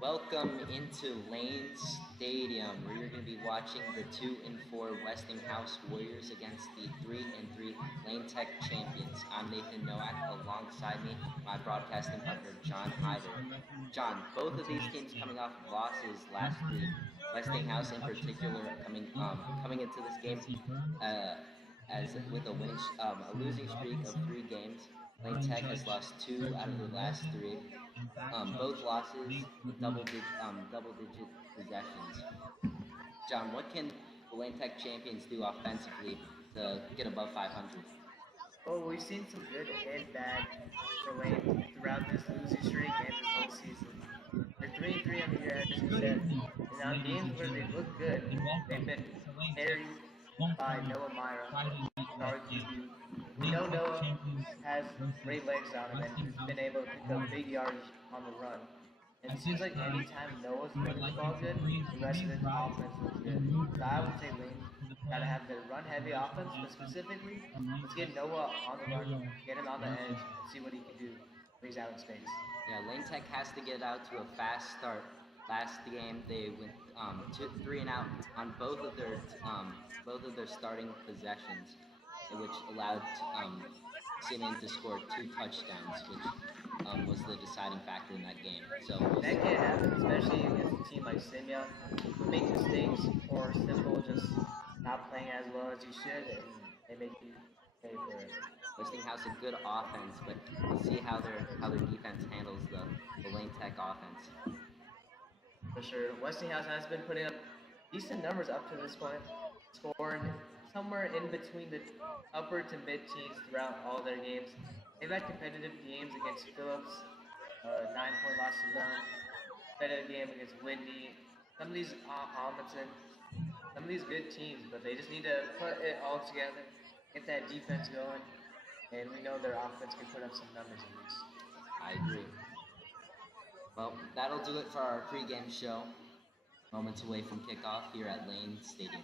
Welcome into Lane Stadium, where you're going to be watching the 2-4 Westinghouse Warriors against the 3-3 Lane Tech champions. I'm Nathan Nowak. Alongside me, my broadcasting partner John Hyder. John, both of these teams coming off losses last week. Westinghouse, in particular, coming into this game as with a losing streak of 3 games. Lane Tech has lost 2 out of the last 3. Both losses with double-digit possessions. John, what can the Lane Tech champions do offensively to get above 500? Well, we've seen some good and bad for Lane throughout this losing streak and this whole season. They're 3-3 on the year, as you said, and on games where they look good, they've been carried by Noah Myra, our QB. We know Noah has great legs on him and has been able to pick up big yards on the run. And it seems like anytime Noah's running the ball good, the rest of the offense looks good. So I would say Lane gotta have the run heavy offense, but specifically, let's get Noah on the run, get him on the edge, and see what he can do when he's out in space. Yeah, Lane Tech has to get out to a fast start. Last game they went 3 and out on both of their starting possessions, which allowed CNN to score 2 touchdowns, which was the deciding factor in that game. So that can't happen, especially against a team like Simya, who make mistakes or simple just not playing as well as you should, and they make you pay for it. Westinghouse a good offense, but we'll see how their defense handles the Lane Tech offense. For sure, Westinghouse has been putting up decent numbers up to this point, scoring somewhere in between the upper to mid teens throughout all their games. They've had competitive games against Phillips, 9-point loss to them, competitive game against Whitney, some of these Amundsen, some of these good teams, but they just need to put it all together, get that defense going, and we know their offense can put up some numbers in this. I agree. Well, that'll do it for our pregame show. Moments away from kickoff here at Lane Stadium.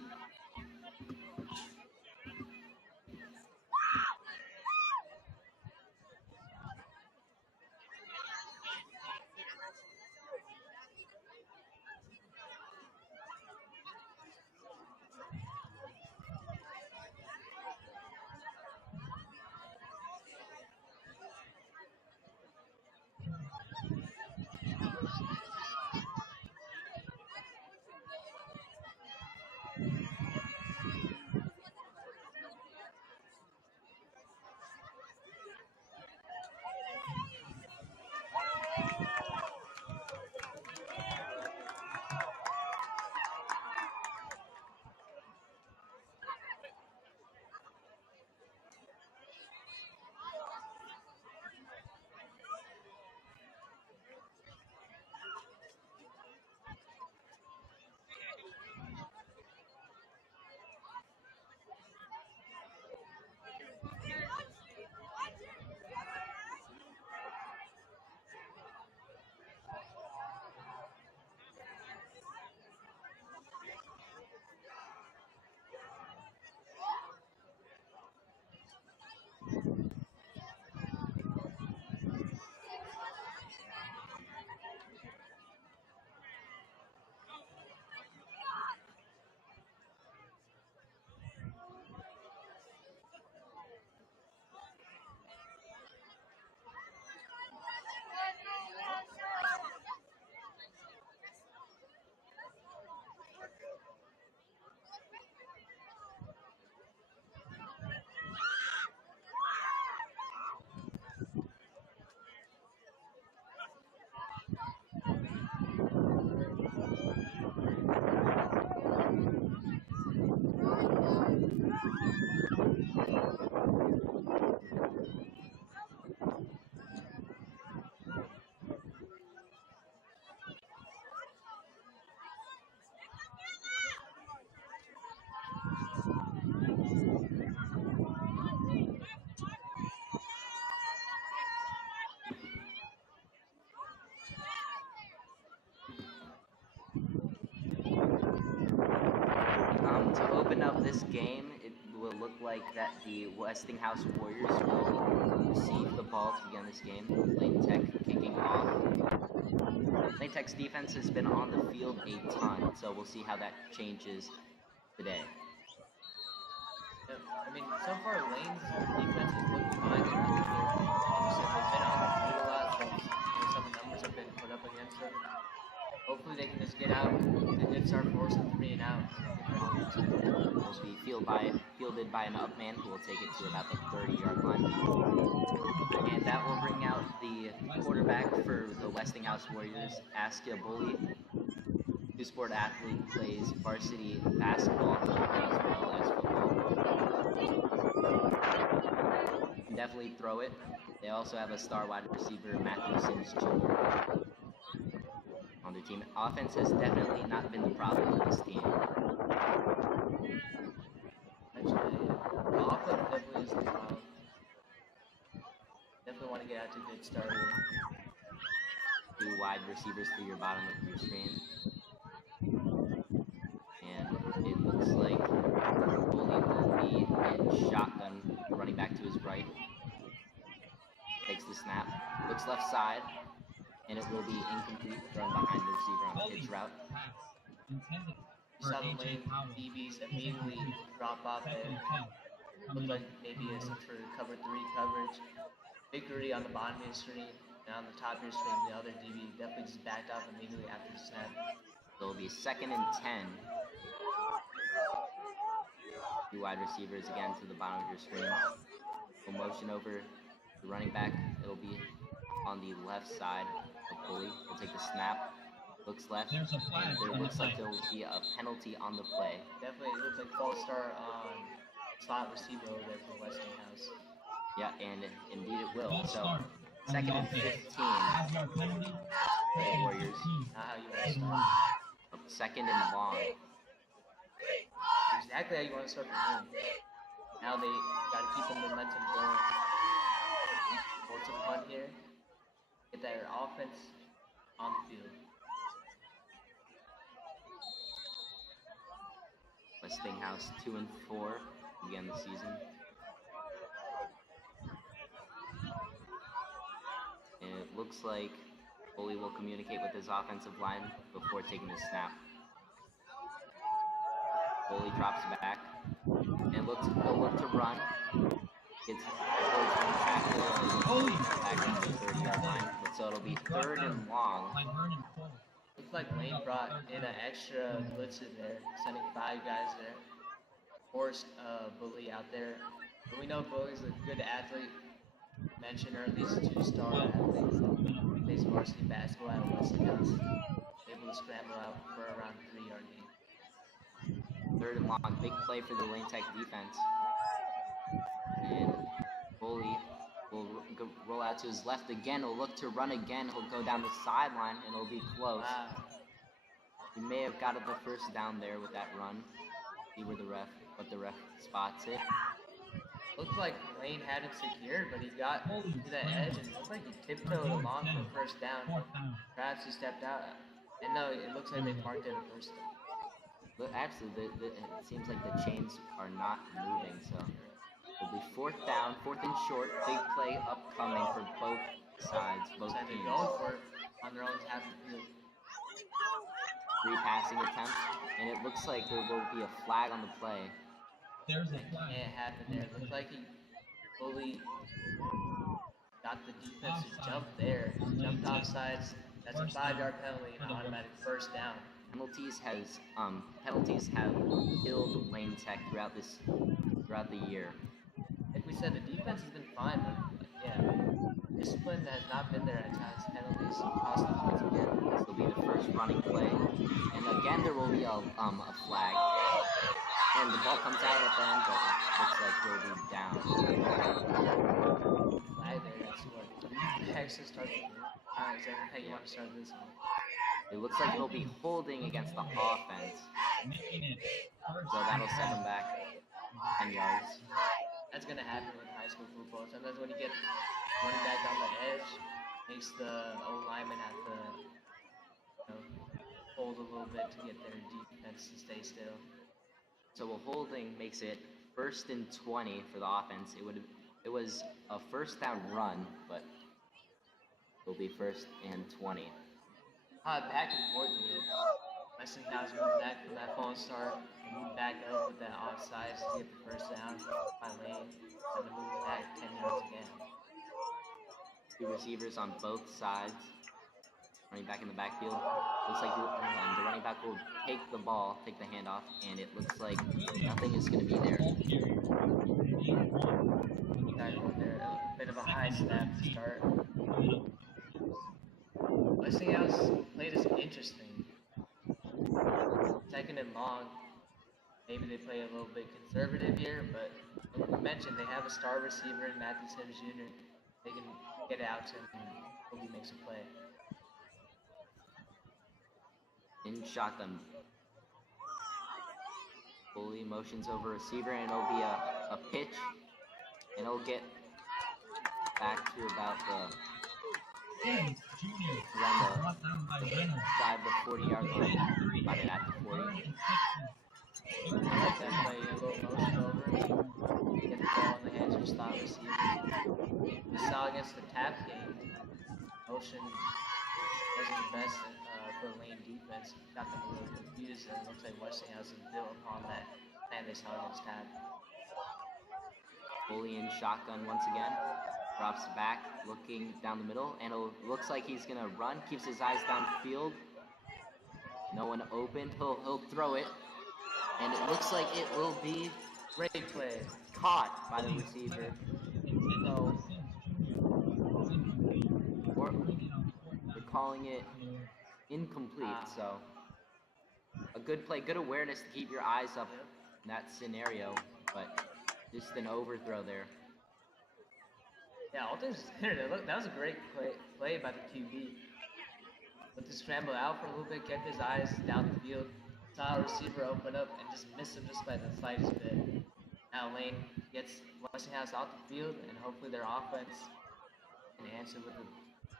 this game, it will look like that the Westinghouse Warriors will receive the ball to begin this game. Lane Tech kicking off. Lane Tech's defense has been on the field a ton, so we'll see how that changes today. Yep. I mean, so far Lane's defense has looked fine throughout the year. Like you said, they've been on the field a lot, so some of the numbers have been put up against them. Hopefully they can just get out a good start, force a 3 and out, and get their offense going. Will be fielded by an up man who will take it to about the 30-yard line. And that will bring out the quarterback for the Westinghouse Warriors, Askia Bully. Two-sport athlete, plays varsity basketball as well as football. Can definitely throw it. They also have a star wide receiver, Matthew Sims Jr. on their team. Offense has definitely not been the problem for this team. Actually, the offense definitely is the problem. Definitely want to get out to a good start here. Two wide receivers to your bottom of your screen. And it looks like Bully will be in shotgun, running back to his right. Takes the snap, looks left side, and it will be incomplete, thrown behind the receiver on the pitch route. You saw the Lane DBs immediately drop off there. Looked like maybe some sort of cover 3 coverage. Vickery on the bottom of your screen, and on the top of your screen, the other DB definitely just backed off immediately after the snap. So it'll be 2nd and 10. Two wide receivers again to the bottom of your screen. We'll motion over the running back. It'll be on the left side of Bully. We'll take the snap. Looks left, and there looks like there will be a penalty on the play. Definitely, it looks like false start on slot receiver over there for Westinghouse. Yeah, and indeed it will. So 2nd and 15 for the Warriors. Not how you want to start. 2nd and long. Exactly how you want to start the game. Now they got to keep the momentum going. Force a punt here. Get their offense on the field. Westinghouse 2-4 again this season. And it looks like Bully will communicate with his offensive line before taking the snap. Bully drops back and he'll look to run. Gets towards one tackle back on the 30-yard line. So it'll be 3rd and long. Looks like Lane brought in an extra blitzer there, sending 5 guys there. Forced Bully out there. But we know Bully's a good athlete. Mentioned earlier, he's a 2-star athlete. Plays varsity basketball at Westinghouse. Able to scramble out for around 3-yard gain. 3rd and long, big play for the Lane Tech defense. And Bully will roll out to his left again. He'll look to run again. He'll go down the sideline, and it'll be close. Wow. He may have got the first down there with that run. See what the ref spots it. Looked like Lane had it secured, but he got to that edge, and it looked like he tiptoed along for first down. Perhaps he stepped out. And no, it looks like they parked it at first down. But actually, it seems like the chains are not moving, so it'll be 4th down, 4th and short. Big play upcoming for both sides, both They're teams. going for it on their own half of the field. 3 passing attempts, and it looks like there will be a flag on the play. There's a flag. Can't happen there. It looked like he fully got the defense to jump there. Jumped offsides. That's a 5-yard penalty and an automatic first down. Penalties have killed Lane Tech throughout the year. Like we said, the defense has been fine, but yeah, discipline has not been there at times. Penalties cost the points again. This will be the first running play, and again there will be a flag, and the ball comes out at the end, but it looks like he'll be down. Flag there. That's what actually starts the game. Alright, so how you want to start this one? It looks like he'll be holding against the offense. So that'll set him back 10 yards. That's going to happen with high school football. Sometimes when you get running back on the edge, makes the O-lineman have to hold a little bit to get their defense to stay still. So a holding makes it 1st and 20 for the offense. It was a first down run, but it'll be 1st and 20. Back and forth here. Westinghouse moved back from that false start and moved back up with that offsides to get the first down by Lane. And then moving back 10 yards again. Two receivers on both sides. Running back in the backfield. Looks like the running back will take the ball, take the handoff, and it looks like nothing is going to be there. Tackle there, a bit of a high snap to start. Westinghouse played is interesting. 2nd and long. Maybe they play a little bit conservative here, but like we mentioned, they have a star receiver in Matthew Sims Jr. They can get out to him and hope he makes a play. In shotgun. Fully motions over receiver, and it'll be a pitch, and it'll get back to about around the 40-yard line. About it at the 40. I like that play, a little motion over, get the ball in the hands of slot receiver. We saw against the tap game, motion wasn't the best for lane defense. Got them a little confused, and it looks like Westinghouse has built upon that plan they saw against tap. Fully in shotgun once again. Drops back, looking down the middle, and it looks like he's gonna run. Keeps his eyes downfield. No one opened. He'll throw it, and it looks like it will be Great play. Caught by the receiver. So they're calling it incomplete. So a good play, good awareness to keep your eyes up in that scenario, but just an overthrow there. Yeah, all things considered, that was a great play by the QB. But to scramble out for a little bit, get his eyes down the field, saw a receiver open up and just miss him just by the slightest bit. Now Lane gets Westinghouse out the field, and hopefully their offense can answer with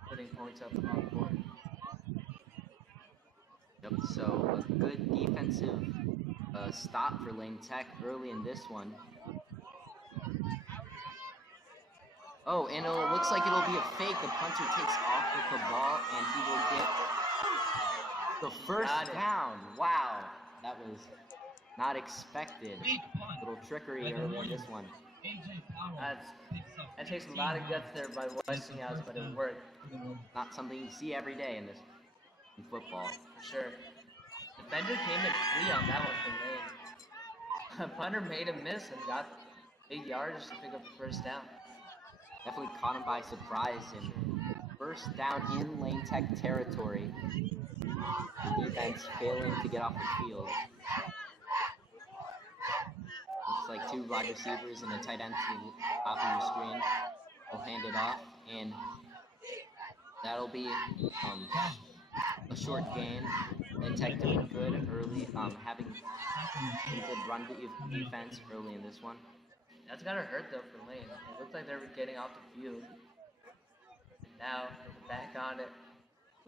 putting points up on the board. Yep, so a good defensive stop for Lane Tech early in this one. Oh, and it looks like it'll be a fake. The punter takes off with the ball, and he will get the first down. Wow, that was not expected. Little trickery early in this one. That takes a lot of guts there by Westinghouse, but it worked. Not something you see every day in football. For sure. Defender came in free on that one for Lane. Punter made a miss and got 8 yards to pick up the first down. Definitely caught him by surprise, and first down in Lane Tech territory. The defense failing to get off the field. Looks like two wide receivers and a tight end to top of your screen. Will hand it off, and that'll be a short gain. Lane Tech doing good early, having a good run defense early in this one. That's gotta hurt though for Lane. It looked like they were getting off the field. And now they're back on it.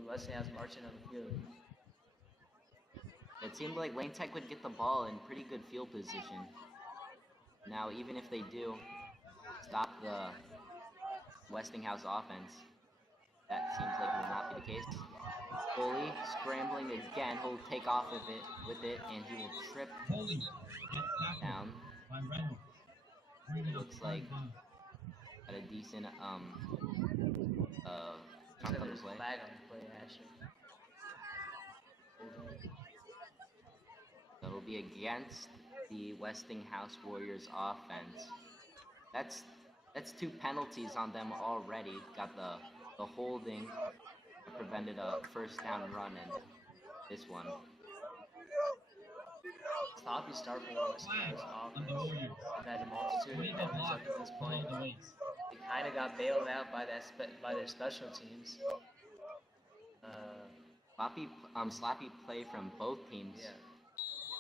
Westinghouse marching on the field. It seemed like Lane Tech would get the ball in pretty good field position. Now, even if they do stop the Westinghouse offense, that seems like will not be the case. Foley scrambling again. He'll take off with it, and he will trip down. Looks like got a decent Looks like there's a flag on the play, actually. That'll be against the Westinghouse Warriors offense. That's 2 penalties on them already. Got the holding that prevented a first down run in this one. Sloppy start for the Westinghouse offense. They've had a multitude of penalties up to this point. They kind of got bailed out by their special teams. Sloppy play from both teams. Yeah.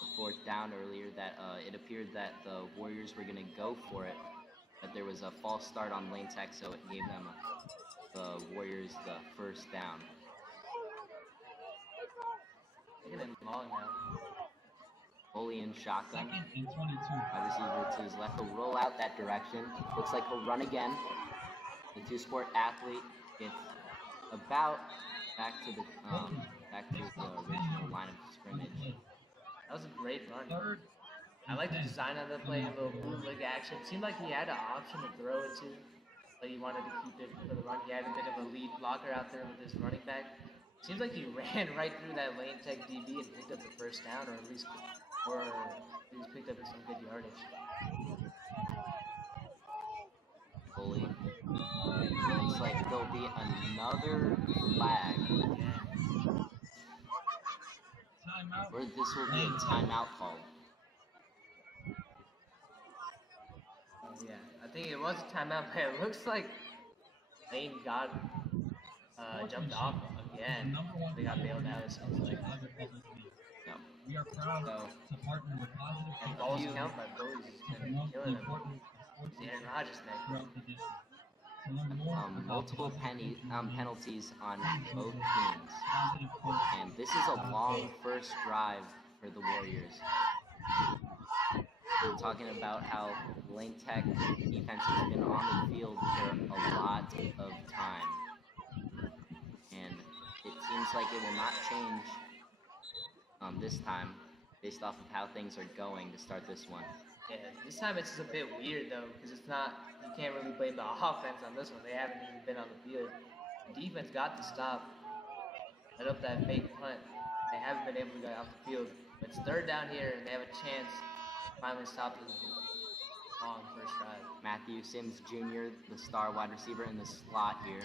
The 4th down earlier that it appeared that the Warriors were gonna go for it, but there was a false start on Lane Tech, so it gave them the Warriors the first down. Taking it long now. Foley in shotgun. Wide receiver to his left. He'll roll out that direction. Looks like he'll run again. The two-sport athlete gets about back to the original line of scrimmage. That was a great run. I like the design of the play, a little bootleg action. It seemed like he had an option to throw it to, but he wanted to keep it for the run. He had a bit of a lead blocker out there with his running back. Seems like he ran right through that lane tech DB and picked up the first down, or at least picked up some good yardage. Foley. Looks like there'll be another flag. Or this will be a timeout call. Yeah, I think it was a timeout, but it looks like Lane got jumped off again. They got bailed out, it sounds like. No. We are proud to partner with Positive and balls count by Bowies and killing him. Aaron Rodgers neck. Multiple penalties on both teams. And this is a long first drive for the Warriors. We're talking about how Lane Tech defense has been on the field for a lot of time. And it seems like it will not change this time based off of how things are going to start this one. Yeah, this time it's just a bit weird though, because it's not, you can't really blame the offense on this one. They haven't even been on the field. The defense got to stop, let up that fake punt. They haven't been able to get off the field. But it's third down here and they have a chance to finally stop this long first drive. Matthew Sims Jr., the star wide receiver in the slot here.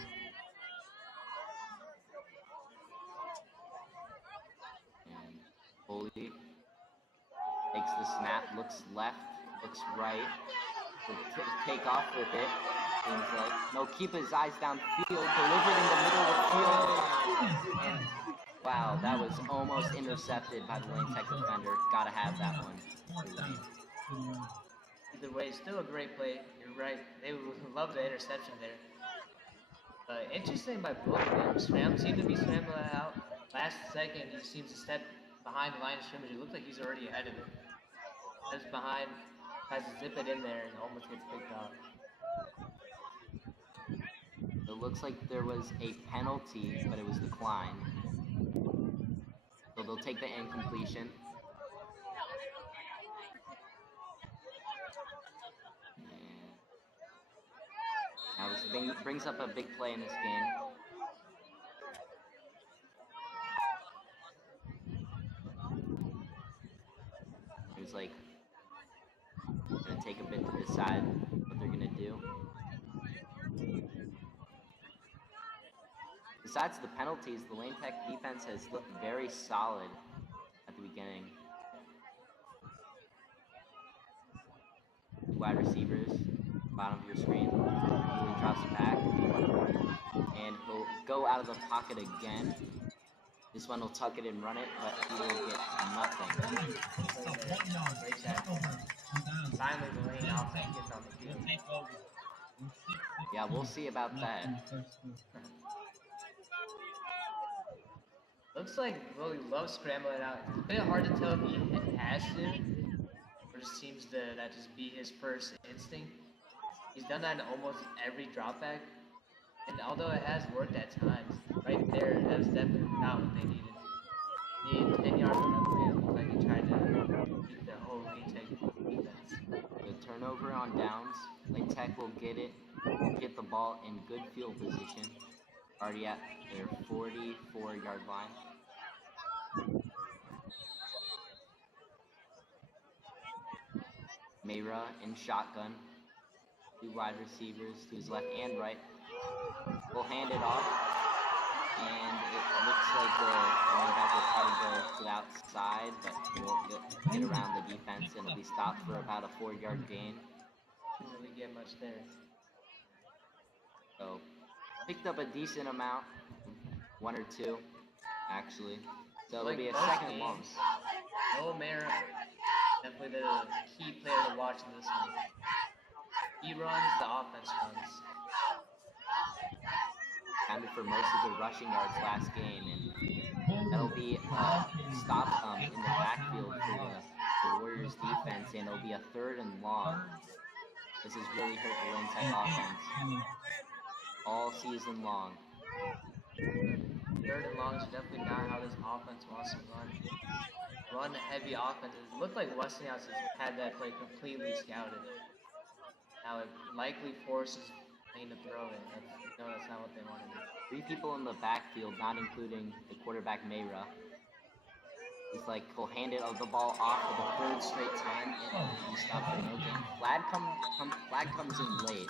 And Foley takes the snap, looks left, looks right. Take off with it. Seems like. No, keep his eyes downfield. Delivered in the middle of the field. And wow, that was almost intercepted by the Lane Tech defender. Gotta have that one. Either way, still a great play. You're right. They would love the interception there. Interesting by both of them. Seemed to be scrambling out. Last second, he seems to step behind the line of scrimmage. It looks like he's already ahead of it. Steps behind, tries to zip it in there, and almost gets picked off. It looks like there was a penalty, but it was declined. So they'll take the incompletion. Now this brings up a big play in this game. It was like gonna take a bit to decide what they're gonna do. Besides the penalties, the Lane Tech defense has looked very solid at the beginning. Two wide receivers, bottom of your screen. He drops it back, and he'll go out of the pocket again. This one will tuck it and run it, but he will get nothing. Great tackle. Finally, the Lane offense gets on the field. Yeah, we'll see about that. Looks like Willie loves scrambling out. It's a bit hard to tell if he has to, or just seems to that just be his first instinct. He's done that in almost every dropback, and although it has worked at times, right there, that was definitely not what they needed. He needed 10 yards on that play. It looked like he tried to beat the whole Lane Tech defense. The turnover on downs, Lane Tech will get the ball in good field position, already at their 44-yard line. Mayra in shotgun. Two wide receivers to his left and right. We'll hand it off. And it looks like the running back will try to go to the outside, but he won't get around the defense, and it'll be stopped for about a 4-yard gain. Didn't really get much there. So, picked up a decent amount. 1 or 2, actually. So it'll be a second and long. Noah Mara, definitely the key player to watch in this one. He runs, the offense runs. Counted for most of the rushing yards last game, and that'll be a stop in the backfield for the Warriors defense, and it'll be a 3rd and long. This has really hurt the Lane Tech offense all season long. 3rd and long is definitely not how this offense wants to run. Run heavy offense. It looked like Westinghouse has had that play completely scouted. Now it likely forces Lane to throw it. That's not what they want to do. 3 people in the backfield, not including the quarterback Mayra. He's like, he'll hand it the ball off for the 3rd straight time, and he stopped for no gain. Flag comes in late.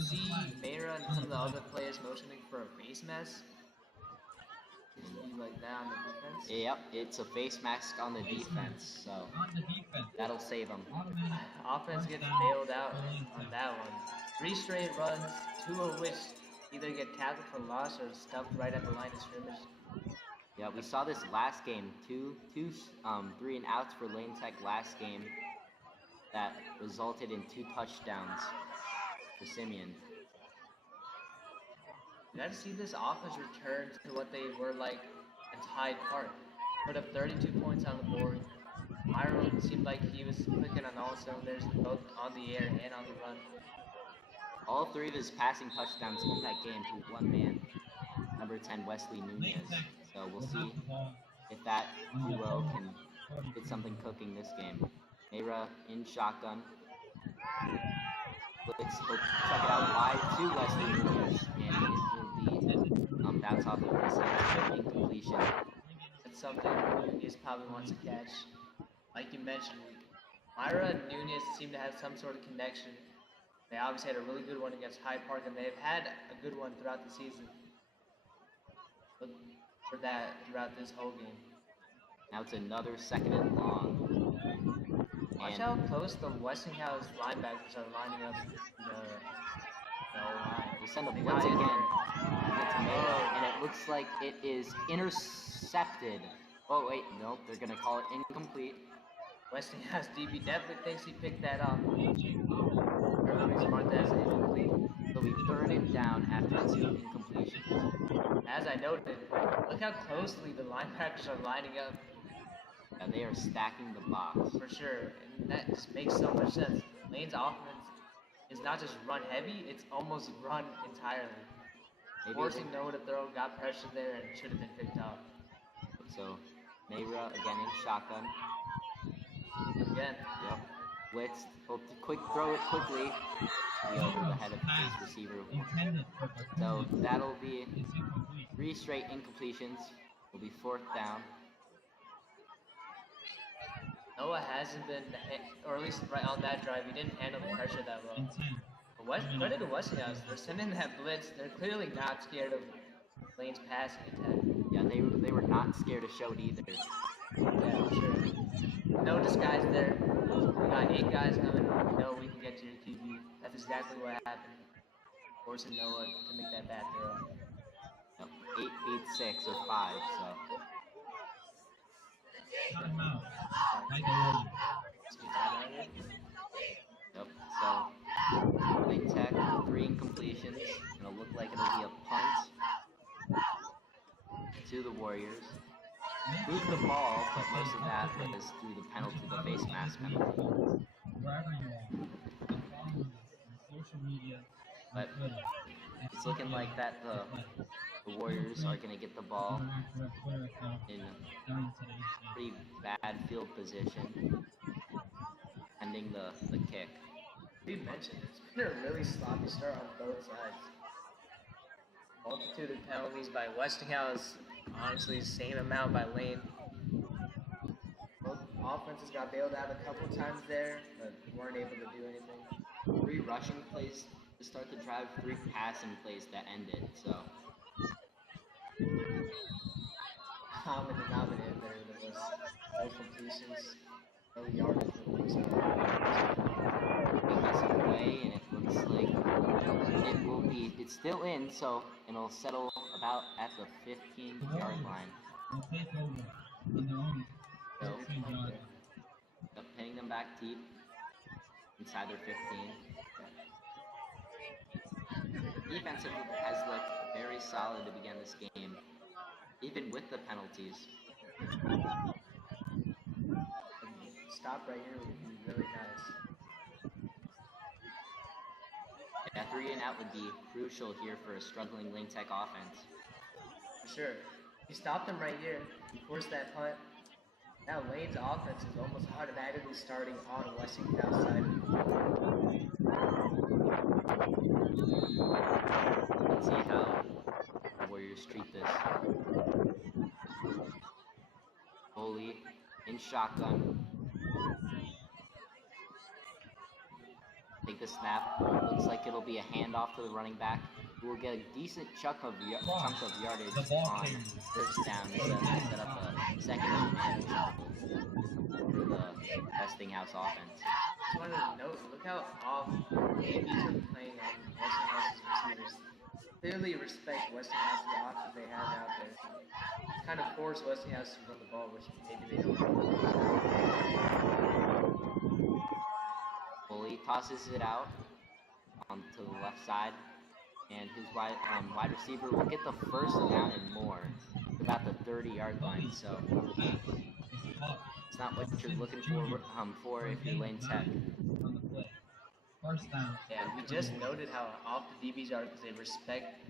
See Mayra and some of the other players motioning for a face mask. Like that on the defense? Yep, it's a face mask on the defense, so that'll save him. Offense gets bailed out on that one. 3 straight runs, 2 of which either get tackled for loss or stuffed right at the line of scrimmage. Yeah, we saw this last game. 3 and outs for Lane Tech last game that resulted in 2 touchdowns for Simeon. You got to see this offense return to what they were like in Hyde Park. Put up 32 points on the board. Ireland seemed like he was clicking on all cylinders, both on the air and on the run. All 3 of his passing touchdowns in that game to one man, number 10 Wesley Nunez. So we'll see if that duo can get something cooking this game. Mayra in shotgun. Let's check it out wide to Wesley Nunez, and it will be bounce off of his hands for incompletion. That's something Nunez probably wants to catch. Like you mentioned, Myra and Nunez seem to have some sort of connection. They obviously had a really good one against Hyde Park, and they've had a good one throughout the season. Look for that throughout this whole game. Now it's another 2nd and long. Watch how close the Westinghouse linebackers are lining up the line. They send a blitz again. And it looks like it is intercepted. Oh wait, nope, they're gonna call it incomplete. Westinghouse DB definitely thinks he picked that off. Everybody's marked that as incomplete. So we 3rd and down after 2 incompletions. As I noted, look how closely the linebackers are lining up. Yeah, they are stacking the box. For sure, and that just makes so much sense. Lane's offense is not just run heavy, it's almost run entirely. Forcing Noah to throw, got pressure there, and should have been picked up. So, Mayra again in shotgun. Again. Yep. Blitz. Hope to throw it quickly. Be over the head of his receiver. So that'll be 3 straight incompletions. Will be 4th down. Noah hasn't been, or at least right on that drive, he didn't handle the pressure that well. But credit to Westinghouse, they're sending that blitz. They're clearly not scared of Lane's passing attack. Yeah, they were not scared to show it either. Yeah, for sure. No disguise there. We got 8 guys coming. We know we can get to your QB. That's exactly what happened. Forcing Noah to make that bad throw. Yep. 8 beats 6 or 5, so. Yep, so Lane Tech, 3 incompletions. It'll look like it'll be a punt to the Warriors. Moved the ball, but most of that was through the penalty, the face mask penalty. But it's looking like that the Warriors are going to get the ball in a pretty bad field position, ending the kick. We mentioned it's been a really sloppy start on both sides. Multitude of penalties by Westinghouse, honestly, same amount by Lane. Both offenses got bailed out a couple times there, but weren't able to do anything. 3 rushing plays to start the drive, 3 passing plays that ended, so. Common denominator there was no completions, no yardage for the most part. Defensive play, and it looks like it's still in, so it'll settle about at the 15-yard line. So, pinning them back deep inside their 15. Defensive has looked very solid to begin this game, even with the penalties. stop right here would be really nice. Yeah, 3 and out would be crucial here for a struggling Lane Tech offense. For sure. He stopped him right here. He forced that punt. Now Lane's offense is almost automatically starting on Westinghouse side of the field. Let's see how the Warriors treat this. Foley in shotgun. Take the snap. Looks like it'll be a handoff to the running back, who will get a decent chunk of yardage on first down to set up a second and manageable for the Westinghouse offense. Just wanted to note, look how off DBs are playing on Westinghouse's receivers. Clearly respect Westinghouse's options they have out there. Kind of force Westinghouse to run the ball, which maybe they don't. Foley tosses it out to the left side, and his wide receiver will get the first down and more, about the 30-yard line. So it's not what you're looking for if you're Lane Tech. Yeah, we just noted how off the DBs are because they respect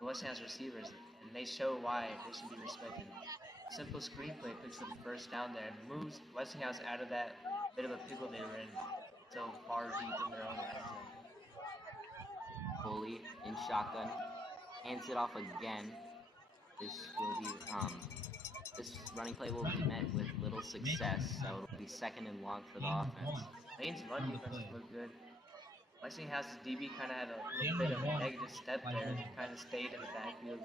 the Westinghouse receivers, and they show why they should be respected. Simple screenplay picks up the first down there and moves Westinghouse out of that bit of a pickle they were in so far deep in their own end zone. Foley in shotgun, hands it off again. This running play will be met with little success, so it'll be second and long for the offense. Lane's run defense looked good. Westinghouse's DB kind of had a little bit of a negative step there. They kind of stayed in the backfield.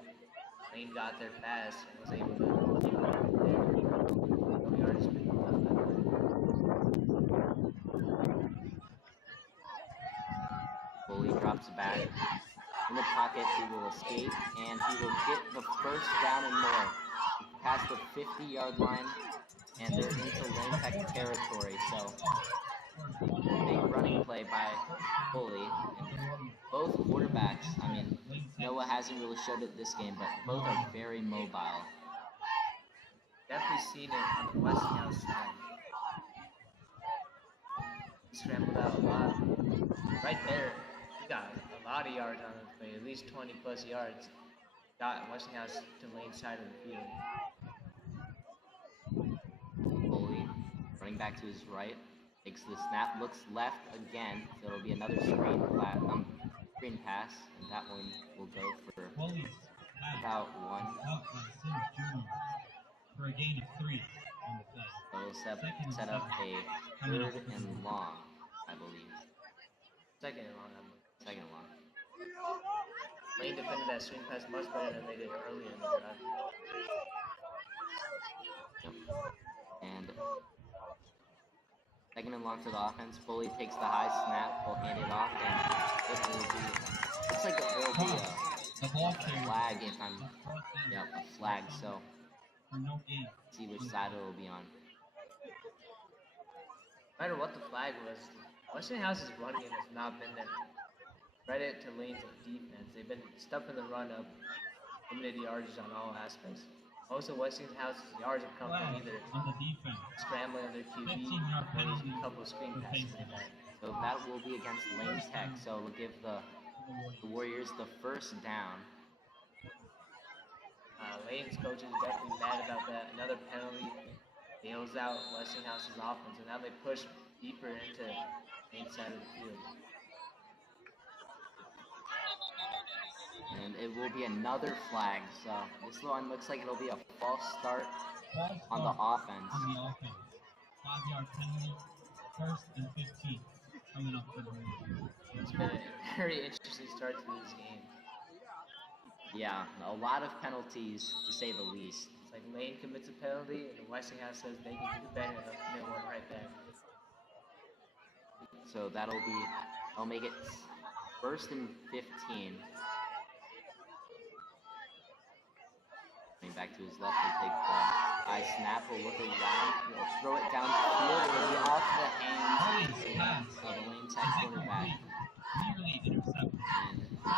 Lane got there fast and was able to keep going there. No yards picked up that play. Foley drops back. In the pocket, he will escape, and he will get the first down and more. Past the 50-yard line, and they're into Lane Tech territory, so big running play by Foley. And both quarterbacks, I mean, Noah hasn't really showed it this game, but both are very mobile. Definitely seen it on the Westinghouse side. He scrambled out a lot. Right there, he got a lot of yards on the play, at least 20 plus yards. Got Westinghouse to Lane's side of the field. Foley running back to his right, takes the snap, looks left again, so it'll be another screen pass, and that one will go for about 1. For a gain of 3 on the play. So we'll set up a 3rd and long, I believe. Second and long. Second and long. Lane defended that screen pass much better than they did earlier in the drive. Yep. And second and long for the offense. Foley takes the high snap, will hand it off, and it will be, looks like it will be a flag if I'm, yep, a flag, so see which side it will be on. No matter what the flag was, Westinghouse's run game has not been there. Credit to Lane's defense. They've been stuffing the run up, limited yardage on all aspects. Most of Westinghouse's yards have come from either scrambling on their QB or a couple of screen passes they had. So that will be against Lane Tech, so we'll give the Warriors the first down. Lane's coach is definitely mad about that. Another penalty bails out Westinghouse's offense, and now they push deeper into Lane's side of the field. And it will be another flag, so this one looks like it'll be a false start on the offense. 5-yard penalty, 1st and 15 coming up for the Warriors. It's been a very interesting start to this game. Yeah, a lot of penalties to say the least. It's like Lane commits a penalty, and Westinghouse says they can do better, and they'll commit one right back. So I'll make it 1st and 15. Back to his left, he'll take the high snap, will look around, he'll throw it downfield, it'll be off the hands of the Lane Tech quarterback. And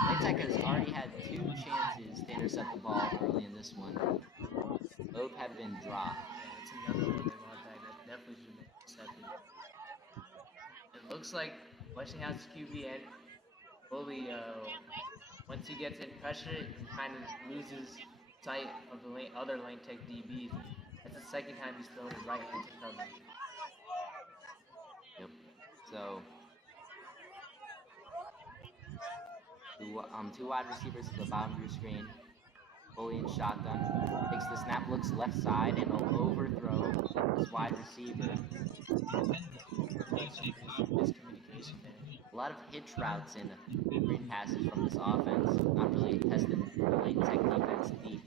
Lane Tech has already had 2 chances to intercept the ball early in this one. Both have been dropped. It's another one they want back. That definitely should be intercepted. It looks like Westinghouse QB and Bully, once he gets in pressure, he kind of loses sight of the other lane tech DBs. That's the second time he's thrown it right into cover. Yep. So two wide receivers to the bottom of your screen. Bully and shotgun. Takes the snap, looks left side, and will overthrow his wide receiver. Miscommunication there. A lot of hitch routes and screen passes from this offense. Not really tested the lane tech defense deep.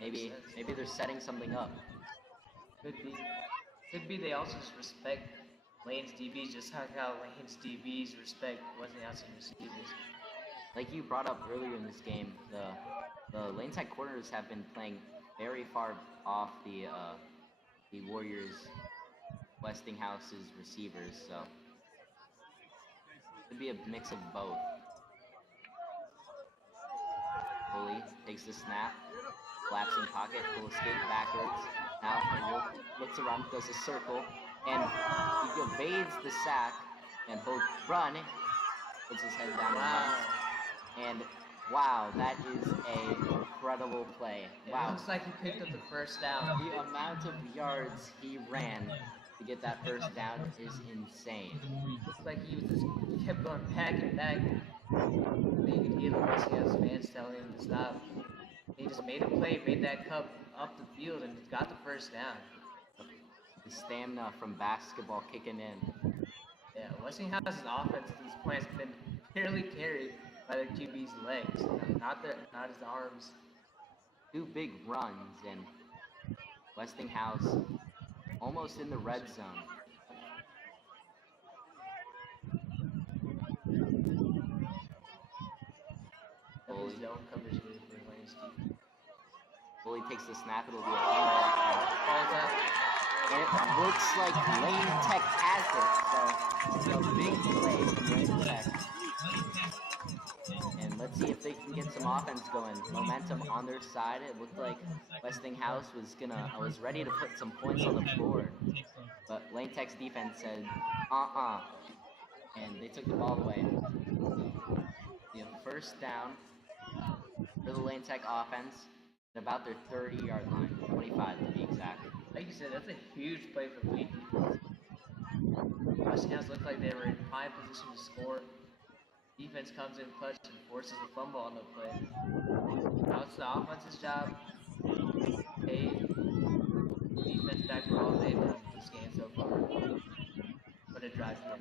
Maybe they're setting something up. Could be they also just respect Lane's DBs, just how Lane's DBs respect Westinghouse's receivers. Like you brought up earlier in this game, the lane tech corners have been playing very far off the Warriors' Westinghouse's receivers, so it could be a mix of both. Bully takes the snap, collapsing pocket, will escape backwards. Now looks around, does a circle, and he evades the sack, and he'll run, puts his head down. Wow. And wow, that is an incredible play. Wow. It looks like he picked up the first down. The amount of yards he ran to get that first down is insane. Looks like he kept going back and back. You could hear the Westinghouse fans telling him to stop. He just made a play, made that cup up the field, and got the first down. The stamina from basketball kicking in. Yeah, Westinghouse's offense at this point has been purely carried by their QB's legs, not his arms. Two big runs, and Westinghouse almost in the red zone. Bully zone coverage here for Lane's QB. Bully takes the snap, it'll be a handoff. Falls out. And it looks like Lane Tech has it, so a big play from Lane Tech. And let's see if they can get some offense going. Momentum on their side. It looked like Westinghouse was ready to put some points on the board. But Lane Tech's defense said, and they took the ball away. The first down for the Lane Tech offense at about their 30-yard line, 25 to be exact. Like you said, that's a huge play for Lane defense. Westinghouse looked like they were in prime position to score. Defense comes in clutch and forces a fumble on the play. Now it's the offense's job. Hey, defense back for all they've done this game so far. But it drives in.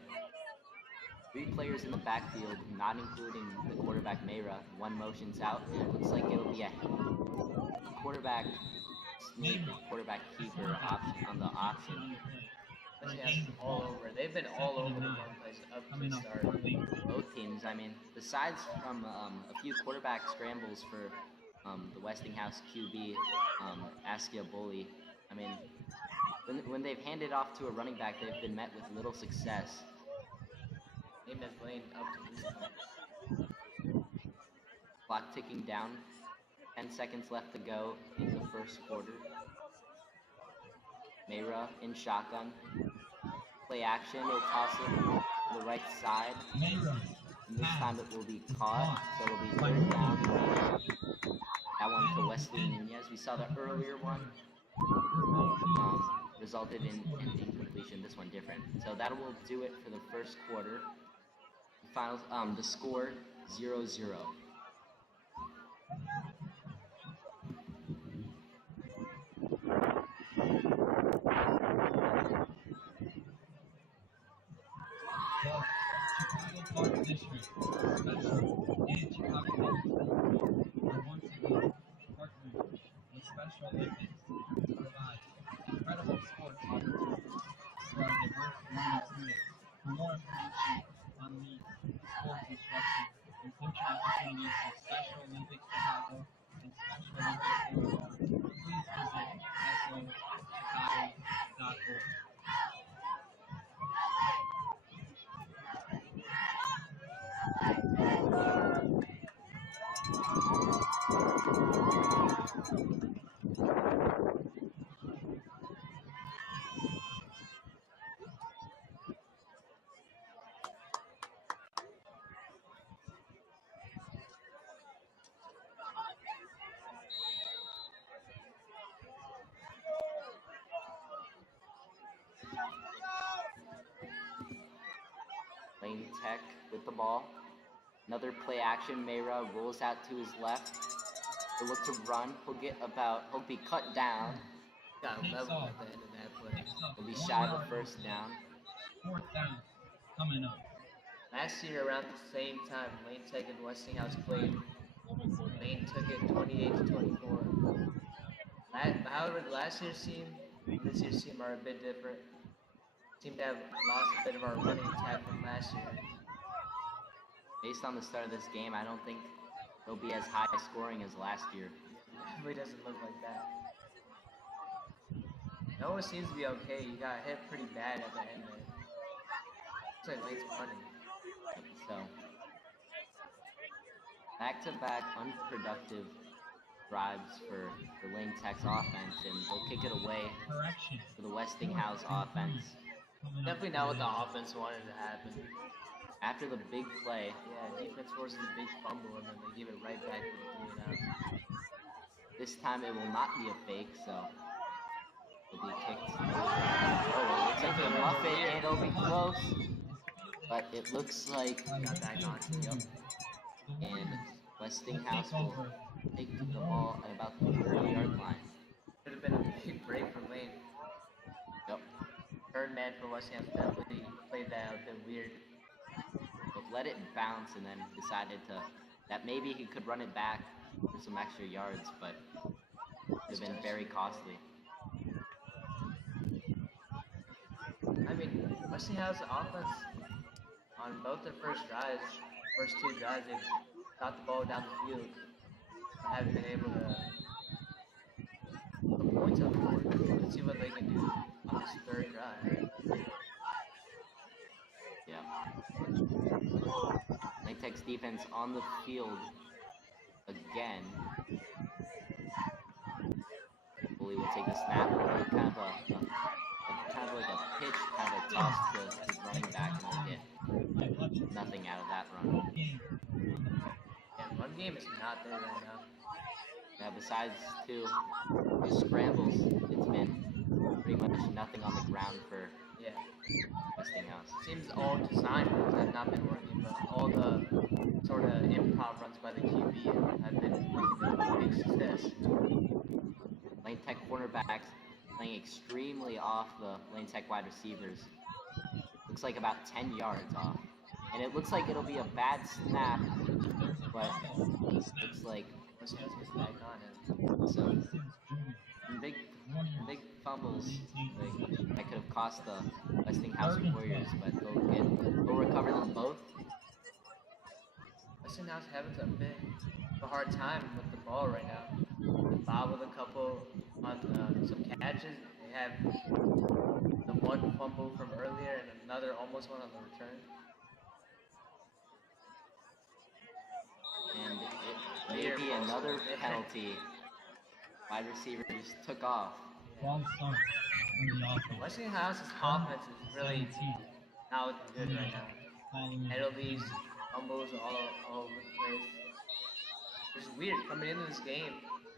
3 players in the backfield, not including the quarterback Mayra. One motions out, and it looks like it'll be a quarterback sneak, quarterback keeper option on the option. All over. They've been all over the place up to the start. Both teams, I mean, besides from a few quarterback scrambles for the Westinghouse QB, Askia Bully, I mean, when they've handed off to a running back, they've been met with little success. They've been playing up to this point. Clock ticking down, 10 seconds left to go in the first quarter. Mayra in shotgun. Play action, he'll toss it to the right side. And this time it will be caught, so it'll be third down. That one to Wesley Nunez. We saw the earlier one resulted in an incompletion. This one different. So that will do it for the first quarter. The score 0-0. Park District, Special, and Chicago are once again partnering with Special Olympics to provide incredible sports opportunities for our diverse learning students. For more information on the sports instruction and coaching opportunities at Special Olympics Chicago and Special Olympics Illinois, please visit sochicago.org. Lane Tech with the ball. Another play action. Mayra rolls out to his left. He'll look to run. He'll be cut down. Got Takes level off. at the end of that play. Picks up He'll be 1 shy of yard a first movement. down. 4th down coming up. Last year, around the same time, Lane Tech and Westinghouse played. Lane took it 28-24. However, last year's team and this year's team are a bit different. Seem to have lost a bit of our running attack from last year. Based on the start of this game, I don't think it'll be as high scoring as last year. It definitely doesn't look like that. Noah seems to be okay. He got hit pretty bad at the end there. Looks like Lane's punting. So, back-to-back unproductive drives for the Lane Tech's offense, and they'll kick it away Correction. for the Westinghouse offense. Definitely not what the offense wanted to happen. After the big play, Yeah, defense forces a big fumble and then they give it right back to the 3 and out. this time it will not be a fake, so it'll be kicked. Oh, it looks like a muffet, and it'll be close, but it looks like Got back on. Yep. and Westinghouse will take the ball at about the 30-yard line. Could have been a big break for Lane. Yep. Third man for Westinghouse definitely played that a bit weird. But let it bounce and then decided that maybe he could run it back for some extra yards, but it would have been very costly. I mean, Westinghouse offense on both their first 2 drives, they got the ball down the field. Haven't been able to put points on the board. Let's see what they can do on this 3rd drive. Yeah. Lane Tech's defense on the field again. Bully will take the snap. Kind of like a pitch, kind of a toss to his running back, and he'll get nothing out of that run. Yeah, run game is not there right now. Yeah, besides two scrambles, it's been pretty much nothing on the ground for Westinghouse. Seems all design runs have not been working, but all the sort of improv runs by the QB have been a big success. Lane Tech cornerbacks playing extremely off the Lane Tech wide receivers. Looks like about 10 yards off. And it looks like it'll be a bad snap, but looks like Westinghouse gets back on it. so big fumbles that could have cost the Westinghouse Warriors, but they'll recover them both. Westinghouse having a bit of a hard time with the ball right now. They bobbled a couple on some catches. They have the one fumble from earlier and another almost one on the return. And it may be another penalty. Wide receiver just took off. Westinghouse's offense is really not looking good right now. Penalties, fumbles all over the place. Which is weird. Coming into this game,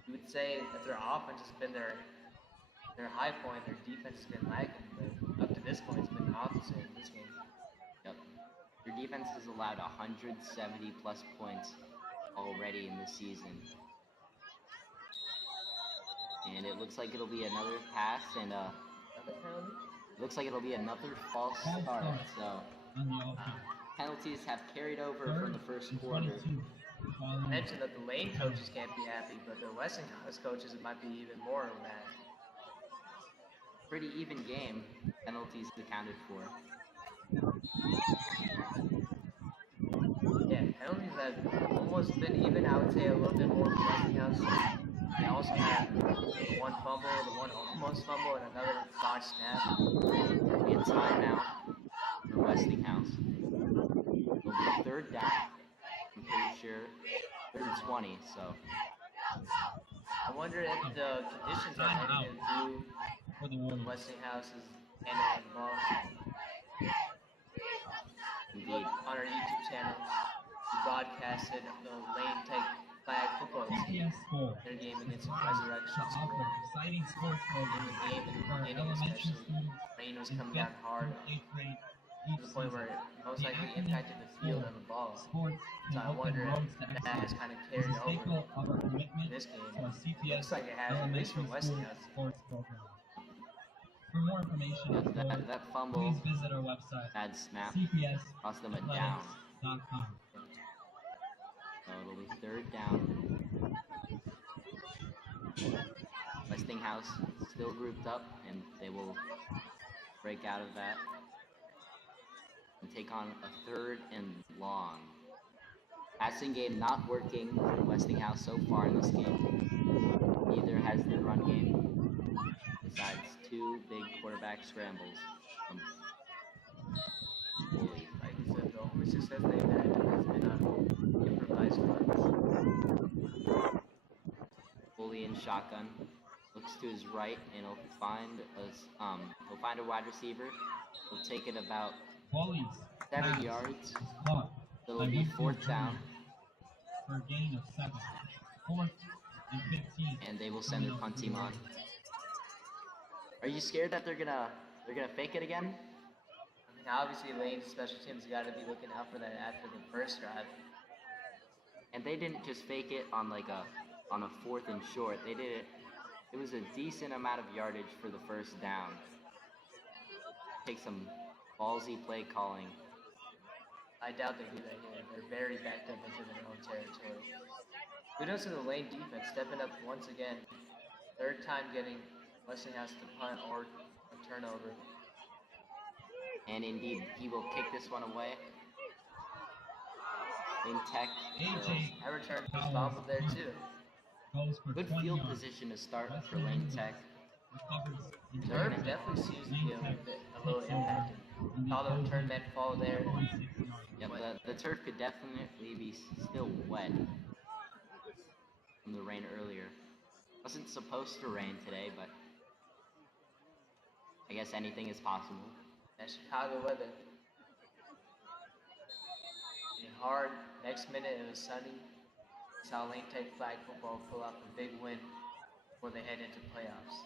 you would say that their offense has been their high point, their defense has been lacking, but up to this point, it's been the opposite in this game. Yep. Your defense has allowed 170 plus points already in the season. And it looks like it'll be another pass and looks like it'll be another false start. So penalties have carried over from the first quarter. I mentioned that the Lane coaches can't be happy, but the Westinghouse coaches might be even more mad. Pretty even game. Penalties accounted for. Yeah, penalties have almost been even. I would say a little bit more for Westinghouse. They also have the one fumble, the one almost fumble, and another botched snap. It'll be a timeout for Westinghouse. It'll be third down. I'm pretty sure. Third and 20, so. I wonder if the conditions have anything to do with Westinghouse's handling the ball. Indeed. On our YouTube channel, we broadcasted the Lane Tech flag football team, their game against Resurrection School. Exciting sports In the game in the beginning especially, rain was coming down hard. each to the point where season. it most The likely acronym impacted the field SCORE, and the ball. Sports So and I Open wonder Roads to if that has Excellence, kind of is carried a over staple of our in commitment this game. to our CPS Looks like it has, at least for elementary school Westinghouse. sports program. For more information on SCORE, That fumble, please visit our website, bad snap, cost them a down. cpsathletics.com. So it'll be 3rd down. Westinghouse still grouped up, and they will break out of that and take on a 3rd and long. Passing game not working for Westinghouse so far in this game. Neither has the run game, besides 2 big quarterback scrambles from Foley. Like you said, the only success they've had has been on improvised runs. Foley in shotgun, looks to his right, and he'll find a wide receiver. He'll take it about Wally's 7 pass yards. is caught So by it'll be Winfield 4th down, Jr. for a gain of 7. 4th and 15. and they will send their punt team on. Are you scared that they're gonna fake it again? I mean, obviously, Lane's special teams got to be looking out for that after the first drive. And they didn't just fake it on on a 4th and short. They did it. It was a decent amount of yardage for the first down. Take some ballsy play calling. I doubt they do that here. They're very backed up into their own territory. Kudos to the Lane defense stepping up once again. 3rd time getting Westinghouse to punt or a turnover. And indeed, he will kick this one away. In Tech, I returned his fumble there too. good field position to start for Lane Tech. Turf definitely seems to be a little impacted. Saw the return man fall there. Yep, the turf could definitely be still wet from the rain earlier. Wasn't supposed to rain today, but I guess anything is possible. That Chicago weather. Getting hard. Next minute it was sunny. Saw Lane Tech flag football pull off a big win before they head into playoffs.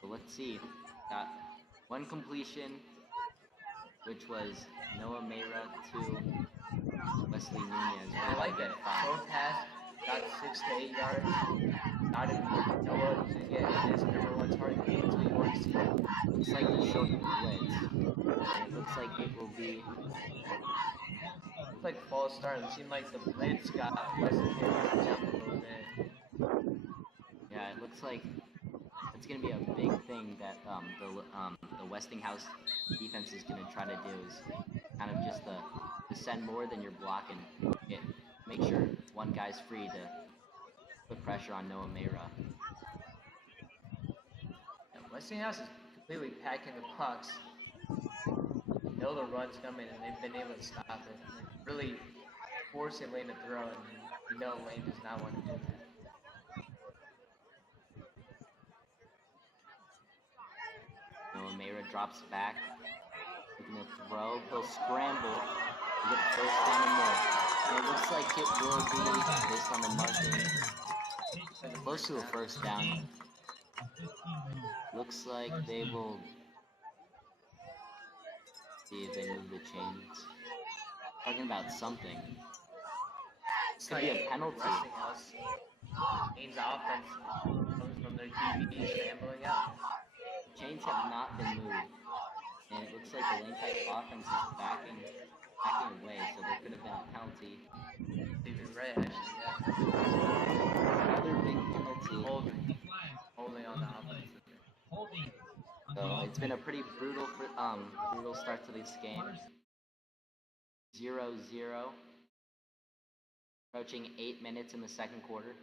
So let's see. Got 1 completion, which was Noah Mayra to Wesley Nunez. Yeah, I like that. Both pass got 6 to 8 yards. Not if Noah to get his #1 target until you want to see it. Looks like the short blitz. And it looks like it will be. Looks like false start. It seemed like the blitz got Wesley to jump a little bit. Yeah, it looks like it's gonna be a big thing that the Westinghouse defense is gonna try to do is kind of just to send more than you're blocking. Make sure one guy's free to put pressure on Noah Mayra. Yeah, Westinghouse is completely packing the box. You know the run's coming, and they've been able to stop it. They're really forcing Lane to throw, and you know Lane does not want to do that. Noah Mayra drops back, looking to throw. He'll scramble to get the 1st down and more. And it looks like it will be, based on the marking, close to a 1st down. Looks like they will see if they move the chains. Talking about something. It's gonna be a penalty. Westinghouse Lane's offense comes from their QB scrambling out. Chains have not been moved, and it looks like the Lane Tech offense is backing away, so there could have been a penalty. Even right, actually, yeah. Another big penalty. Holding on the offense. So it's been a pretty brutal start to this game. 0-0. Approaching 8 minutes in the 2nd quarter.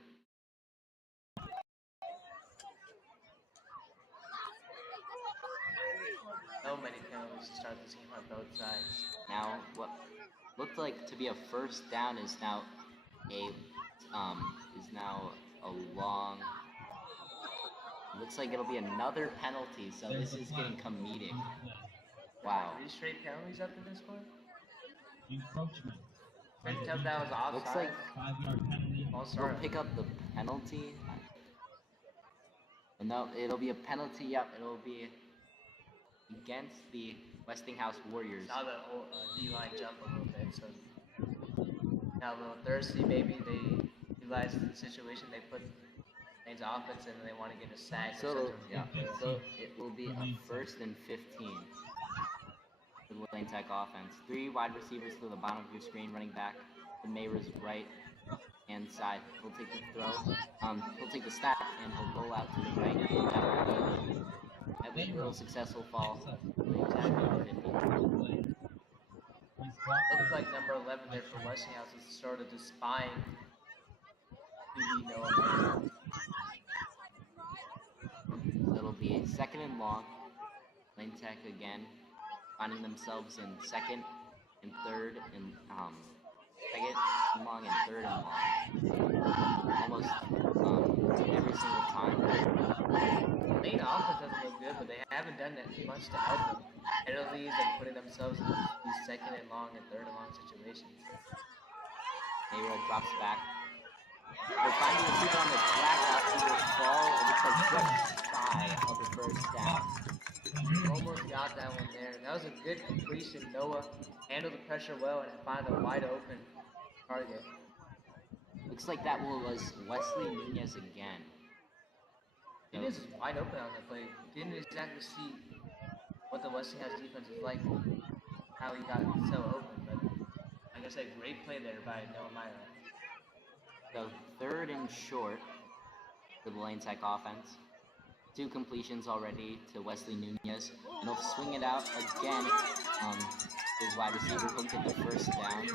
So many penalties to start this game on both sides. Now, what looked like to be a 1st down is now a long. Looks like it'll be another penalty. So this is getting comedic. Wow. 3 straight penalties after this one. Encroachment. Couldn't tell if that was offside. Looks like 5-yard penalty. they'll pick up the penalty. No, it'll be a penalty. Yep, it'll be against the Westinghouse Warriors. Saw the D-line jump a little bit, so now a little thirsty. Maybe they utilize the situation. They put Lane's offense in and they want to get a sack. So it will be a 1st and 15 for the Lane Tech offense. 3 wide receivers to the bottom of your screen, running back to Mayra's right hand side. He'll take the throw. He'll take the snap and he'll roll out to the right. That will be a little successful fall. Looks like number 11 there for Westinghouse is sort of just spying QB Noah. So it'll be a 2nd and long. Lane Tech again, finding themselves in 2nd and 3rd and 2nd and long and 3rd and long. Almost every single time. Lane offense doesn't look good, but they haven't done that much to help them. Penalties and putting themselves in these 2nd and long and 3rd and long situations. Mayra drops back. They're finding the receiver on the track after the fall. It looks like just shy of the 1st down. Almost got that one there. That was a good completion. Noah handled the pressure well and found a wide open target. Looks like that was Wesley Nunez again. Nunez is wide open on that play. Didn't exactly see what the Westinghouse defense is like, how he got so open, but like I said, great play there by Noah Myra. So 3rd and short for the Lane Tech offense. 2 completions already to Wesley Nunez, and he'll swing it out again. His wide receiver will get the 1st down.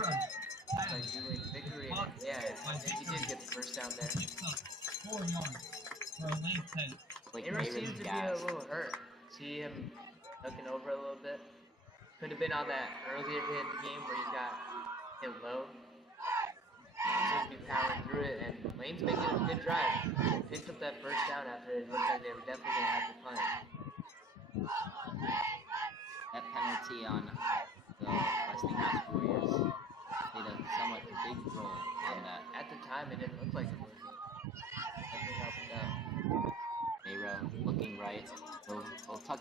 Like Julian Vickery, yeah, I think he did get the 1st down there. 4 yards for Lane Tech. Like Mayra seems to be a little hurt. See him looking over a little bit. Could have been on that earlier hit in the game where he got hit low. Seems to be powering through it, and Lane's making a good drive. They picked up that 1st down after it looked like they were definitely going to have to punt. That penalty on the Westinghouse Warriors played a somewhat big role on that. At the time, it didn't look like it would. Definitely helped out. Mayra looking right. He'll tuck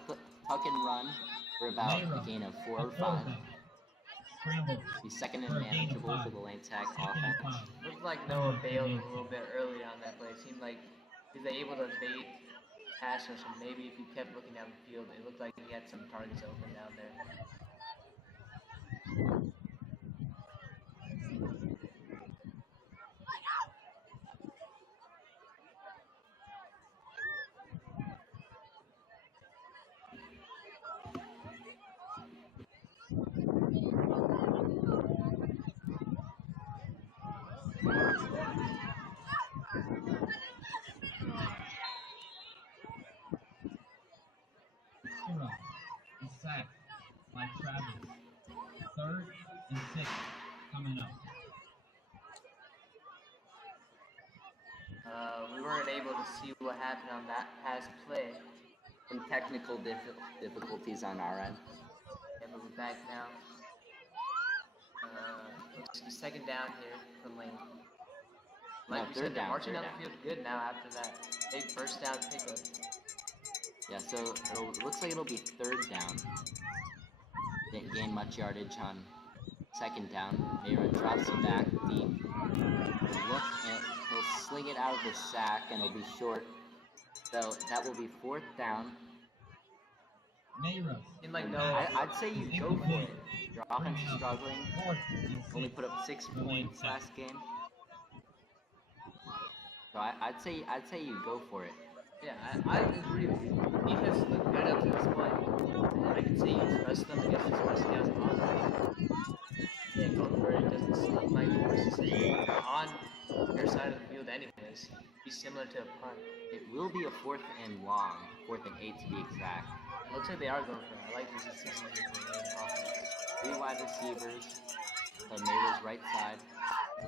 and run for about a gain of 4 or 5. He's 2nd and manageable for the Lane Tech offense. Looked like Noah bailed a little bit early on that play. It seemed like he was able to bait pass rush, and maybe if he kept looking down the field, it looked like he had some targets open down there. Is sacked by Travis. 3rd and 6 coming up. We weren't able to see what happened on that pass play. Some technical difficulties on our end. And we're back now. Looks to be 2nd down here for Lane. Like we said, they're marching down the field good now after that big 1st down pickup. Yeah, so it looks like it'll be 3rd down. Didn't gain much yardage on 2nd down. Mayra drops him back deep. He'll sling it out of the sack and it'll be short. So that will be 4th down. I'd say you go for it. Your offense is struggling. Only put up 6 points last game. So I'd say you go for it. Yeah, I agree with you. Defense looked good up to this point. I can say you trust them against this Westinghouse offense. Yeah, going for it doesn't seem like the worst decision on their side of the field anyways. Be similar to a punt. It will be a 4th and long, 4th and 8 to be exact. It looks like they are going for it. I like this decision for the offense. 3 wide receivers to Mayra's right side,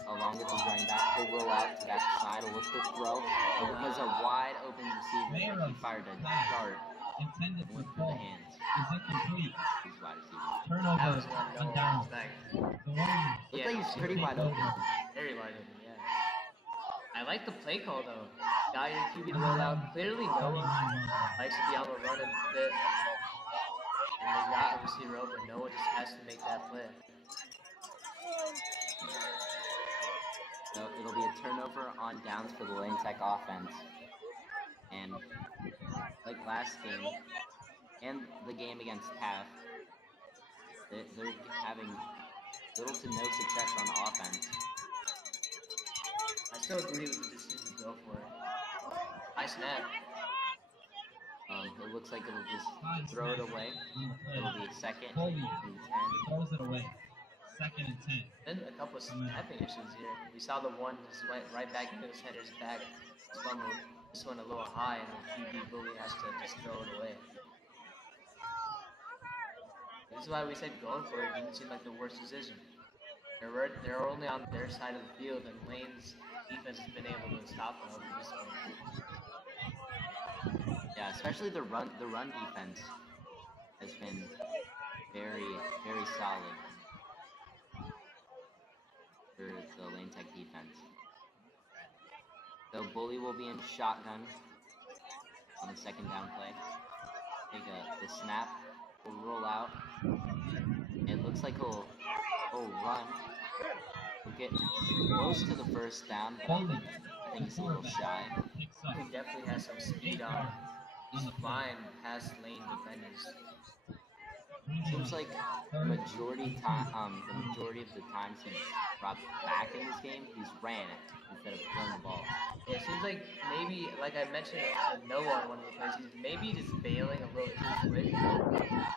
along with his running back. He'll roll out to that side, he'll look to throw. And because a wide open receiver, he fired a dart. Intended for Went through the ball. hands. Is incomplete. These wide receivers. That Turnover was one on no down. expect. The Warriors. Looks like he's pretty wide open. Very wide open, yeah. I like the play call though. Got your QB to roll out. Clearly Noah likes to be on the run a bit. And they got a receiver open. Noah just has to make that play. So it'll be a turnover on downs for the Lane Tech offense. And like last game and the game against TAF, they're having little to no success on offense. I still agree with the decision to go for it. High snap. It looks like it'll just throw it away. It'll be second and 10. Throws it away. Second and 10. Then a couple of snapping issues here. We saw the one just went right back into the center's back. Fumbled. This one a little high, and the QB bully has to just throw it away. This is why we said going for it didn't seem like the worst decision. They're only on their side of the field, and Lane's defense has been able to stop them over this one. Yeah, especially the run defense has been very, very solid for the Lane Tech defense. So Bully will be in shotgun on the second down play. Take the snap, will roll out. It looks like he'll run. He'll get close to the first down, but I think he's a little shy. He definitely has some speed on him. He's flying past lane defenders. Seems like the majority of the times he's dropped back in this game, he's ran it instead of throwing the ball. Yeah, it seems like maybe, like I mentioned Noah on one of the plays, he's maybe just bailing a little too quick.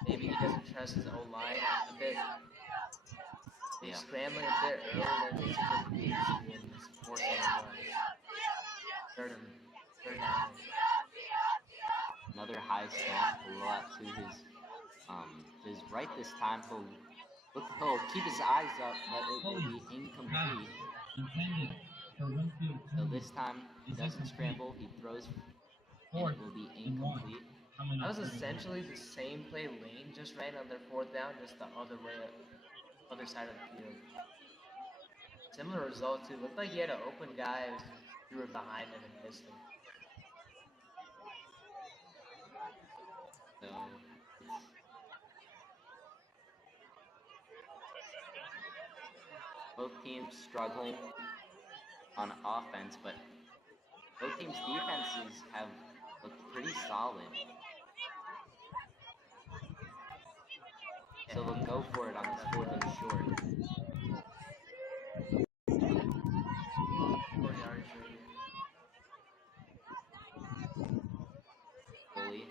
Maybe he doesn't trust his O-line a bit. He's scrambling a bit early, and then he's just forcing a run. Third down. Another high snap will roll out to his right this time. He'll keep his eyes up, but it will be incomplete. So this time he doesn't scramble, he throws, and it will be incomplete. That was essentially the same play Lane just ran on their fourth down, just the other side of the field. Similar result too. Looked like he had an open guy who threw it behind him and missed him. So both teams struggling on offense, but both teams' defenses have looked pretty solid. So they'll go for it on this fourth and short. 4 yards short. Bully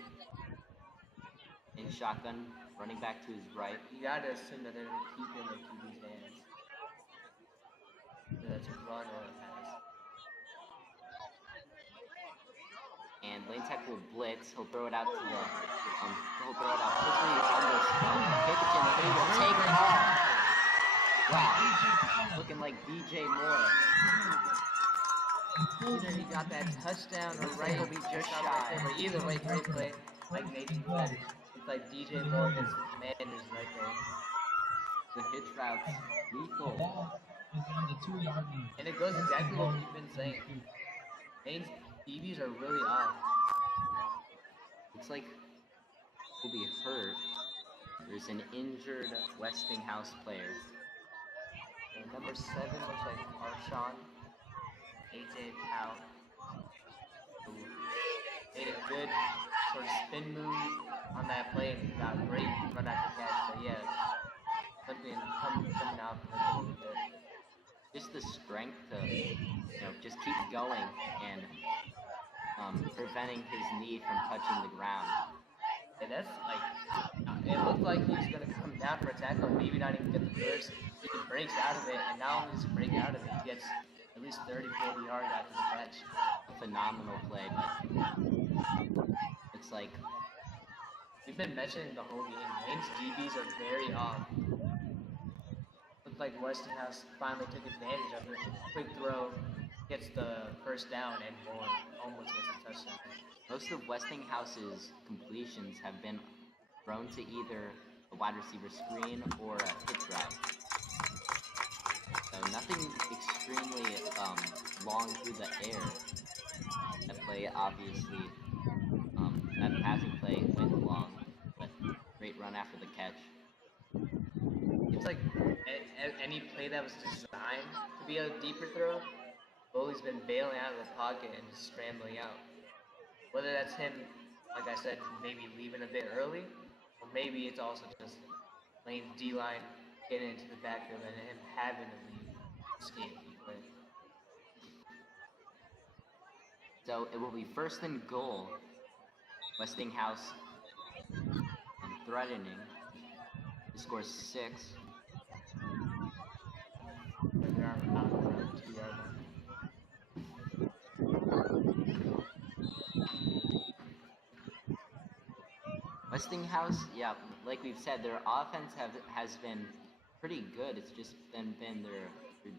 in shotgun, running back to his right. You gotta assume that they're gonna keep him in QB's hands. Whether that's a run or a pass. And Lane Tech will blitz. He'll throw it out to the he'll throw it out quickly on this Pickerton, and he will take off. Wow. Looking like DJ Moore. Either he got that touchdown or right, he'll be just shy. But either way, great play. Like Nathan said, it's like DJ Moore against the Commanders right there. The hitch routes lethal. And it goes exactly what we've been saying. Lane's DBs are really off. Looks like he'll be hurt. There's an injured Westinghouse player. And number 7 looks like Marshawn. AJ Powell. Made a good sort of spin move on that play and got great run after catch. But yeah, something coming out from him a little bit. Just the strength to, just keep going and preventing his knee from touching the ground. And that's like, it looked like he was going to come down for a tackle and maybe not even get the first. He breaks out of it, and not only does he break out of it, he gets at least 30, 40 yards after the catch. A phenomenal play, but it's like, we've been mentioning the whole game. Lane's DBs are very off. Looked like Westinghouse finally took advantage of it. Quick throw, gets the first down, and more, almost gets a touchdown. most of Westinghouse's completions have been thrown to either a wide receiver screen or a hitch route. So nothing extremely long through the air. That play obviously, that passing play went long, but great run run after the catch. Seems like any play that was designed to be a deeper throw, goalie's been bailing out of the pocket and just scrambling out. Whether that's him, like I said, maybe leaving a bit early, or maybe it's also just Lane's D-line getting into the backfield and him having to leave, escape the play. So it will be first and goal. Westinghouse threatening to score 6. But they're out around the 2-yard line. Westinghouse, yeah, like we've said, their offense has been pretty good. It's just been their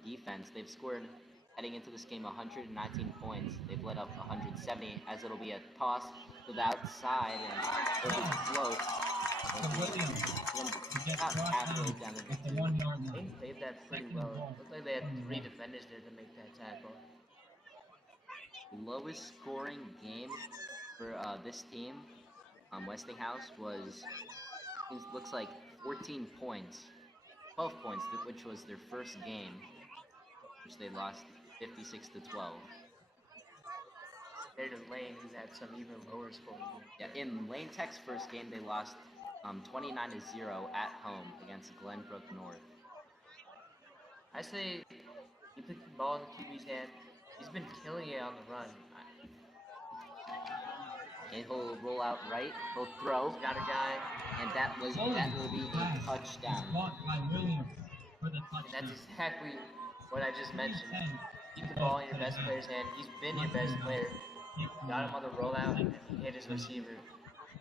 defense. They've scored, heading into this game, 119 points. They've let up 170, as it'll be a toss to the outside, and it'll be close. About halfway down the at the 1-yard They line. played that pretty well. Looked like they had 3 defenders there to make that tackle. Lowest scoring game for this team, Westinghouse, looks like 14 points, 12 points, which was their first game, which they lost 56 to 12. Compared to Lane, who's had some even lower scoring games. Yeah, in Lane Tech's first game, they lost 29 to 0 at home against Glenbrook North. I say you put the ball in the QB's hand. He's been killing it on the run. And he'll roll out right, he'll throw, He's got a guy, and that will be a touchdown. Caught by Williams for the and touchdown. that's exactly what I just mentioned. Keep the ball in your best player's hand. He's been your best player. Got him on the rollout, and he hit his receiver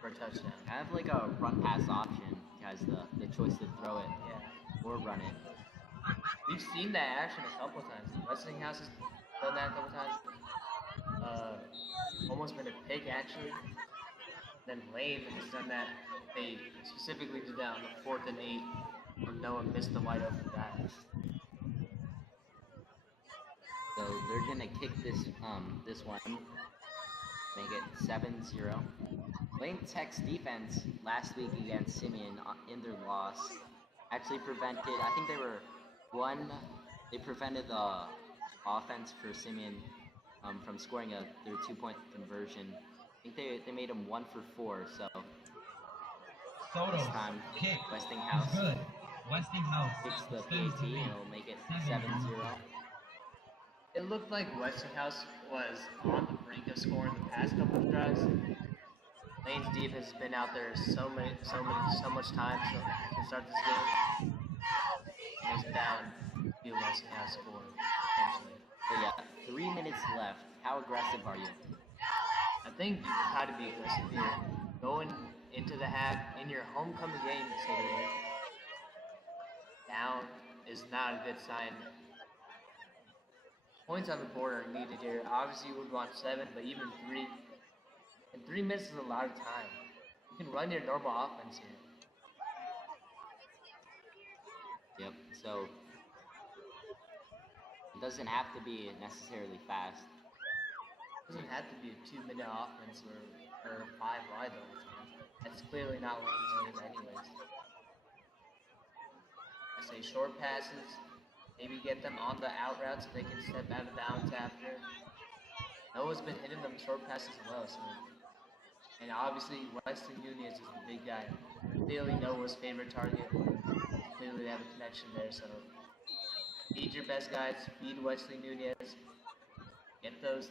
for a touchdown. Kind of like a run pass option. He has the choice to throw it or run it. We've seen that action a couple times. Westinghouse has done that a couple times. Almost been a pick, actually. Then Lane has done that. They specifically did that on the 4th and 8 when Noah missed the wide open guy. So they're gonna kick this one, make it 7-0. Lane Tech's defense last week against Simeon in their loss actually prevented, I think they prevented the offense for Simeon from scoring their 2-point conversion. I think they made them 1 for 4, so this time kick Westinghouse is good. Westinghouse kicks the extends PAT the and lead. it'll make it 7-0. It looked like Westinghouse was on the brink of scoring the past couple of drives. Lane's defense has been out there so much time to start this game. And it's bound to Westinghouse score eventually. So yeah, 3 minutes left. How aggressive are you? I think you try to be aggressive here. Going into the half in your homecoming game, so to speak, down is not a good sign. Points on the board are needed here. Obviously, you would want 7, but even 3. And 3 minutes is a lot of time. You can run your normal offense here. Yep, so it doesn't have to be necessarily fast. It doesn't have to be a 2-minute offense or a 5 wide though. That's clearly not Lane's game anyways. I say short passes, maybe get them on the out route so they can step out of bounds after. Noah's been hitting them short passes as well, so. And obviously, Wesley Nunez is the big guy. Clearly Noah's favorite target. Clearly they have a connection there, so feed your best guys, feed Wesley Nunez, get those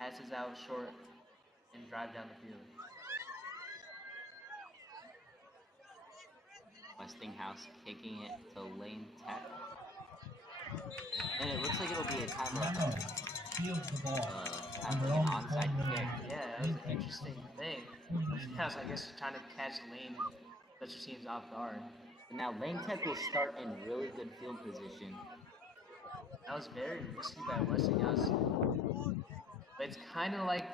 passes out short, and drive down the field. Westinghouse kicking it to Lane Tech. And it looks like it'll be a kind of Fields the ball. kind of like an onside kick. Yeah, that was an interesting thing. Westinghouse, I guess, trying to catch Lane, special teams off guard. And now Lane Tech will start in really good field position. That was very risky by Westinghouse. But it's kind of like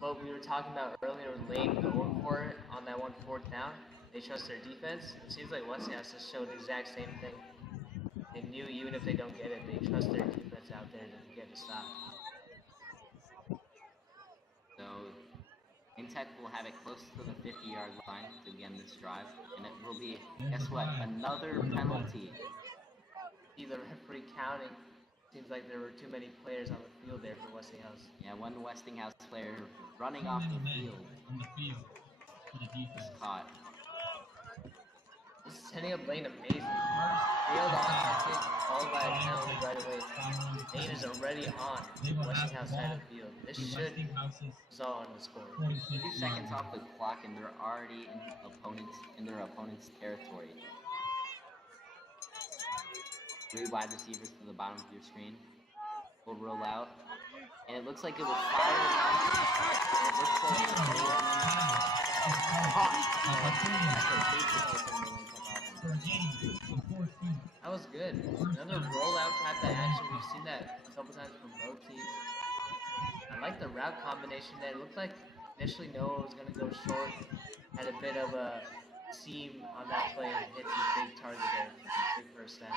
what we were talking about earlier with Lane going for it on that 4th down. They trust their defense. It seems like Westinghouse just showed the exact same thing. They knew even if they don't get it, they trust their defense out there to get a stop. So Lane Tech will have it close to the 50-yard line to begin this drive, and it will be, guess what, another penalty. See the referee counting. Seems like there were too many players on the field there for Westinghouse. Yeah, one Westinghouse player running off the field for the defense. was caught. This is setting up Lane amazing. Failed onside kick, followed by a penalty right away. Lane is already on the Westinghouse side of the field. This should result in the score. 2 seconds off the clock, and they're already in their opponent's territory. 3 wide receivers to the bottom of your screen will roll out, and it looks like it was fired. It looks like that was good. Another rollout type of action. We've seen that a couple times from both teams. I like the route combination there. It looked like initially Noah was going to go short. Had a bit of a seam on that play and hits his big target there. Big first down.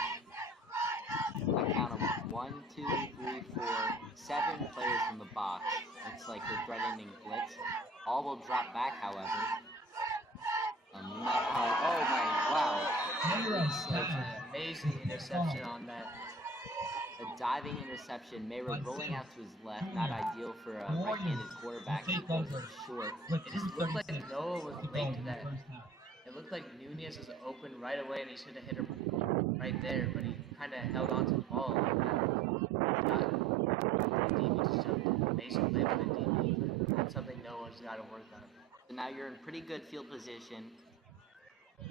I count them 1, 2, 3, 4, 7 players in the box. Looks like they're threatening blitz. All will drop back, however. Oh my, wow. Amazing interception on that. A diving interception. Mayra rolling out to his left. Not ideal for a right-handed quarterback. He goes short. It just looked like Noah was late to that. It looked like Nunez was open right away and he should have hit him right there, but he kind of held on to the ball a little bit. DB just jumped in. Amazing play by the DB, but that's something Noah's got to work on. So now you're in pretty good field position.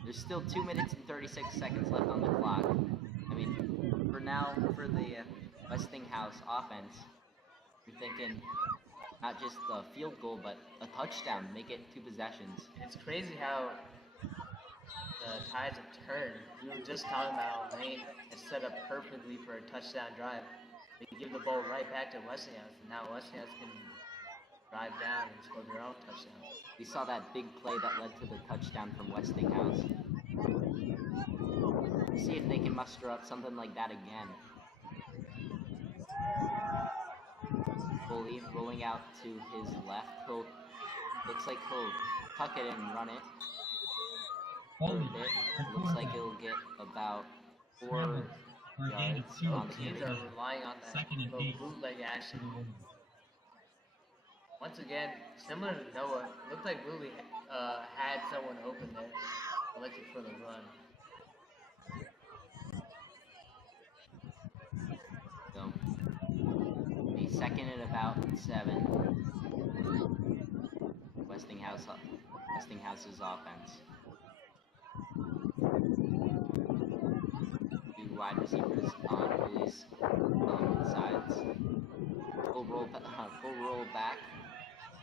There's still 2 minutes and 36 seconds left on the clock. I mean, for now, for the Westinghouse offense, you're thinking not just a field goal, but a touchdown. Make it 2 possessions. It's crazy how the tides have turned. We were just talking about Lane is set up perfectly for a touchdown drive. They give the ball right back to Westinghouse, and now Westinghouse can drive down and score their own touchdown. We saw that big play that led to the touchdown from Westinghouse. See if they can muster up something like that again. Bully rolling out to his left. Looks like he'll tuck it and run it for a bit. Looks like it'll get about 4 yards on the teams are relying on that little bootleg action. Once again, similar to Noah, looked like Luli had someone open there, elected for the run. So, a second and about 7. Westinghouse's offense. 2 wide receivers on Luli's sides. Full roll back.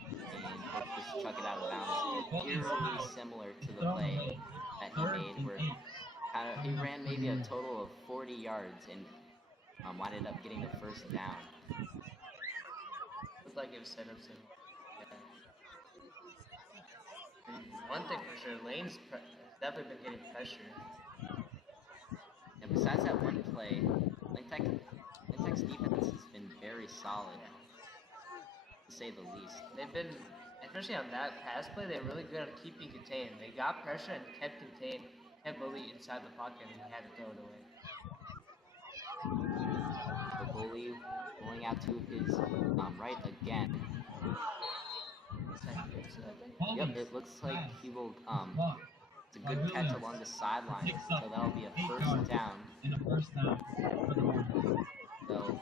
And he'll just chuck it out of bounds. Eerily similar to the play that he made, where he ran maybe a total of 40 yards and winded up getting the first down. Looked like it was set up soon. Yeah. One thing for sure, Lane's definitely been getting pressure. And besides that one play, Lane Tech's defense has been very solid. To say the least. They've been, especially on that pass play, they're really good at keeping contained. They got pressure and kept contained, kept Bully inside the pocket, and he had to throw it away. The Bully rolling out to his right again. Yep, it looks like he will, it's a good catch along the sideline, so that'll be a first down. So,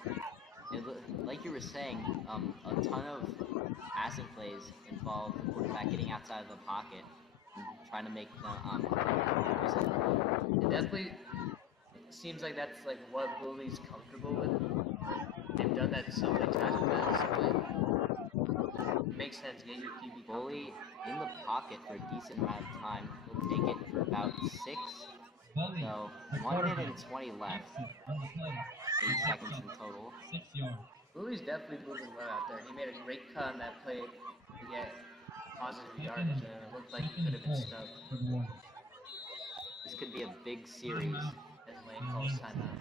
like you were saying, a ton of passing plays involve the quarterback getting outside of the pocket and trying to make the It definitely seems like that's like what Bully's comfortable with. They've done that so many times with that, so it makes sense. Get your QB Bully in the pocket for a decent amount of time. He'll take it for about 6. So 1 minute and 20 left. 8 seconds in total. Bully's definitely moving well out there. He made a great cut on that play to get positive yardage, and it looked like he could have been stuck. This could be a big series. As Lane calls timeout.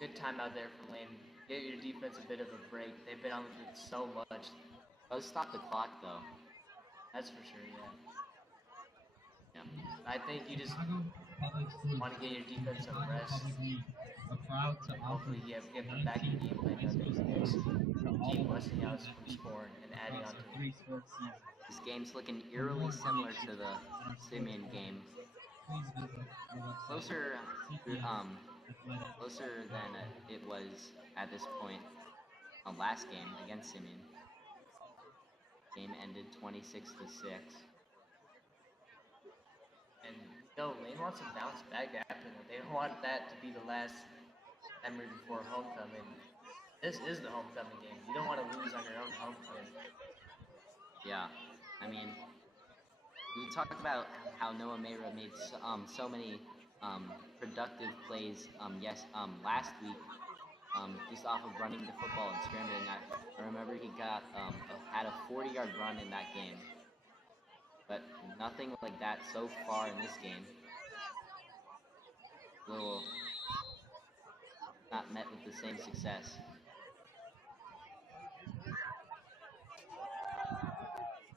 Good timeout there from Lane. Give your defense a bit of a break. They've been on the field so much. Does stop the clock though. That's for sure, yeah. Yeah. I think you just Chicago Public Schools want to get your defense some Chicago rest. Public League are proud to offer Hopefully, get them back in 19 game plan high now that school you guys sports to all keep of our Westinghouse student from athletes scoring and adding across on a to it. 3-sport season. This game's looking For more eerily similar to information the on our sports Simeon programs, game. please visit our website, Closer, CPS closer than it was at this point last game against Simeon. Game ended 26-6. And Lane wants to bounce back after that. They don't want that to be the last memory before homecoming. This is the homecoming game. You don't want to lose on your own home field. Yeah, I mean, we talked about how Noah Mayra made so many productive plays last week just off of running the football and scrambling. I remember he had a 40-yard run in that game, but nothing like that so far in this game. Little not met with the same success.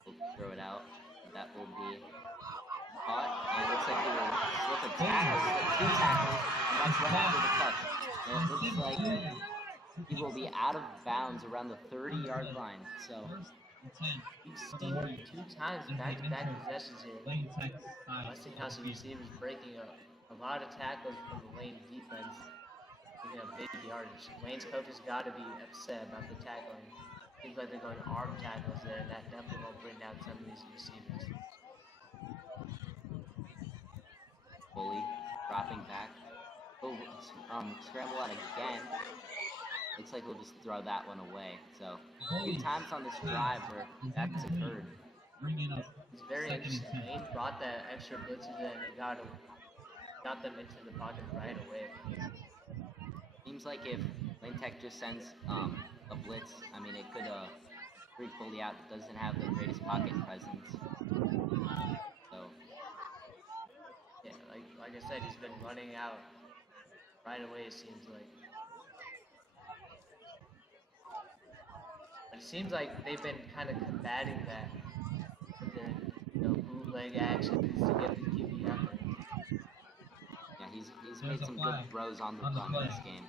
We'll throw it out. That will be caught, and it looks like he will slip a tackle, slip 2 tackles, and that's right after the catch. And it looks like he will be out of bounds around the 30-yard line. So we've seen 2 times back-to-back possessions here. Westinghouse receivers breaking a lot of tackles from the Lane defense, taking a big yardage. Lane's coach has got to be upset about the tackling. Seems like they're going arm tackles there, and that definitely won't bring down some of these receivers. Bully dropping back. Oh, scramble out again. Looks like we'll just throw that one away. So 2 times on this drive where that's occurred. It's very interesting. Lane brought that extra blitzes in and got them into the pocket right away. Seems like if Lane Tech just sends a blitz, I mean it could freak Bully out. Doesn't have the greatest pocket presence. So yeah, like I said, he's been running out right away. It seems like. But it seems like they've been kind of combating that with their bootleg actions to get the QB out there. yeah, he's made some good throws on the run in this game.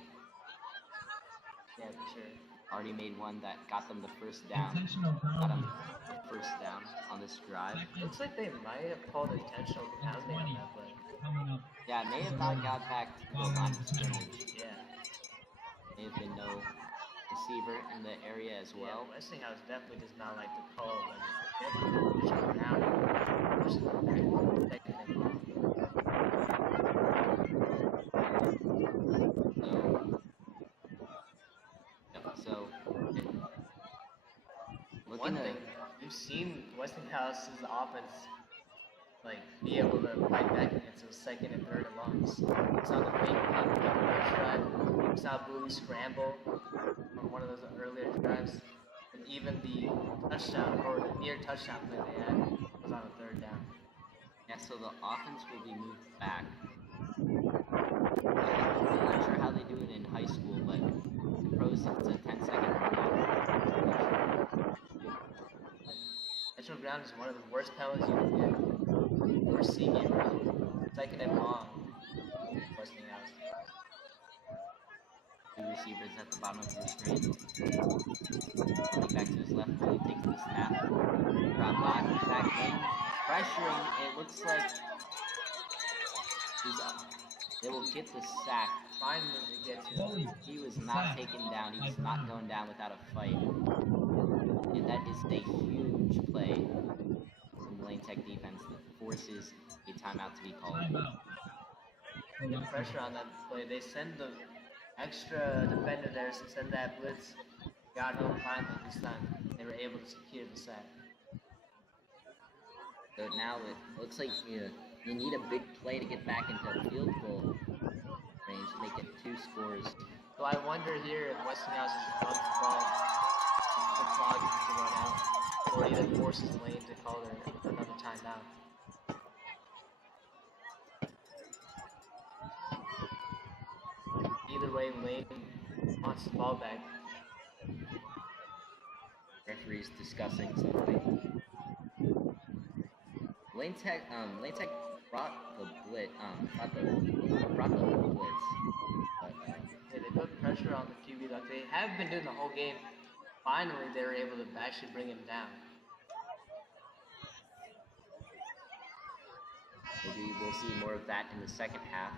Yeah, for sure. Already made one that got them the first down. Got them the first down on this drive. Looks like they might have called intentional grounding on that play. Yeah, it may have not got back to the line of scrimmage. Yeah. May have been no receiver in the area as well. Yeah, Westinghouse definitely does not like to call when they're grounding. Forces them back to second and long. So One thing, we've seen Westinghouse's offense be able to fight back against those second and third and longs. We saw the fake punt on the first drive. We saw Bowie scramble on one of those earlier drives. And even the touchdown, or the near touchdown play they had, was on a third down. yeah, so the offense will be moved back. I'm not sure how they do it in high school, but in pros it's a 10-second rule. Intentional ground is one of the worst penalties you can get. We're seeing it really. Second and long. Westinghouse. 2 receivers at the bottom of the screen. Running back to his left, Bully takes the snap. Drop back in. Pressuring, it looks like he's up. They will get the sack. Finally they get to him. He was not taken down. He was not going down without a fight. And that is a huge play from the Lane Tech defense that forces a timeout to be called. The pressure on that play. They send the extra defender there to send that blitz. Got home finally this time. They were able to secure the sack. So now it looks like you need a big play to get back into field goal range to make it 2 scores. So I wonder here if Westinghouse is runs the ball, the clock to run out, or either forces Lane to call another timeout. Either way, Lane wants the ball back. Referee's discussing something. Lane Tech brought the blitz, but Yeah, they put pressure on the QB like they have been doing the whole game. Finally, they were able to actually bring him down. maybe we'll see more of that in the second half.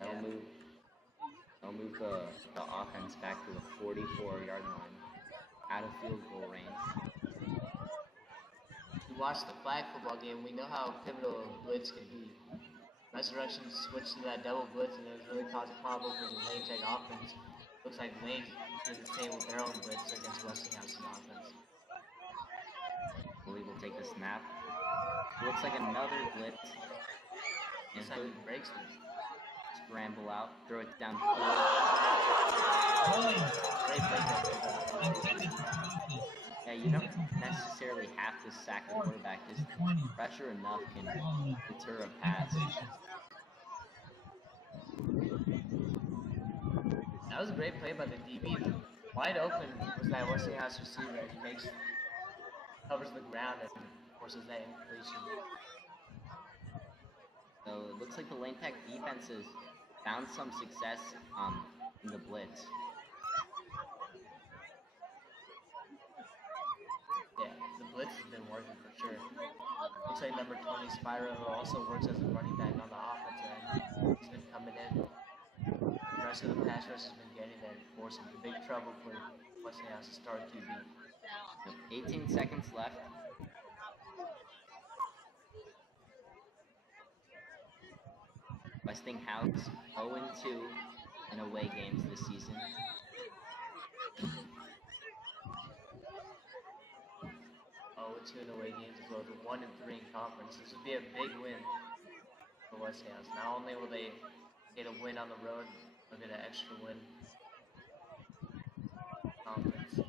That'll move the offense back to the 44-yard line, out of field goal range. We watched the flag football game. We know how pivotal blitz can be. Resurrection switched to that double blitz, and it was really causing problems for the Lane Tech offense. Looks like Lane did the same with their own blitz against Westinghouse's offense. Willie will take the snap. Looks like another blitz. Looks like he breaks it. Scramble out, throw it down. Great play. Yeah, you don't necessarily have to sack the quarterback. Just pressure enough can deter a pass. That was a great play by the DB. Wide open was that Westinghouse receiver. He covers the ground and forces that incompletion. So it looks like the Lane Tech defense has found some success in the blitz. Yeah, the blitz has been working for sure. Looks like number 20 Spyro, who also works as a running back on the offensive end. He's been coming in. The rest of the pass rush has been getting there, forcing big trouble for Westinghouse to start QB. 18 seconds left. Westinghouse 0-2 in away games this season. Two in away games as well as 1-3 in conference. This would be a big win for Westinghouse. Not only will they get a win on the road, they'll get an extra win. Conference.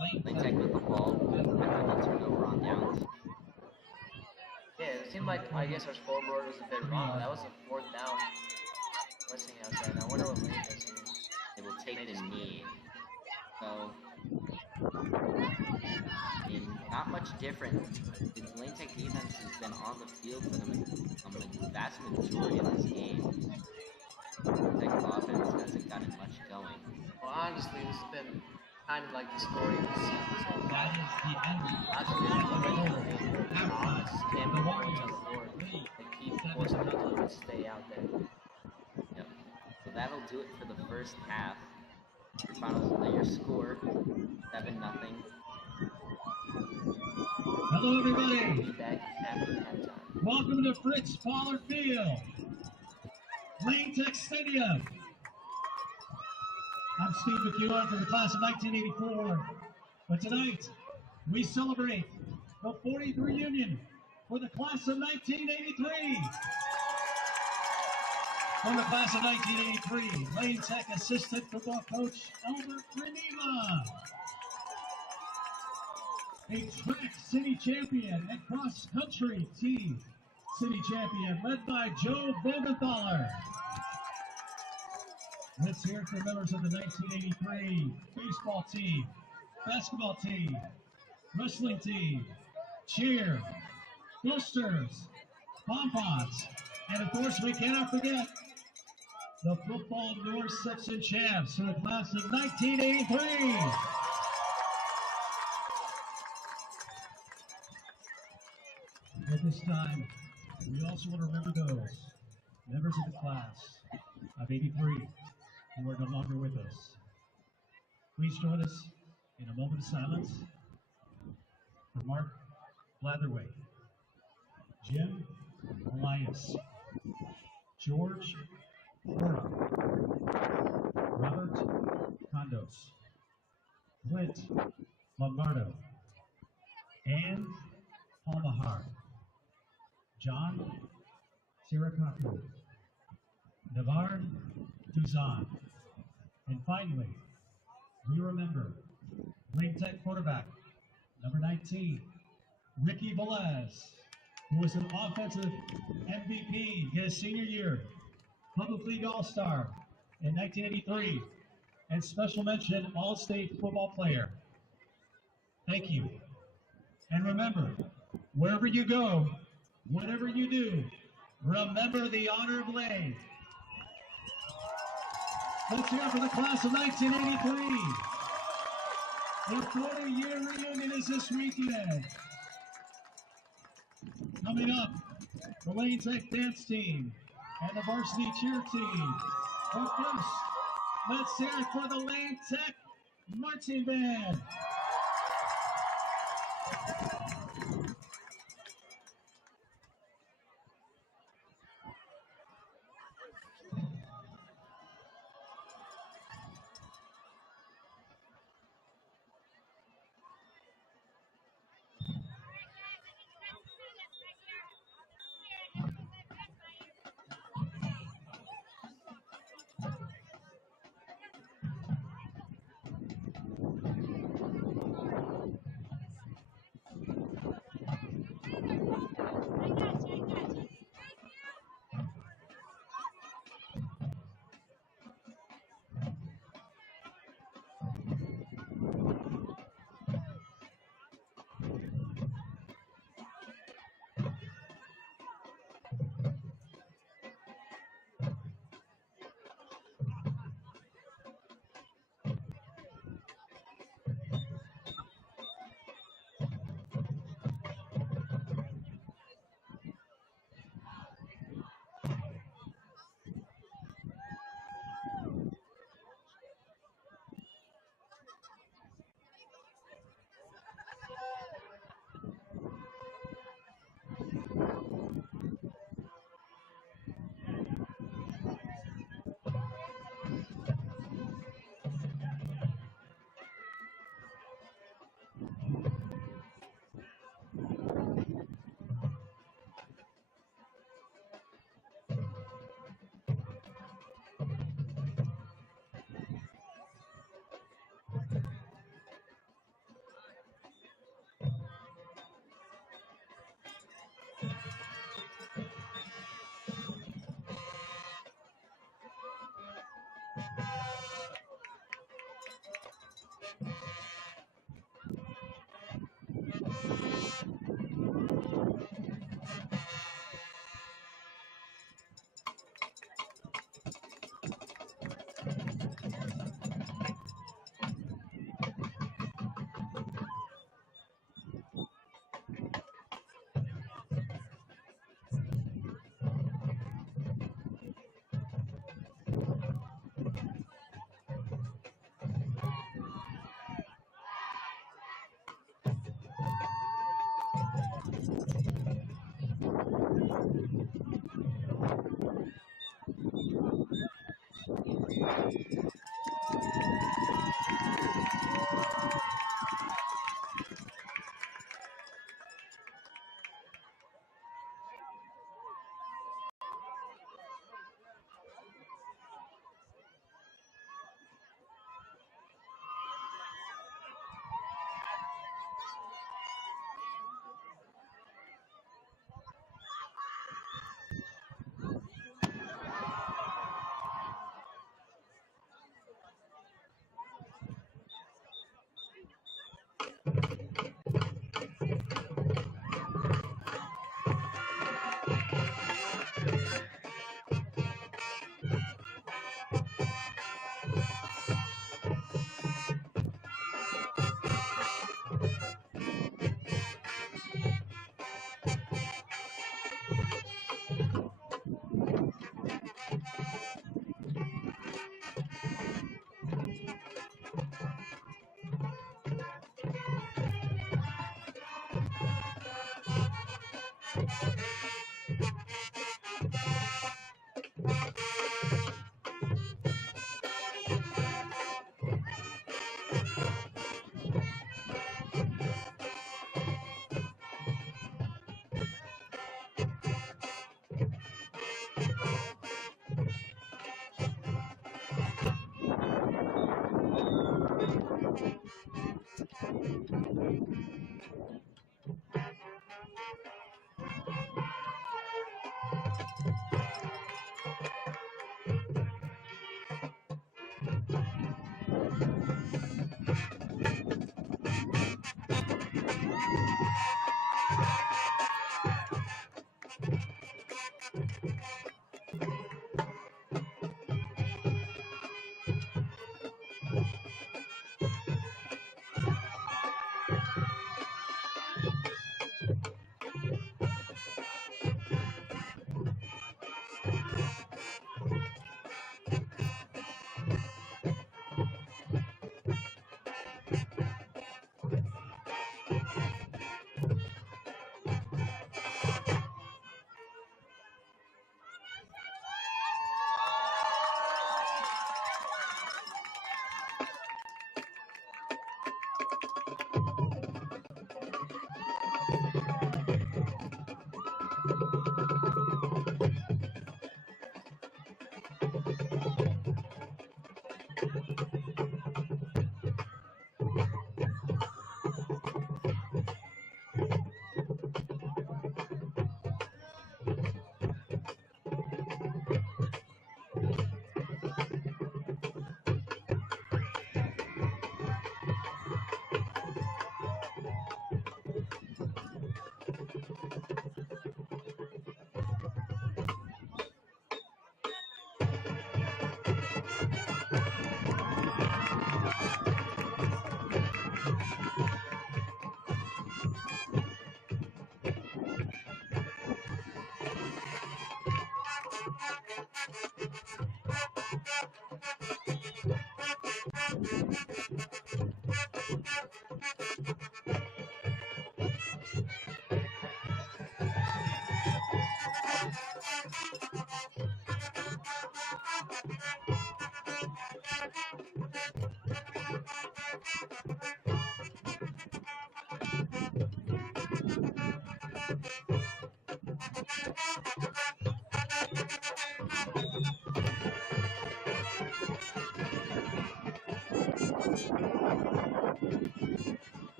Lane Tech with the ball after the turnover on downs. Yeah, it seemed like I guess our scoreboard was a bit wrong. That was a 4th down. Westinghouse had. I wonder what Lane does here. They will take the knee. So, I mean, not much different. The Lane Tech defense has been on the field for the vast majority of this game. Lane Tech offense hasn't gotten much going. Well, honestly, this has been kind of like the story of the season. That is the end. Lots of good offense can't be points on the board. They keep forcing people to stay out there. Yep. So that'll do it for the first half. Your score, 7-0. Hello, everybody. Welcome to Fritz Pollard Field, Lane Tech Stadium. I'm Steve McEwen from the class of 1984. But tonight, we celebrate the 40th reunion for the class of 1983. From the class of 1983, Lane Tech assistant football coach Albert Reneva. A track city champion and cross-country team city champion led by Joe Bogenthaler. Let's hear it for members of the 1983 baseball team, basketball team, wrestling team, cheer, boosters, pom-poms, and of course we cannot forget the football North Section champs for the class of 1983. At this time, we also want to remember those members of the class of 83 who are no longer with us. Please join us in a moment of silence for Mark Blatherway, Jim Elias, George Cora, Robert Condos, Clint Lombardo, Ann Palmahar, John Sirakaku, Navarre Duzan, and finally, we remember Lane Tech quarterback, number 19, Ricky Velez. who was an offensive MVP his senior year, Public League All-Star in 1983, and special mention All-State football player. Thank you. And remember, wherever you go, whatever you do, remember the honor of Lane. Let's hear it for the class of 1983. The 40-year reunion is this weekend. Coming up, the Lane Tech dance team and the varsity cheer team. But first, let's hear it for the Lane Tech marching band.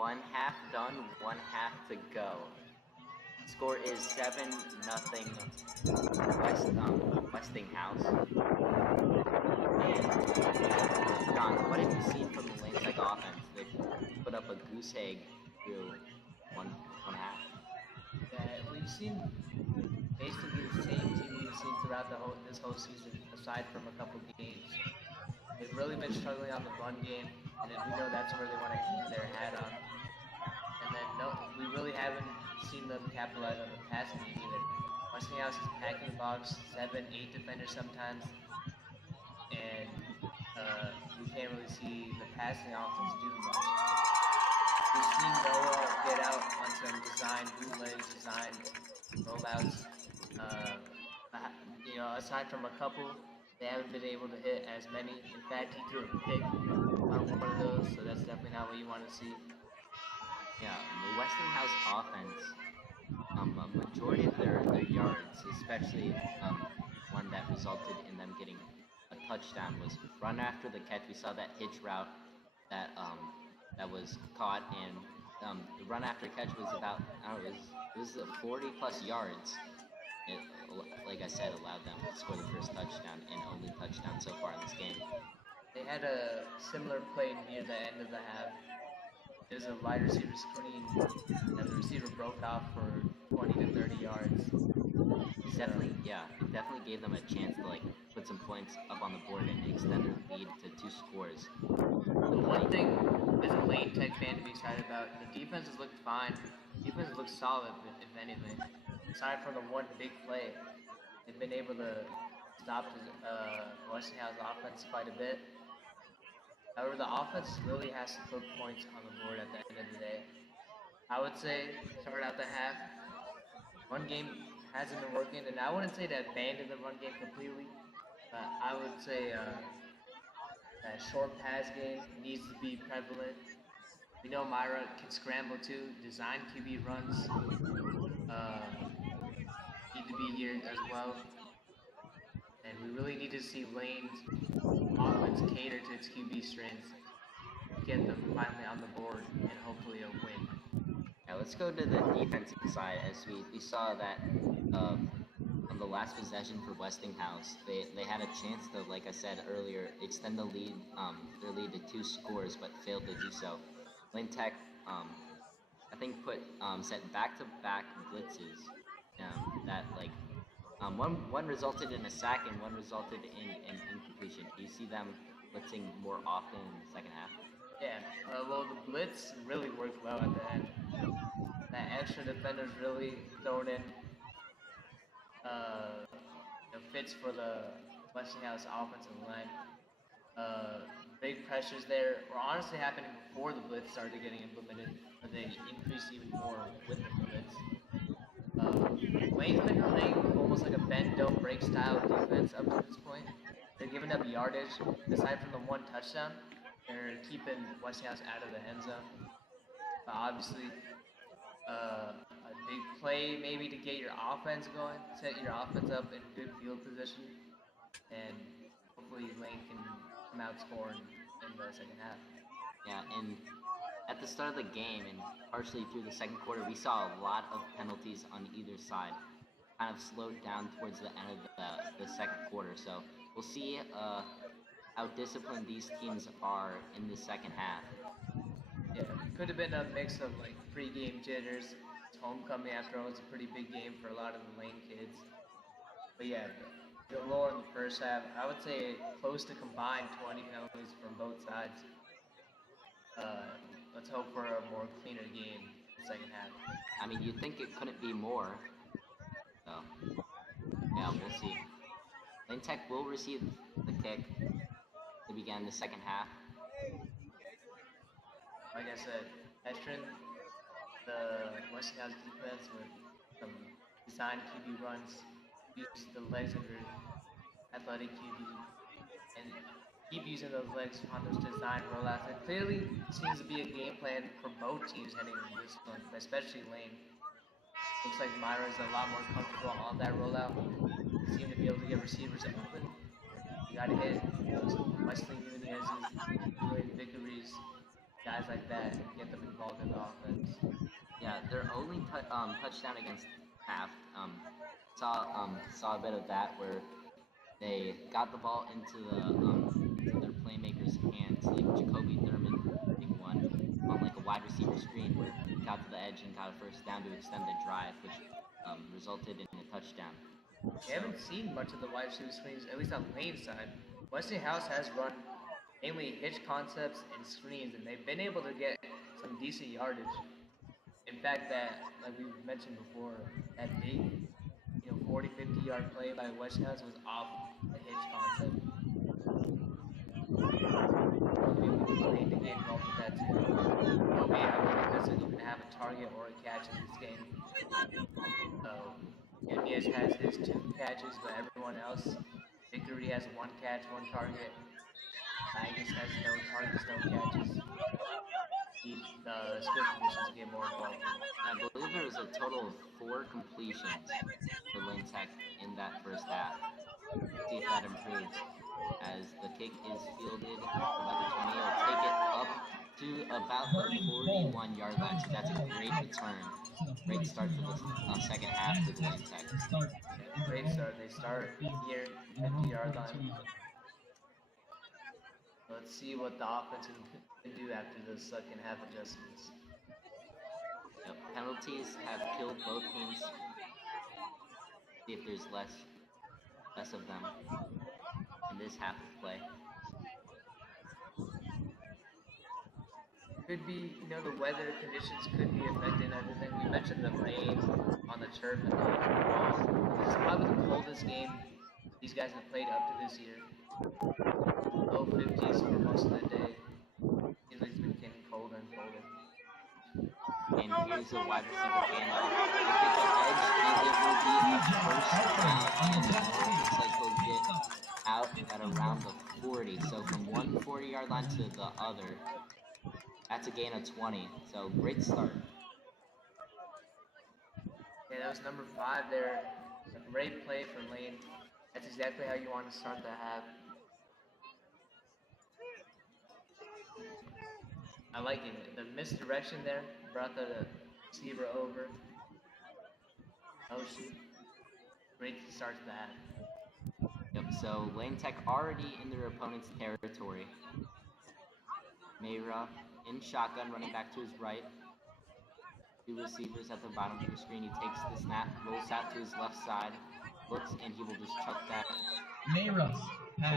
One half done, one half to go. Score is 7-0 Westinghouse. And John, what have you seen from the Lane Tech offense? They put up a goose egg through one half. Yeah, we've seen basically the same team we've seen throughout this whole season, aside from a couple games. They've really been struggling on the run game, and we know that's where they want to hang their hat on. And then no, we really haven't seen them capitalize on the passing game either. Westinghouse is packing the box, 7, 8 defenders sometimes, and we can't really see the passing offense do much. We've seen Noah get out on some designed bootlegs, designed rollouts. Aside from a couple, they haven't been able to hit as many. In fact, he threw a pick on one of those, so that's definitely not what you want to see. Yeah, the Westinghouse offense, a majority of their yards, especially one that resulted in them getting a touchdown, was run after the catch. We saw that hitch route that was caught, and the run after catch was about, I don't know, it was 40+ yards. It, like I said, allowed them to score the first touchdown and only touchdown so far in this game. They had a similar play near the end of the half. It was a wide receiver screen that the receiver broke off for 20 to 30 yards. It definitely gave them a chance to like put some points up on the board and extend their lead to 2 scores. The one thing as a Lane Tech fan to be excited about, the defenses looked fine. Defenses looked solid, if anything. Aside from the one big play, they've been able to stop the Westinghouse offense quite a bit. However, the offense really has to put points on the board at the end of the day. I would say start out the half. Run game hasn't been working, and I wouldn't say to abandon the run game completely, but I would say that short pass game needs to be prevalent. We know Myra can scramble too. Design QB runs need to be here as well, and we really need to see Lane's offense cater to its QB strengths, get them finally on the board, and hopefully a win. Yeah, let's go to the defensive side. As we saw that on the last possession for Westinghouse, they had a chance to, like I said earlier, extend the lead, their lead to 2 scores, but failed to do so. Lane Tech, I think set back-to-back blitzes that like one resulted in a sack and one resulted in an incompletion. Do you see them blitzing more often in the second half? Yeah, well, the blitz really worked well at the end. That extra defenders really thrown in fits for the Westinghouse offensive line. Big pressures there were honestly happening before the blitz started getting implemented, but they increased even more with the blitz. Lane's been playing almost like a bend don't break style defense up to this point. They're giving up yardage. Aside from the one touchdown, they're keeping Westinghouse out of the end zone. Obviously, a big play maybe to get your offense going, set your offense up in good field position, and hopefully Lane can come out scoring in the second half. Yeah, and at the start of the game and partially through the second quarter, we saw a lot of penalties on either side. Kind of slowed down towards the end of the second quarter. So we'll see how disciplined these teams are in the second half. Yeah, it could have been a mix of like pregame jitters. It's homecoming after all. It's a pretty big game for a lot of the Lane kids. But yeah, the lower in the first half, I would say close to combined 20 penalties from both sides. Let's hope for a more cleaner game in the second half. I mean, you'd think it couldn't be more. So yeah, we'll see. Lane Tech will receive the kick to begin the second half. Like I said, Estrin, the Westinghouse defense with some designed QB runs, use the legs of your athletic QB, and keep using those legs on those design rollouts. It clearly seems to be a game plan for both teams heading into this one, especially Lane. Looks like Myra's a lot more comfortable on that rollout. They seem to be able to get receivers open. You gotta hit those Wesley Nunez's, Julian Vickery's, guys like that and get them involved in the offense. Yeah, their only touchdown against Taft, saw a bit of that where they got the ball into their playmakers' hands, like Jacoby Thurman hitting one on like a wide receiver screen where he got to the edge and got a first down to extend the drive, which resulted in a touchdown. We haven't seen much of the wide receiver screens, at least on Lane's side. Westinghouse has run mainly hitch concepts and screens, and they've been able to get some decent yardage. In fact, that, like we mentioned before, that big, 40, 50-yard play by Westinghouse was off a hitch concept. So maybe we need Lane to get involved with that too. Kobe, I believe, doesn't even have a target or a catch in this game. So Nunez has his 2 catches, but everyone else, Vickery has 1 catch, 1 target. Magnus has no targets, no catches. Need the skill positions to get more involved. I believe there was a total of 4 completions for Lane Tech in that first half. See if that improves. As the kick is fielded for about the 20, it'll take it up to about the 41-yard line. So that's a great return. Great start to the second half for the Lane Tech. Great start. They start here, 50-yard line. Let's see what the offense can do after the second half adjustments. Yep. Penalties have killed both teams. See if there's less of them in this half of play. Could be, the weather conditions could be affecting everything. We mentioned the rain on the turf and the ball. This is probably the coldest game these guys have played up to this year. Low 50s for most of the day. Seems like it's been getting colder and colder. And here's a wide receiver handoff. Look at the edge, and it will be a first down. And it looks like he'll get out at around the 40. So from one 40-yard line to the other, that's a gain of 20. So great start. Yeah, that was number 5 there. A great play for Lane. That's exactly how you want to start the half. I like it. The misdirection there brought the receiver over. Motion. Great start to the half. Yep, so Lane Tech already in their opponent's territory. Mayra in shotgun, running back to his right. 2 receivers at the bottom of the screen. He takes the snap, rolls out to his left side, looks, and he will just chuck that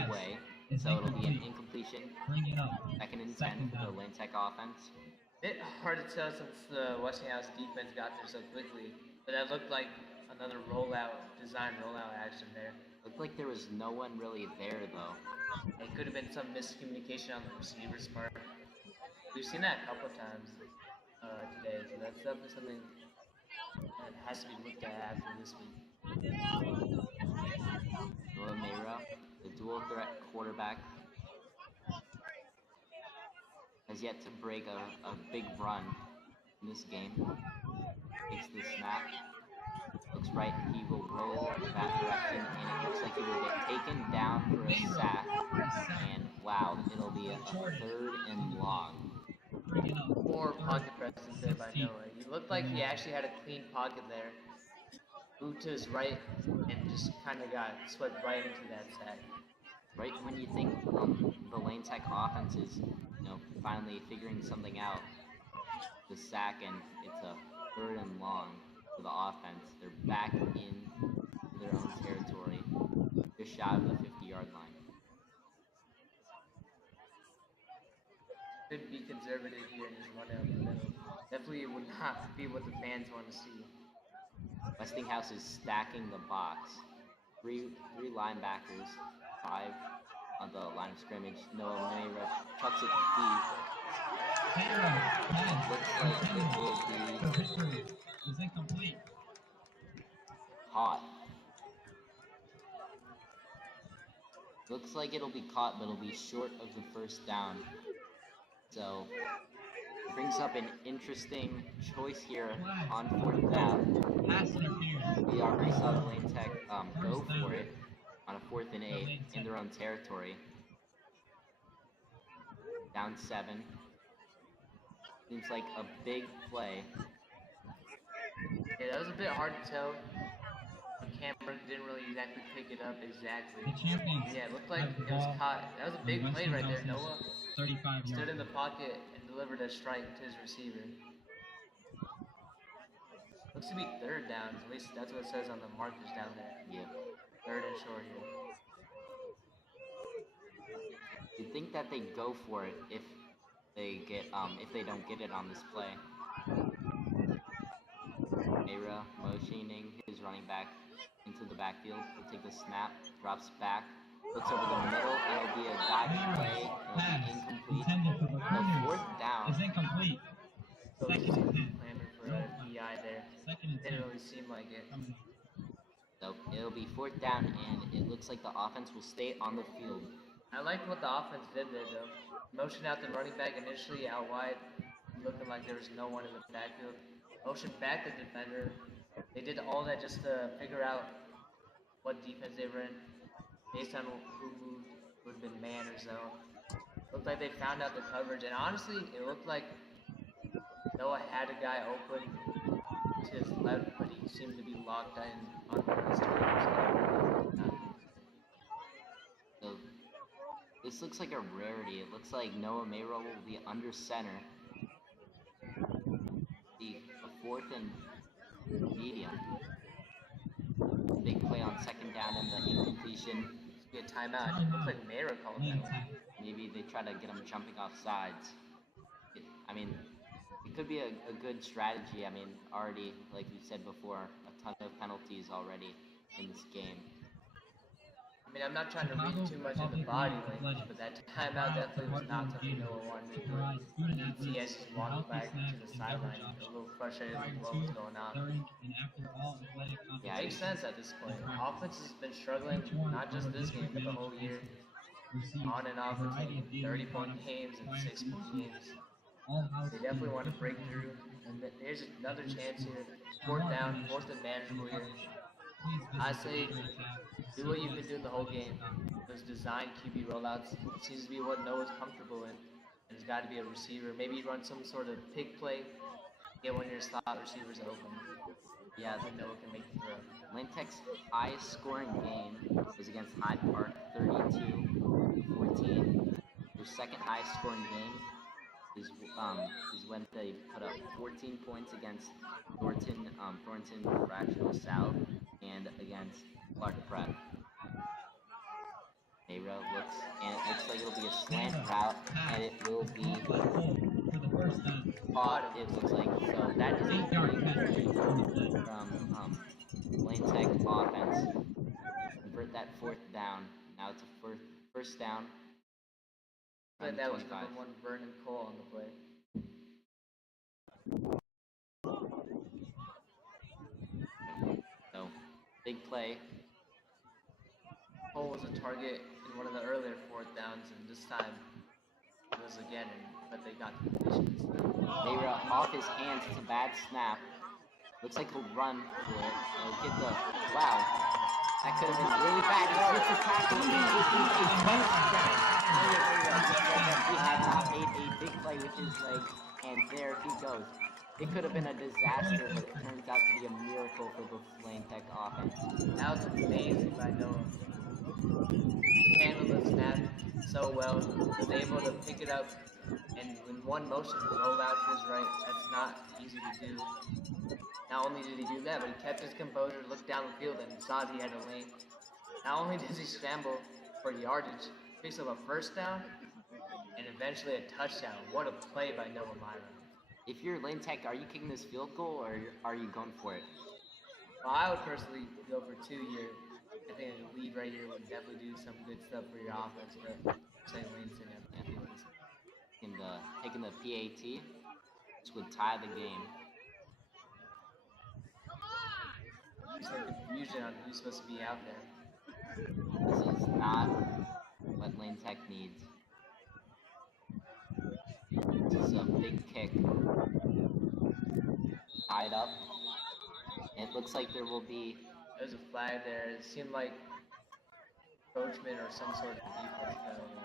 away. So it'll be an incompletion. Second and 10 for the Lane Tech offense. Bit hard to tell since the Westinghouse defense got there so quickly, but that looked like another design rollout action there. Looked like there was no one really there though. It could have been some miscommunication on the receiver's part. We've seen that a couple of times today, so that's definitely something that has to be looked at after this week. Noah Mayra, the dual threat quarterback, has yet to break a big run in this game. Takes the snap, looks right, he will roll that direction, and it looks like he will get taken down for a sack, and wow, it'll be a 3rd and long. Poor pocket presence there by Noah. He looked like he actually had a clean pocket there. Moved to his right and just kind of got swept right into that sack. Right when you think the Lane Tech offense is, finally figuring something out, the sack, and it's a 3rd and long for the offense. They're back in their own territory, just shy of the 50-yard line. Could be conservative here and just run it up the middle. Definitely would not be what the fans want to see. Westinghouse is stacking the box. Three linebackers, 5 on the line of scrimmage. Noah Mayra chucks it deep. Looks like it will be incomplete. Caught. Looks like it'll be caught, but it'll be short of the first down. So brings up an interesting choice here on 4th down. We already saw the Lane Tech go for it on a 4th and 8 in their own territory. Down 7. Seems like a big play. Yeah, that was a bit hard to tell. On camera, didn't really exactly pick it up exactly. The champions Yeah, it looked like have the it was ball caught. That was a on big play right there. Westinghouse's Noah 35-yard stood in the line. pocket and delivered a strike to his receiver. Looks to be third down. At least that's what it says on the markers down there. Yep. Third and short here. You'd think that they'd go for it if they don't get it on this play. Mayra motioning his running back into the backfield. He'll take the snap, drops back, looks over the middle, and it'll be a diving play. It'll be Pass incomplete. intended for the The Warriors fourth down. is incomplete. Coach Second seemed and to be 10. clamoring for No a flag. PI there. Second and 10. Didn't really seem like it. Coming. So it'll be fourth down, and it looks like the offense will stay on the field. I liked what the offense did there, though. Motion out the running back initially out wide, looking like there was no one in the backfield. Motion back the defender. They did all that just to figure out what defense they were in, based on who moved, would have been man or zone. Looked like they found out the coverage, and honestly, it looked like Noah had a guy open to his left, but he seemed to be locked in on one of his targets. So this looks like a rarity. It looks like Noah Mayrow will be under center. The fourth and medium. Big play on second down and the incompletion. Be a timeout. It looks like Mayra called that one. Maybe they try to get him jumping off sides. It could be a good strategy. Already, like we said before, a ton of penalties already in this game. I'm not trying to read too much into body language, but that timeout definitely was not something Noah wanted to do. You can see as he's walking back to the sideline, a little frustrated with what was going on. Yeah, it makes sense at this point. Offense has been struggling, not just this game, but the whole year. On and off between 30-point games and 6-point games. They definitely want to break through. And there's another chance here. Fourth down, fourth and manageable here. I say, do what you've been doing the whole game. Those design QB rollouts, it seems to be what Noah's comfortable in. There's got to be a receiver. Maybe run some sort of pick play. Get one of your slot receivers open. Yeah, then Noah can make the throw. Lane Tech's highest scoring game was against Hyde Park, 32-14. Their second highest scoring game is when they put up 14 points against Thornton Fractional South and against Clark Prep. Mayra looks, and it looks like it'll be a slant route, and it will be caught. It looks like so. That is a great play from Lane Tech offense. Convert that fourth down. Now it's a first down. But that was number one Vernon Cole on the play. So, big play. Cole was a target in one of the earlier fourth downs, and this time it was again, but they got the completion instead. Mayra off his hands. It's a bad snap. Looks like he'll run for it. He'll get the wow. That could have been really bad. He gets the tackle. He had not made a big play with his legs, and there he goes. It could have been a disaster, but it turns out to be a miracle for the Lane Tech offense. That was amazing by Noah. He handled the snap so well. Was able to pick it up and in one motion roll out to his right. That's not easy to do. Not only did he do that, but he kept his composure, looked down the field, and saw he had a lane. Not only does he scramble for yardage, picks up a first down, and eventually a touchdown. What a play by Noah Myra. If you're Lane Tech, are you kicking this field goal, or are you going for it? Well, I would personally go for 2 here. I think a lead right here would definitely do some good stuff for your offense, but say Lane's in it. Taking the PAT, which would tie the game. Some confusion on who's supposed to be out there. This is not what Lane Tech needs. This is a big kick. Tied up. It looks like there will be... There's a flag there. It seemed like coachman or some sort of defense penalty.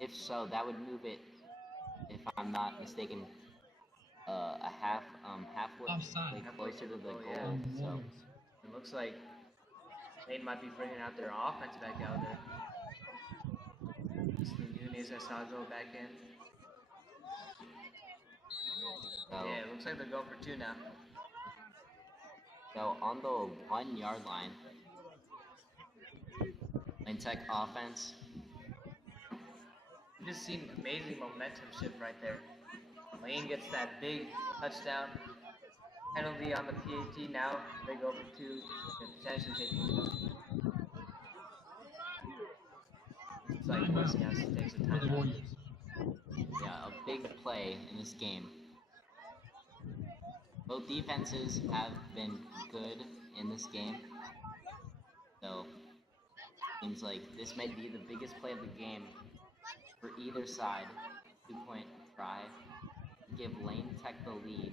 If so, that would move it if I'm not mistaken, a halfway Offside. closer to the goal, goal. yeah. On the So Warriors. It looks like Lane might be bringing out their offense back out there. Nunez, I saw go back in. Yeah, it looks like they're going for two now. so on the 1 yard line, Lane Tech offense. You just seen amazing momentum shift right there. Lane gets that big touchdown. Penalty on the PAT now. They go for two and potentially take the lead. Looks like Westinghouse takes a For the timeout. Warriors. Yeah, a big play in this game. Both defenses have been good in this game. So seems like this might be the biggest play of the game for either side. 2-point try. Give Lane Tech the lead.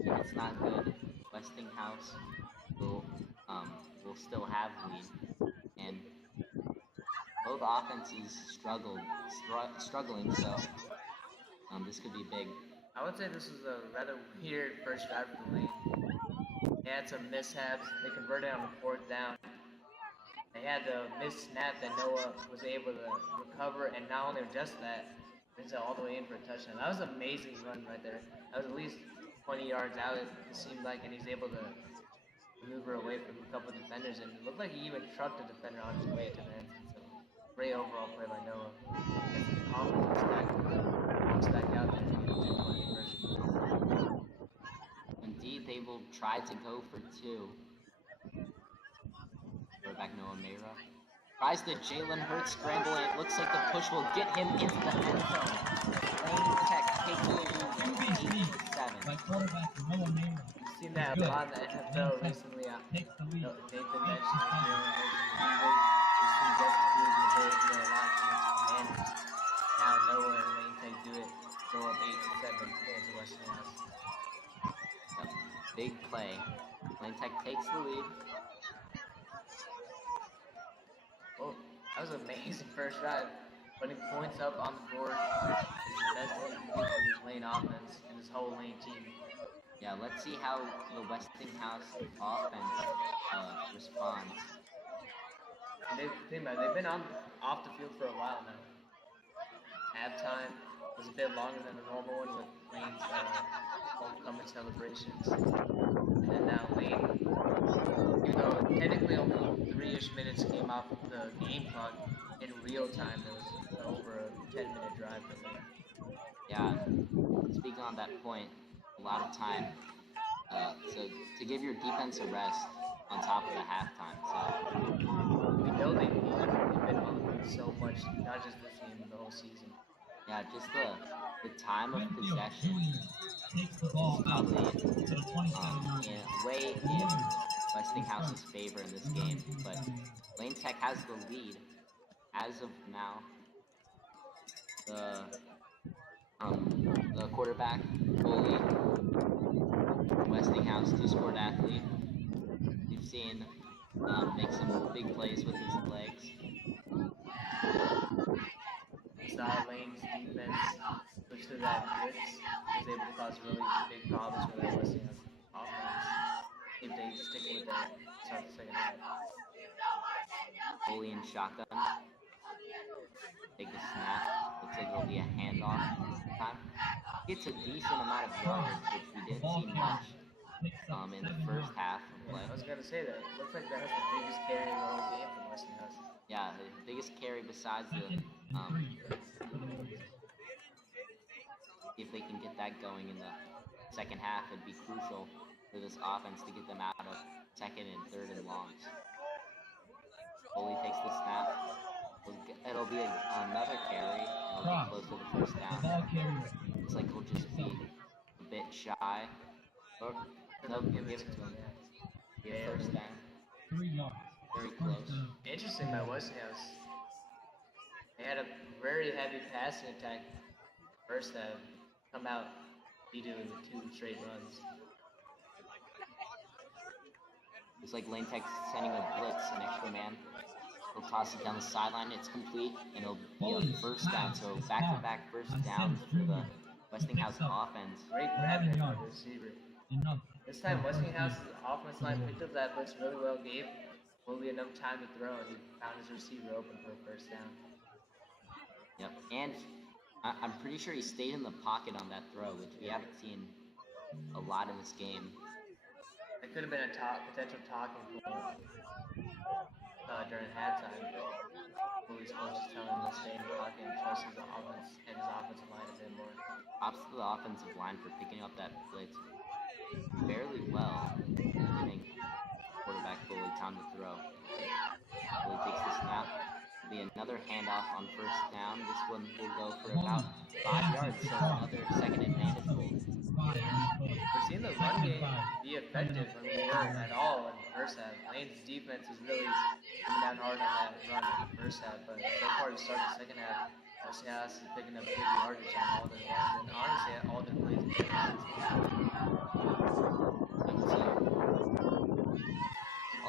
If it's not good, Westinghouse will still have the lead. And both offenses struggling, so this could be big. I would say this is a rather weird first drive for Lane. They had some mishaps. They converted on the fourth down. They had the missed snap that Noah was able to recover, and not only just that, brings it all the way in for a touchdown. That was an amazing run right there. That was at least 20 yards out, it seemed like, and he's able to maneuver away from a couple of defenders, and it looked like he even trucked a defender on his way to the end zone. So great overall play by Noah. As the offense walks back out there to get a 2-point conversion. Indeed, they will try to go for two. Quarterback Noah Mayra tries the Jalen Hurts scramble, and it looks like the push will get him into the end zone. Lane Tech takes the lead 8-7. By quarterback Noah Mayra. You've seen that a lot in the NFL recently. Takes the lead. Nathan mentioned it, Jalen Hurts and the Eagles. We've seen Justin Fields and the Bears do a lot against the Commanders. Now Noah and Lane Tech do it. Go up 8-7 against Westinghouse. Big play. Lane Tech takes the lead. Oh, that was an amazing first drive. Putting points up on the board is the best thing you can do for this Lane offense and this whole Lane team. Yeah, let's see how the Westinghouse offense responds. They've been off the field for a while now. Halftime was a bit longer than the normal one with Lane's homecoming celebrations. And then now Lane, even though technically only 3-ish minutes came off the game clock, in real time there was over a 10-minute drive for Lane. Yeah, speaking on that point, a lot of time. So to give your defense a rest on top of the halftime. So We know they've been on the field so much, not just this game, but the whole season. yeah, just the time of Winfield possession Jr. takes the ball out probably to the 27-yard line. way in Westinghouse's favor in this game. But Lane Tech has the lead as of now. The quarterback, goalie, Westinghouse, two-sport athlete. We've seen make some big plays with his legs. Saw Lane's defense switch to that blitz, was able to cause really big problems for that Westinghouse offense if they stick with that start the second half. Goalie and shotgun. Take the snap. Looks like it'll be a handoff time. Gets a decent amount of yardage, which we didn't see much in the first half of play. I was gonna say that. It looks like that was the biggest carry in the whole game for Westinghouse. Yeah, the biggest carry besides the if they can get that going in the second half, it'd be crucial for this offense to get them out of second and third and longs. Goalie takes the snap. It'll be another carry. It'll be close to the first down. Looks like he'll just be a bit shy. Or, no, give it to him. Get first down. 3 yards. Very close. Interesting by Westinghouse. They had a very heavy passing attack first half. Come out leading with 2 straight runs. It's like Lane Tech's sending a blitz, an extra man. He'll toss it down the sideline. It's complete, and it'll be Bullies a first down. have So a back-to-back spot first on downs Sims for the Jr. Westinghouse Picks up offense. Great grab 11 there by the yards. receiver. Enough. This time for a first Westinghouse's down offense for the line Wolves. picked up that blitz really well, gave Bully enough time to throw, and he found his receiver open for a first down. Yep, and I'm pretty sure he stayed in the pocket on that throw, which we haven't seen a lot in this game. That could have been a potential talking point during halftime. Bully's coach is telling him to stay in the pocket and trust his offense and his offensive line a bit more. Props to the offensive line for picking up that blitz fairly well, giving quarterback Bully time to throw. Bully takes the snap. Will be another handoff on first down. This one will go for about 5 yards, so another second advantage goal. We're seeing the run game be effective when we weren't at all in the first half. Lane's defense is really coming down hard on that run in the first half, but so far to start the second half, Westinghouse is picking up big yardage on all their runs and honestly all their plays in general.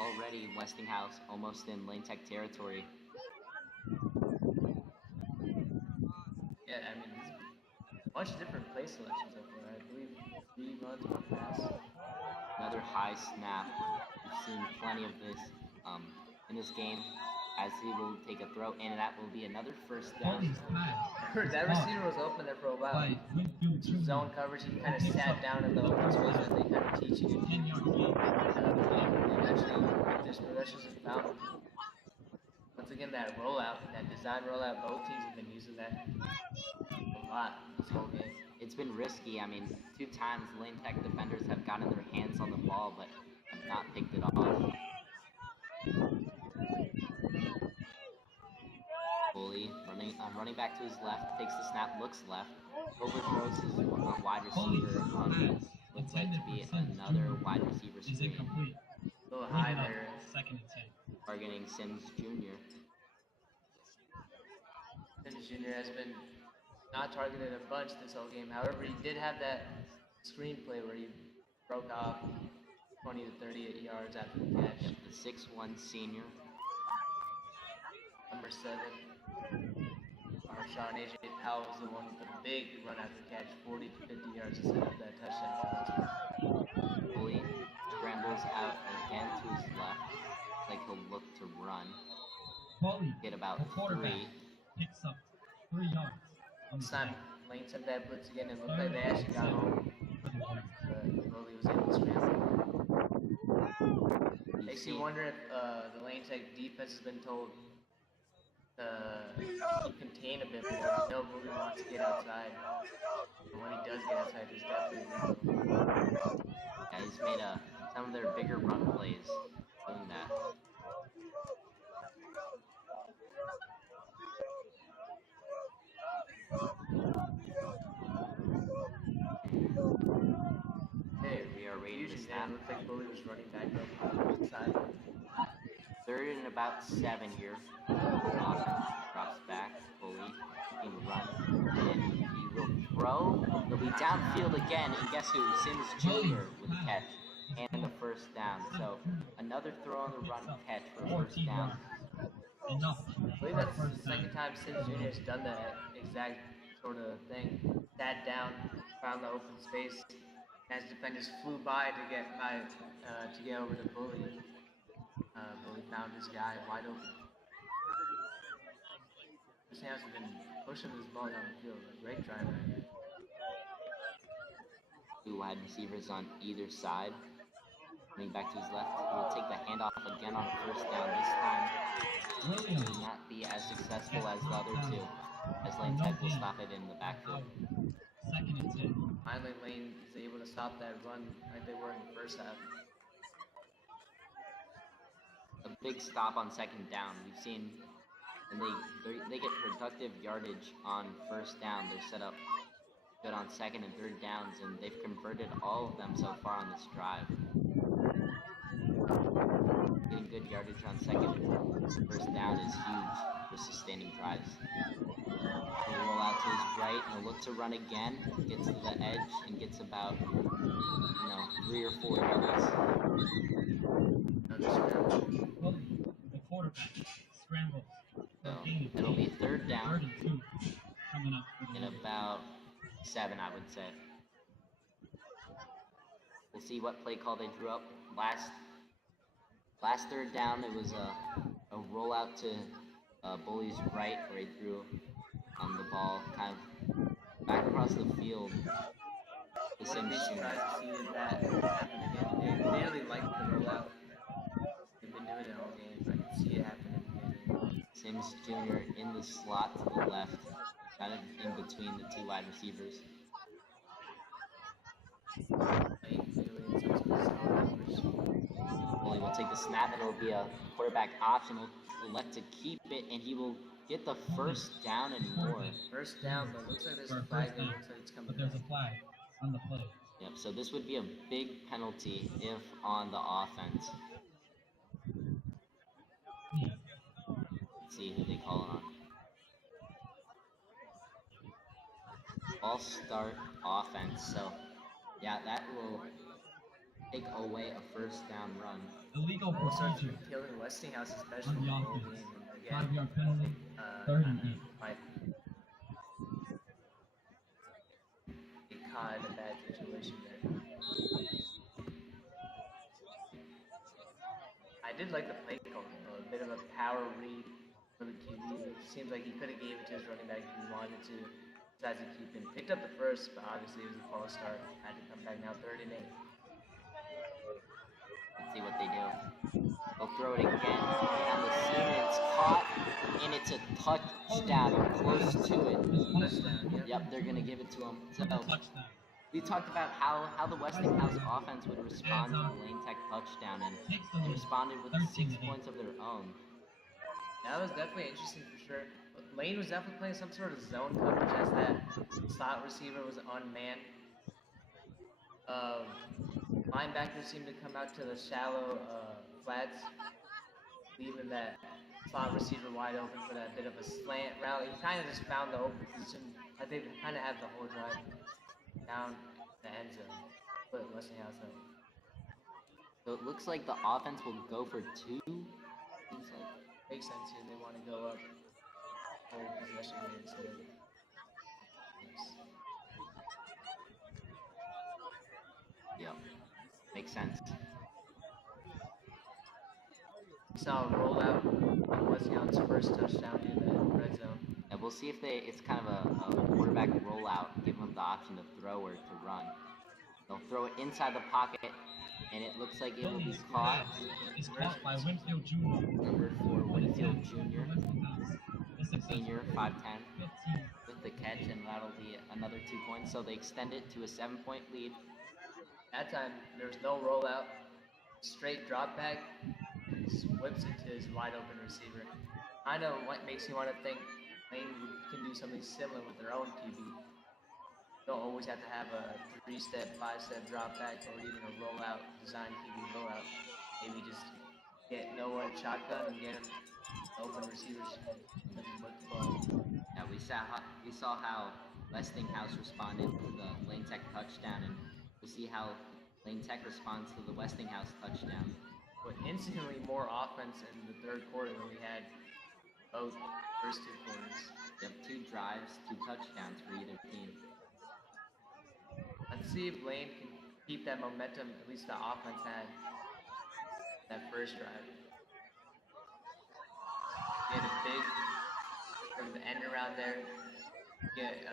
Already Westinghouse almost in Lane Tech territory. Yeah, I mean, a bunch of different play selections up there. I believe 3 runs, 1 pass. Another high snap. We've seen plenty of this in this game, as he will take a throw, and that will be another first down. That receiver was open there for a while. Zone coverage, he kind of sat down in the open space that they kind of teach you to do. Eventually, there's progressions and found him. Once again, that rollout, that design rollout, both teams have been using that a lot this whole game. It's been risky. I mean, 2 times Lane Tech defenders have gotten their hands on the ball, but have not picked it off. Bully running back to his left, takes the snap, looks left, overthrows his wide receiver on looks like to be another wide receiver screen. A little high there. Second and 10. Targeting Sims Jr. Sims Jr. has been not targeted a bunch this whole game. However, he did have that screenplay where he broke off 20 to 38 yards after the catch. Yep, the 6'1" senior. Number 7. Our Sean AJ Powell was the one with the big run after catch, 40 to 50 yards to set up that touchdown pass. Bully scrambles out again to his left, like he'll look to run. Get about 3. Picks up 3 yards. This time, Lane sent that blitz again and looked like they actually got home. But Bully was able to scramble. Makes you wonder if the Lane Tech defense has been told to contain a bit more. I know Bully wants to get outside, but when he does get outside, there's definitely room. Yeah, he's made some of their bigger run plays doing that. Hey, we are ready to snap. It looked like Bully was running back up the side. 3rd and about 7 here. Offense drops back. Bully can run, and he will throw. He'll be downfield again, and guess who? Sims Jr. with a catch and the first down. So another throw on the run catch for a first down. I believe that's the second time Sims Jr. has done that exact sort of thing. Sat down, found the open space, as defenders flew by to get over to Bully. Bully found his guy wide open. Westinghouse has been pushing this ball down the field. Great drive right here. 2 wide receivers on either side. Running back to his left, he will take the handoff again on a first down. This time, he will not be as successful as the other 2, as Lane Tech will stop it in the backfield. Second and 10. Finally, Lane is able to stop that run like they were in the first half. A big stop on second down. We've seen, and they get productive yardage on first down. They're set up good on 2nd and 3rd downs, and they've converted all of them so far on this drive. Getting good yardage on 2nd and 1st down is huge for sustaining drives. He'll roll out to his right, and he'll look to run again. Gets to the edge and gets about, 3 or 4 yards. The quarterback 7, I would say. We'll see what play call they drew up. Last third down, it was a rollout to Bully's right, where he threw the ball kind of back across the field. Wouldn't be surprised to see that happen again. They clearly like the rollout. They've been doing it all game. I can see it happening again. Sims Jr. in the slot to the left, kind of in between the two wide receivers. Bully will take the snap, and it'll be a quarterback option. He'll elect to keep it, and he will get the first down and more. First down, but looks like there's a flag. It looks like it's coming. But there's a flag on the play. Yep, so this would be a big penalty if on the offense. Let's see who they call it on. All start offense, so yeah, that will take away a first down run. Illegal procedure. Killing Westinghouse, especially on the in offense. the game. 5-yard penalty, 3rd and 8. Get caught in a bad situation there. I did like the play call, a bit of a power read for the QB. It seems like he could have gave it to his running back if he wanted to. Decided to keep him. Picked up the first, but obviously it was a false start. Had to come back now, 3rd and 8. Let's see what they do. They'll throw it again down the seam, and it's caught, and it's a touchdown, or close to it. Touchdown, Yep, they're gonna give it to him. So we talked about how the Westinghouse offense would respond to the Lane Tech touchdown, and they responded with 6 points of their own. That was definitely interesting for sure. Lane was definitely playing some sort of zone coverage as that slot receiver was unmanned. Linebackers seemed to come out to the shallow flats, leaving that slot receiver wide open for that bit of a slant route. He kind of just found the open position. I think they kind of had the whole drive down the end zone. Put Westinghouse up. So it looks like the offense will go for 2. Makes sense here. They want to go up whole possession instead of. Yep, makes sense. We saw a rollout on Westinghouse's first touchdown in the red zone. Yeah, we'll see if it's kind of a quarterback rollout, give them the option to throw or to run. They'll throw it inside the pocket, and it looks like it will be caught. It's caught by Winfield Jr. Number 4, Winfield Jr. Senior, 5'10", with the catch, and that'll be another 2 points. So they extend it to a 7-point lead. That time, there was no rollout. Straight drop back. Whips it to his wide open receiver. Kind of what makes you want to think Lane can do something similar with their own QB. Don't always have to have a 3-step, 5-step drop back, or even a rollout, design QB rollout. Maybe just get Noah and shotgun and get him open receivers. Yeah, we saw how Westinghouse responded to the Lane Tech touchdown, and we'll see how Lane Tech responds to the Westinghouse touchdown. But instantly more offense in the 3rd quarter than we had both first 2 quarters. Yep, 2 drives, 2 touchdowns for either team. Let's see if Lane can keep that momentum at least the offense had that first drive. Get a big sort of end around there. Get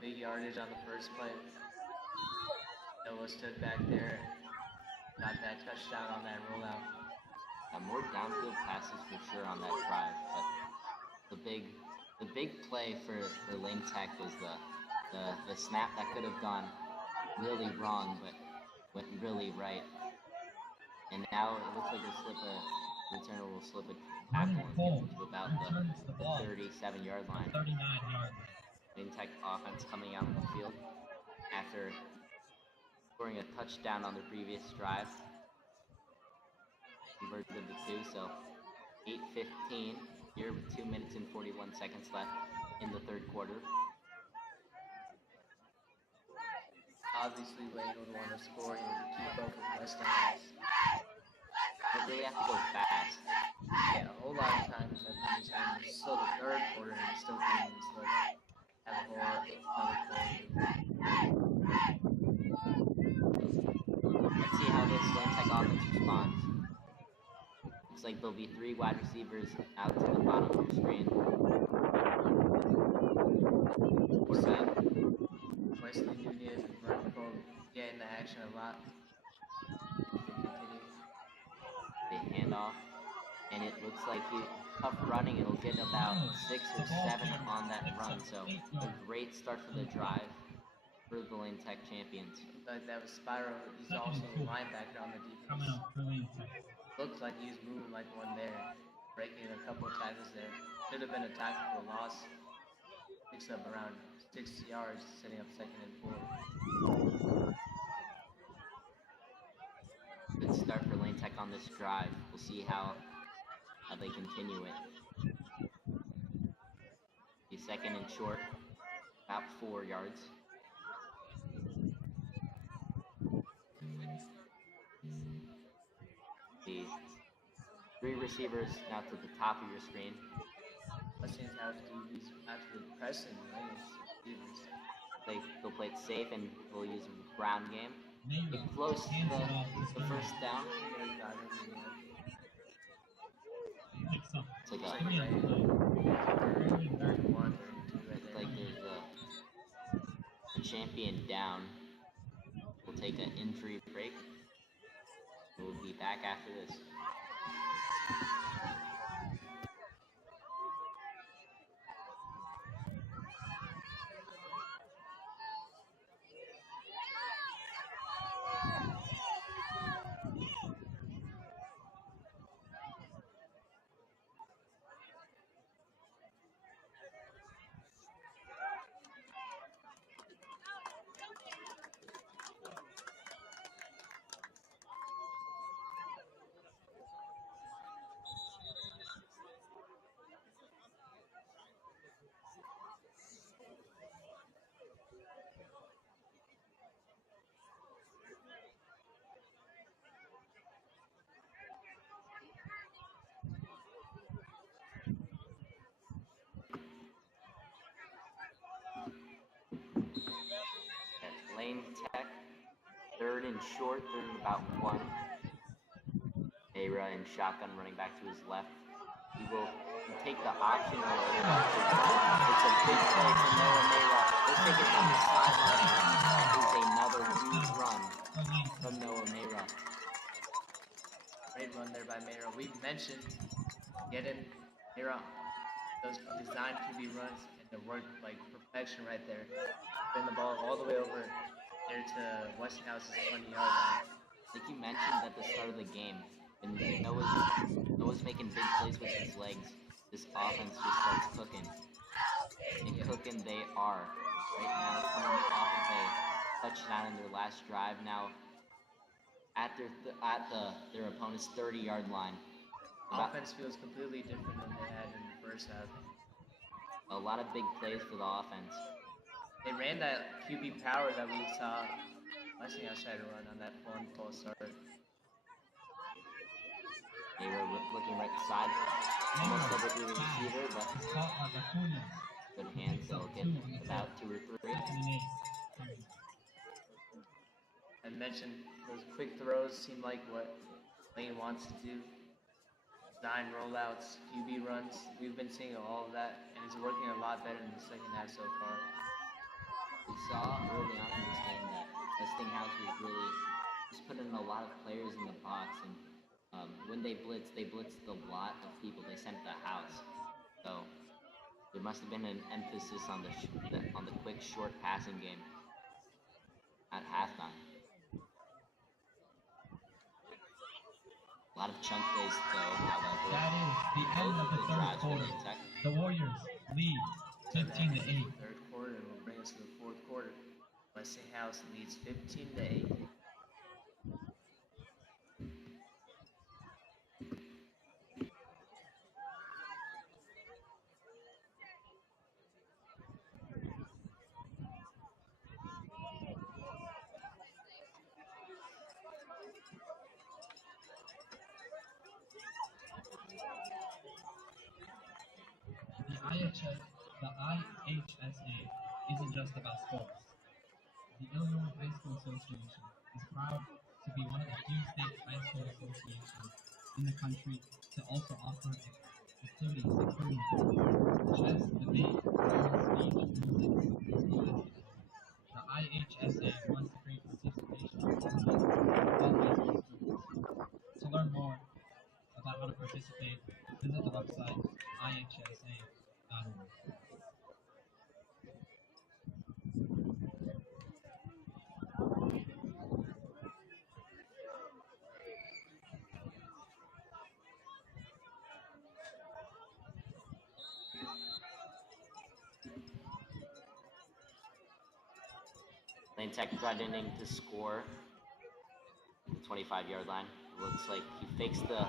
big yardage on the first play. Noah stood back there. Got that touchdown on that rollout. More downfield passes for sure on that drive, but the big play for Lane Tech was the snap that could have gone really wrong, but went really right. And now it looks like the returner will slip a tackle and get to about the 37-yard line. 39-yard. Lane Tech offense coming out on the field after scoring a touchdown on the previous drive. Converted to 2, so 8:15 here with 2 minutes and 41 seconds left in the 3rd quarter. Obviously, Lane would want to score here to keep up with Westinghouse. But they have to go fast. Yeah, a whole lot of times left in this game. It's still the 3rd quarter and still being this like have a whole another quarter. Looks like there'll be 3 wide receivers out to the bottom of your screen. Quarterback. Wesley Nunez and Vernon Cole getting the action a lot. They continue. They hand off, and it looks like tough running. It'll get about 6 or 7 on that run. So a great start for the drive for the Lane Tech champions. Like that was Spyro. He's also a linebacker on the Coming defense. up for Lane Tech. Looked like he was moving like one there, breaking a couple of tackles there. Should have been a tackle for loss. Picks up around 6 yards, setting up 2nd and 4. Good start for Lane Tech on this drive. We'll see how they continue it. The 2nd and short, about 4 yards. The 3 receivers now to the top of your screen. Westinghouse DBs absolutely pressing Lane's receivers. They'll play it safe and they'll use a ground game. Get Mayra close to hands it off to the first down. Picks up. It's like a, 3 and 5. 31, 32 right it's there. like there's a champion down. We'll take an injury break. We'll be back after this. Lane Tech, 3rd and short, 3rd and about 1. Mayra in shotgun running back to his left. He will take the option. It's a big play for Noah Mayra. He'll take it from the sideline. It's another huge run from Noah Mayra. Great run there by Mayra. We mentioned getting Mayra those designed QB runs and the work like perfection right there. Bring the ball all the way over there to Westinghouse's 20-yard line. Like you mentioned at the start of the game, and Noah's making big plays with his legs. This offense just starts cooking. And cooking they are. Right now, coming off of a touchdown in their last drive. Now, at their opponent's 30-yard line. Offense feels completely different than they had in the first half. A lot of big plays for the offense. They ran that QB power that we saw Westinghouse try to run on that one false start. They were looking right side. Almost over through the receiver, but good hands. They'll get about 2 or 3. I mentioned those quick throws seem like what Lane wants to do. Design rollouts, QB runs. We've been seeing all of that, and it's working a lot better in the second half so far. We saw early on in this game that Westinghouse was really just putting a lot of players in the box, and when they blitzed a lot of people. They sent the house. So there must have been an emphasis on the quick, short passing game at halftime. A lot of chunk plays, though, however. That is the end of the third quarter. The Warriors lead 15 to 8. Third quarter will bring us to the fourth quarter. Westinghouse leads 15 to 8. The IHSA isn't just about sports. The Illinois High School Association is proud to be one of the few state high school associations in the country to also offer activities including chess, debate, speech, music, and school activities. The IHSA wants to create participation opportunities for all high school students. To learn more about how to participate, visit the website ihsa.org. Lane Tech threatening to score the 25-yard line. It looks like he fakes the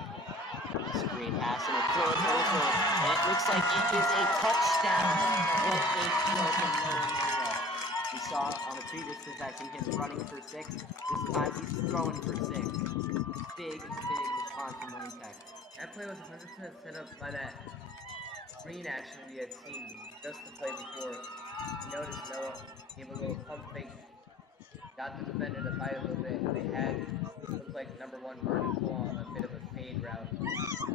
screen pass and will throw it over. And it looks like it is a touchdown. What a throw from Noah Murray. We saw on the previous possession him running for 6. This time he's throwing for 6. Big response from Lane Tech. That play was 100% set up by that screen action we had seen just the play before. You noticed Noah gave a little pump fake, got the defender to fight a little bit, and they had looked like number 1 vertical on a bit of a fade route.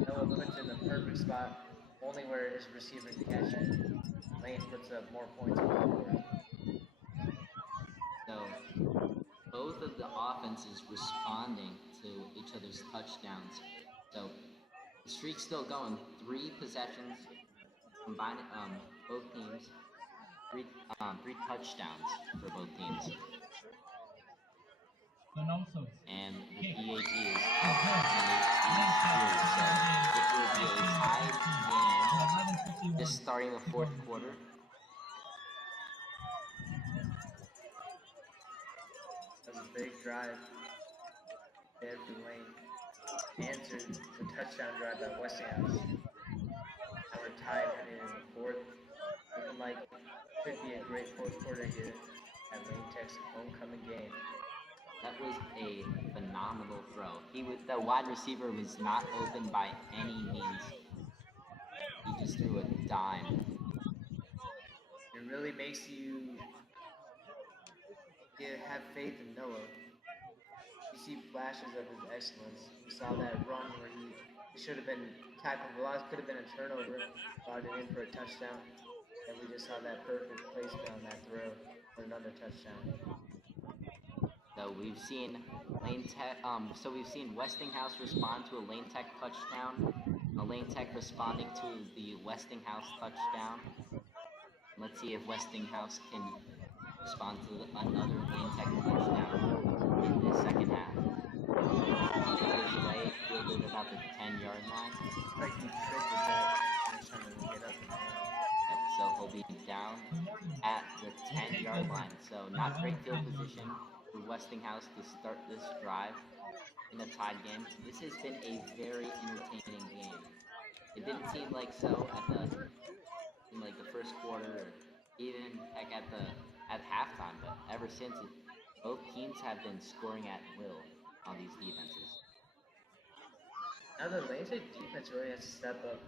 Noah puts it in the perfect spot, only where his receiver can catch it. Lane puts up more points on the board. So both of the offenses responding to each other's touchdowns. So the streak's still going. 3 possessions combined, both teams. 3 touchdowns for both teams. And the PAT is up and it is through. So it will be a tied game just starting the 4th quarter. That was a big drive there for Lane. Answered the touchdown drive by Westinghouse. Now we're tied heading into the 4th. Looking like it could be a great 4th quarter here at Lane Tech's homecoming game. That was a phenomenal throw. The wide receiver was not open by any means. He just threw a dime. It really makes you have faith in Noah. You see flashes of his excellence. We saw that run where he should have been tackled. Velaz could have been a turnover, brought it in for a touchdown. And we just saw that perfect placement on that throw for another touchdown. So we've seen Westinghouse respond to a Lane Tech touchdown. A Lane Tech responding to the Westinghouse touchdown. Let's see if Westinghouse can respond to another Lane Tech touchdown in the second half. He goes away, fielded about the 10-yard line. Like he tripped with that every time he get up. So he'll be down at the 10-yard line. So not great field position for Westinghouse to start this drive in a tied game. This has been a very entertaining game. It didn't seem like so in the first quarter, or even heck at halftime, but ever since, both teams have been scoring at will on these defenses. Now the Lane Tech defense really has to step up.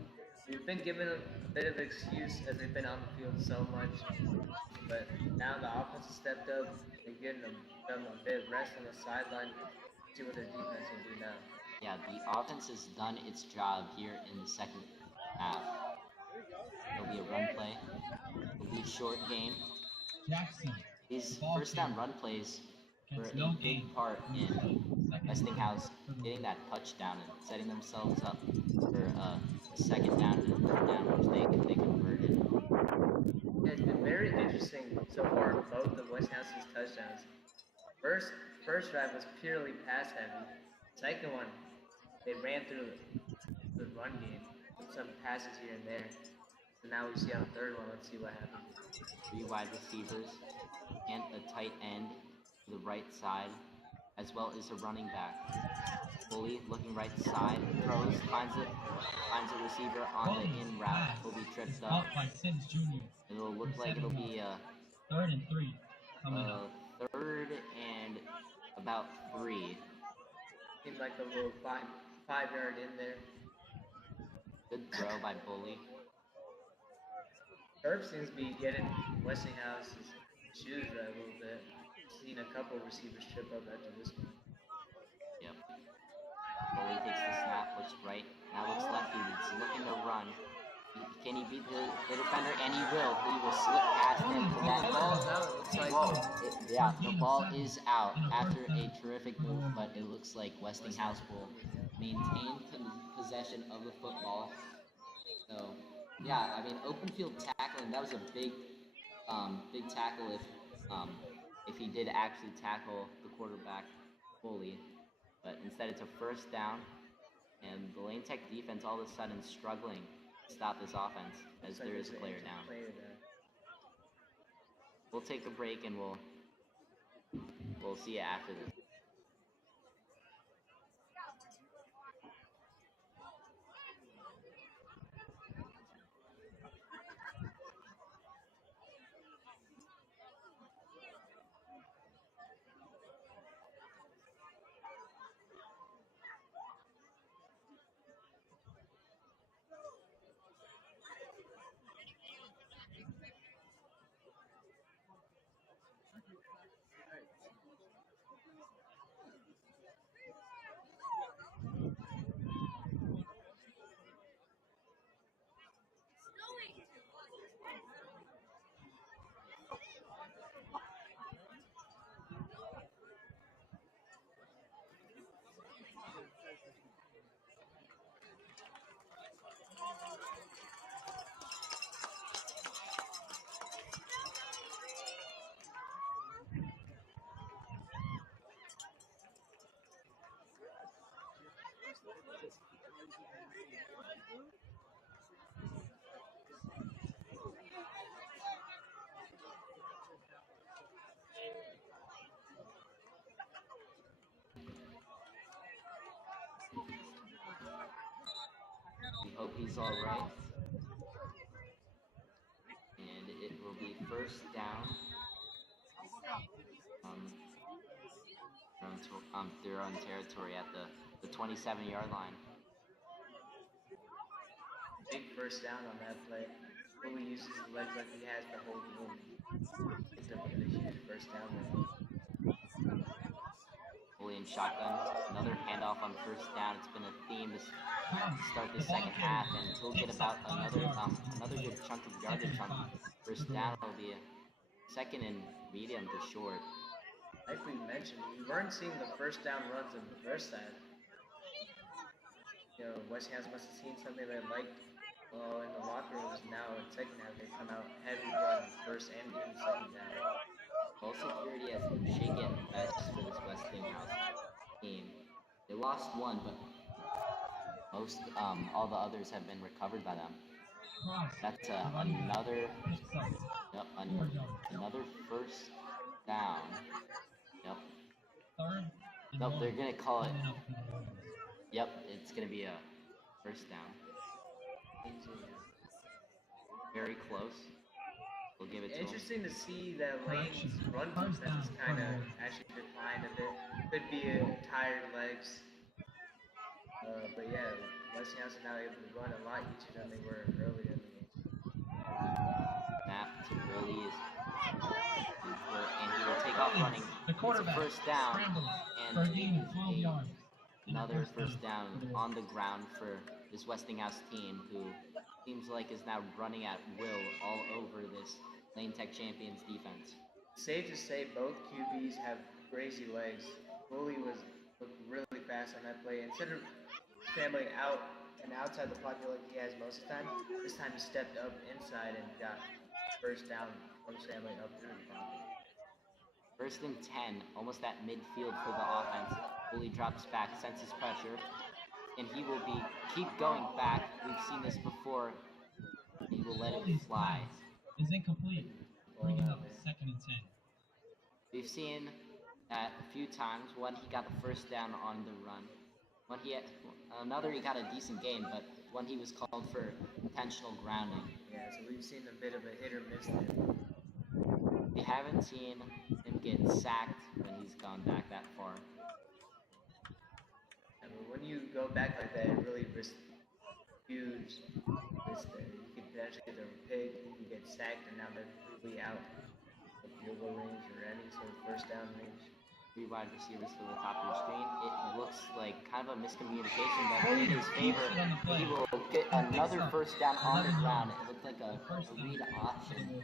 We've been given a bit of excuse as they've been on the field so much, but now the offense has stepped up. They're giving them a bit of rest on the sideline. See what their defense will do now. Yeah, the offense has done its job here in the second half. There'll be a run play. It'll be a short game. These first down run plays were a big part in Westinghouse getting that touchdown and setting themselves up for a second down and a third down, which they converted. Yeah, it's been very interesting so far, both of Westinghouse's touchdowns. First drive was purely pass heavy. Second one, they ran through the run game with some passes here and there. So now we see on the third one, let's see what happens. 3 wide receivers and a tight end to the right side, as well as a running back. Bully looking right side, throws, finds a receiver on the in route. Will be tripped up. It'll look like it'll be a 3rd and 3 coming up. 3rd and about 3. Seemed like a little 5-yard in there. Good throw by Bully. Herb seems to be getting Westinghouse's shoes right a little bit. Seen a couple receivers trip up after this one. Yep. Goalie takes the snap, looks right, now looks left, he's looking to run. Can he beat the defender? And he will. He will slip past him. The ball's out, it looks like. Yeah, the ball is out after a terrific move, but it looks like Westinghouse will maintain possession of the football. So, yeah, I mean, open field tackling, that was a big tackle if he did actually tackle the quarterback fully. But instead, it's a first down, and the Lane Tech defense all of a sudden struggling to stop this offense as there is a player down. We'll take a break and we'll see you after this. We hope he's all right. And it will be first down their own territory at the 27-yard line. Big first down on that play. Fully uses his legs like he has the whole game. Picked up a huge first down there. Fully in shotgun. Another handoff on first down. It's been a theme to start the second half, and he'll get about another good chunk of yardage on first down. It'll be a second and medium to short. Like we mentioned, we weren't seeing the first down runs in the first half. You know, Westinghouse must have seen something they liked in the locker rooms. Now in second half, they come out heavy run first and even second down. Ball security has shaken best for this Westinghouse team. They lost one, but all the others have been recovered by them. That's another first down. Yep. Nope, they're gonna call it. Yep, it's gonna be a first down. Very close. We'll give it to Interesting to see that Lane's run defense kind of actually declined a bit. Could be tired legs. But yeah, Westinghouse is now able to run a lot easier than they were earlier in the game. Snap to Burley and he will take off running. It's a first down and another first down on the ground for this Westinghouse team, who seems like is now running at will all over this Lane Tech Champions defense. Safe to say both QBs have crazy legs. Bully looked really fast on that play. Instead of scrambling out and outside the pocket like he has most of the time, this time he stepped up inside and got first down from scrambling up through the pocket. First and 10, almost at midfield for the offense. Bully drops back, senses pressure, and he will keep going back. We've seen this before. He will let it fly. Is incomplete, bringing up second and 10. We've seen that a few times. One, he got the first down on the run. Another, he got a decent gain, but one he was called for intentional grounding. Yeah, so we've seen a bit of a hit or miss there. We haven't seen him get sacked when he's gone back that far. I mean, when you go back like that, it really risks huge risk there. You could potentially get a pick, you could get sacked, and now they're completely out of field goal range or any sort of first down range. 3 wide receivers to the top of your screen. It looks like kind of a miscommunication, but in his favor, he will get another first down on the ground. It looked like a read option.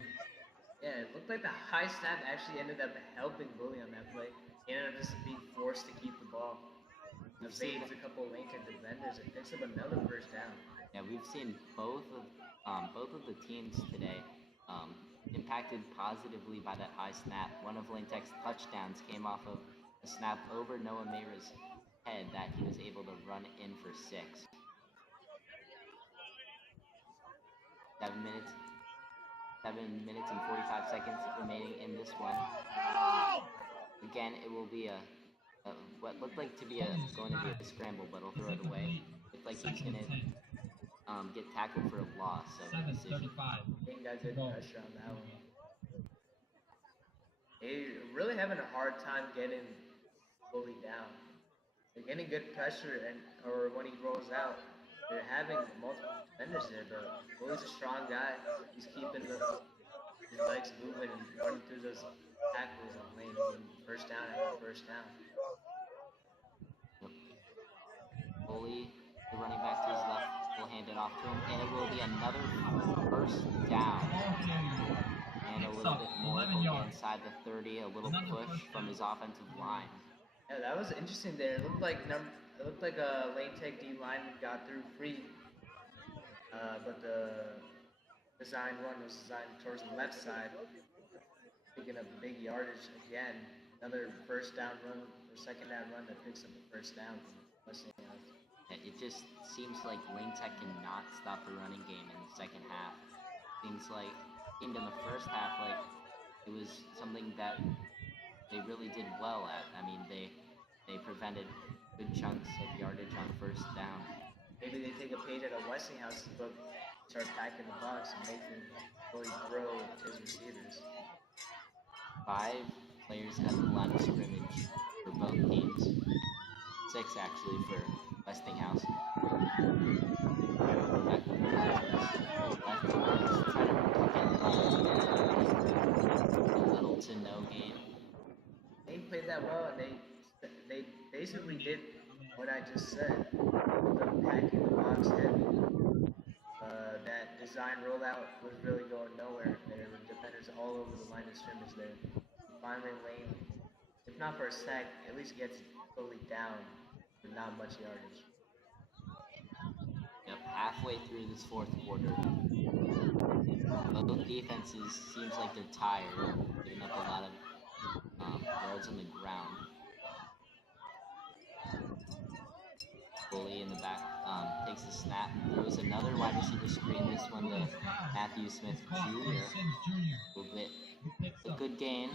Yeah, it looked like the high snap actually ended up helping Bully on that play. He ended up just being forced to keep the ball. Evades a couple of lane defenders and picks up another first down. Yeah, we've seen both of the teams today impacted positively by that high snap. One of Lane Tech's touchdowns came off of a snap over Noah Mayra's head that he was able to run in for 6. 7 minutes. 7 minutes and 45 seconds remaining in this one. Again, it will be what looked like to be going to be a scramble, but he'll throw it away. Looked like he's going to get tackled for a loss. So decision. I think got good pressure on that one. They're really having a hard time getting Bully down. They're getting good pressure, or when he rolls out, they're having multiple defenders there. But Bully's a strong guy. He's keeping his legs moving and running through those tackles and laying first down after first down. Bully, the running back to his left, will hand it off to him, and it will be another first down. And a little bit more inside the 30, a little push from his offensive line. Yeah, that was interesting there. It looked like a Lane Tech D lineman got through free, but the design run was designed towards the left side, picking up big yardage again. Another first down run or second down run that picks up the first down from Westinghouse. It just seems like Lane Tech cannot stop the running game in the second half. Seems like in the first half, like it was something that they really did well at. I mean, they prevented good chunks of yardage on first down. Maybe they take a page out of Westinghouse's book, start packing the box and making Bully throw his receivers. 5 players at the line of scrimmage for both teams. 6 actually for Westinghouse. Back to the left coach, try to a little to no gain. They played that well, and they basically did what I just said. With them packing the box heavy. That design rollout was really going nowhere. There were defenders all over the line of scrimmage there. Finally, Lane, if not for a sack, at least gets totally down for not much yardage. Yep, halfway through this fourth quarter, both defenses seems like they're tired, giving up a lot of yards on the ground. Bully in the back takes the snap, throws another wide receiver screen. This one to Matthew Smith Jr. will get a good gain.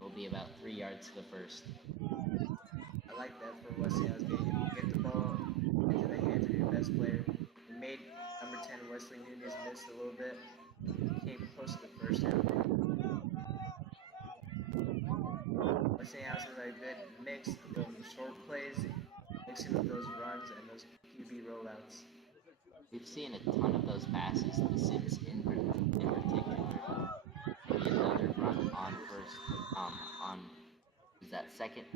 Will be about 3 yards to the first. I like that for Westinghouse. Get the ball into the hands of your best player. It made number 10 Wesley Nunez miss a little bit. Came close to the first down. Westinghouse has a good mix of those short plays, mixing with those runs and those QB rollouts. We've seen a ton of those passes, the Sims in particular. Maybe another run on first, on, is that second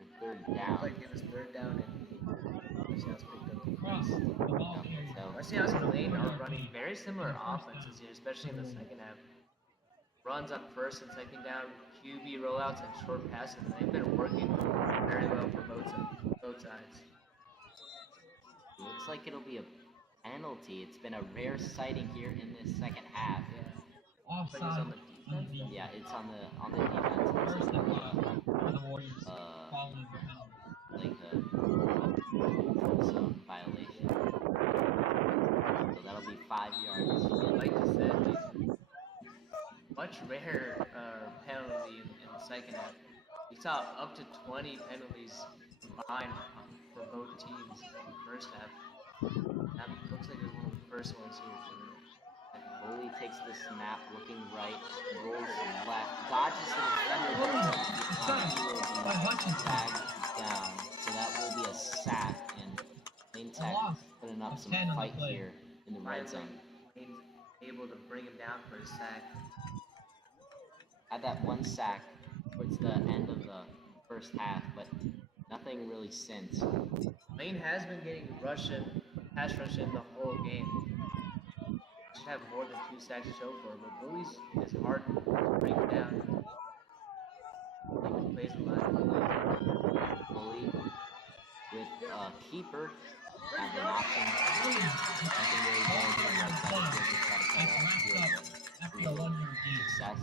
or third down? Like it was third down and Westinghouse picked up the pass. So Westinghouse and Lane are running very similar offenses here, especially in the second half. Runs on first and second down, QB rollouts, and short passes, and they've been working very well for both sides. Looks like it'll be a penalty. It's been a rare sighting here in this second half. Yeah. Offside on the defense. Yeah, it's on the defense. First and 5 for the Warriors following the penalty. Like a zone violation. So that'll be 5 yards. Like you said, much rarer penalty in the second half. We saw up to 20 penalties combined for both teams in the first half. That looks like it was one of the first ones here for the second half. Bully takes the snap, looking right, rolls left, dodges the defender, he will be dragged down. So that will be a sack, and Lane Tech putting up some fight here in the red zone. Lane's able to bring him down for a sack. Had that one sack towards the end of the first half, but nothing really since. Lane has been getting pass rush in the whole game. Should have more than 2 sacks to show for it, but Bullies is hard to break down. Making plays a lot. Bully with a keeper have an option. Nothing really there to the right side of the field. They try to play off the field, but After a no one-yard gain. success.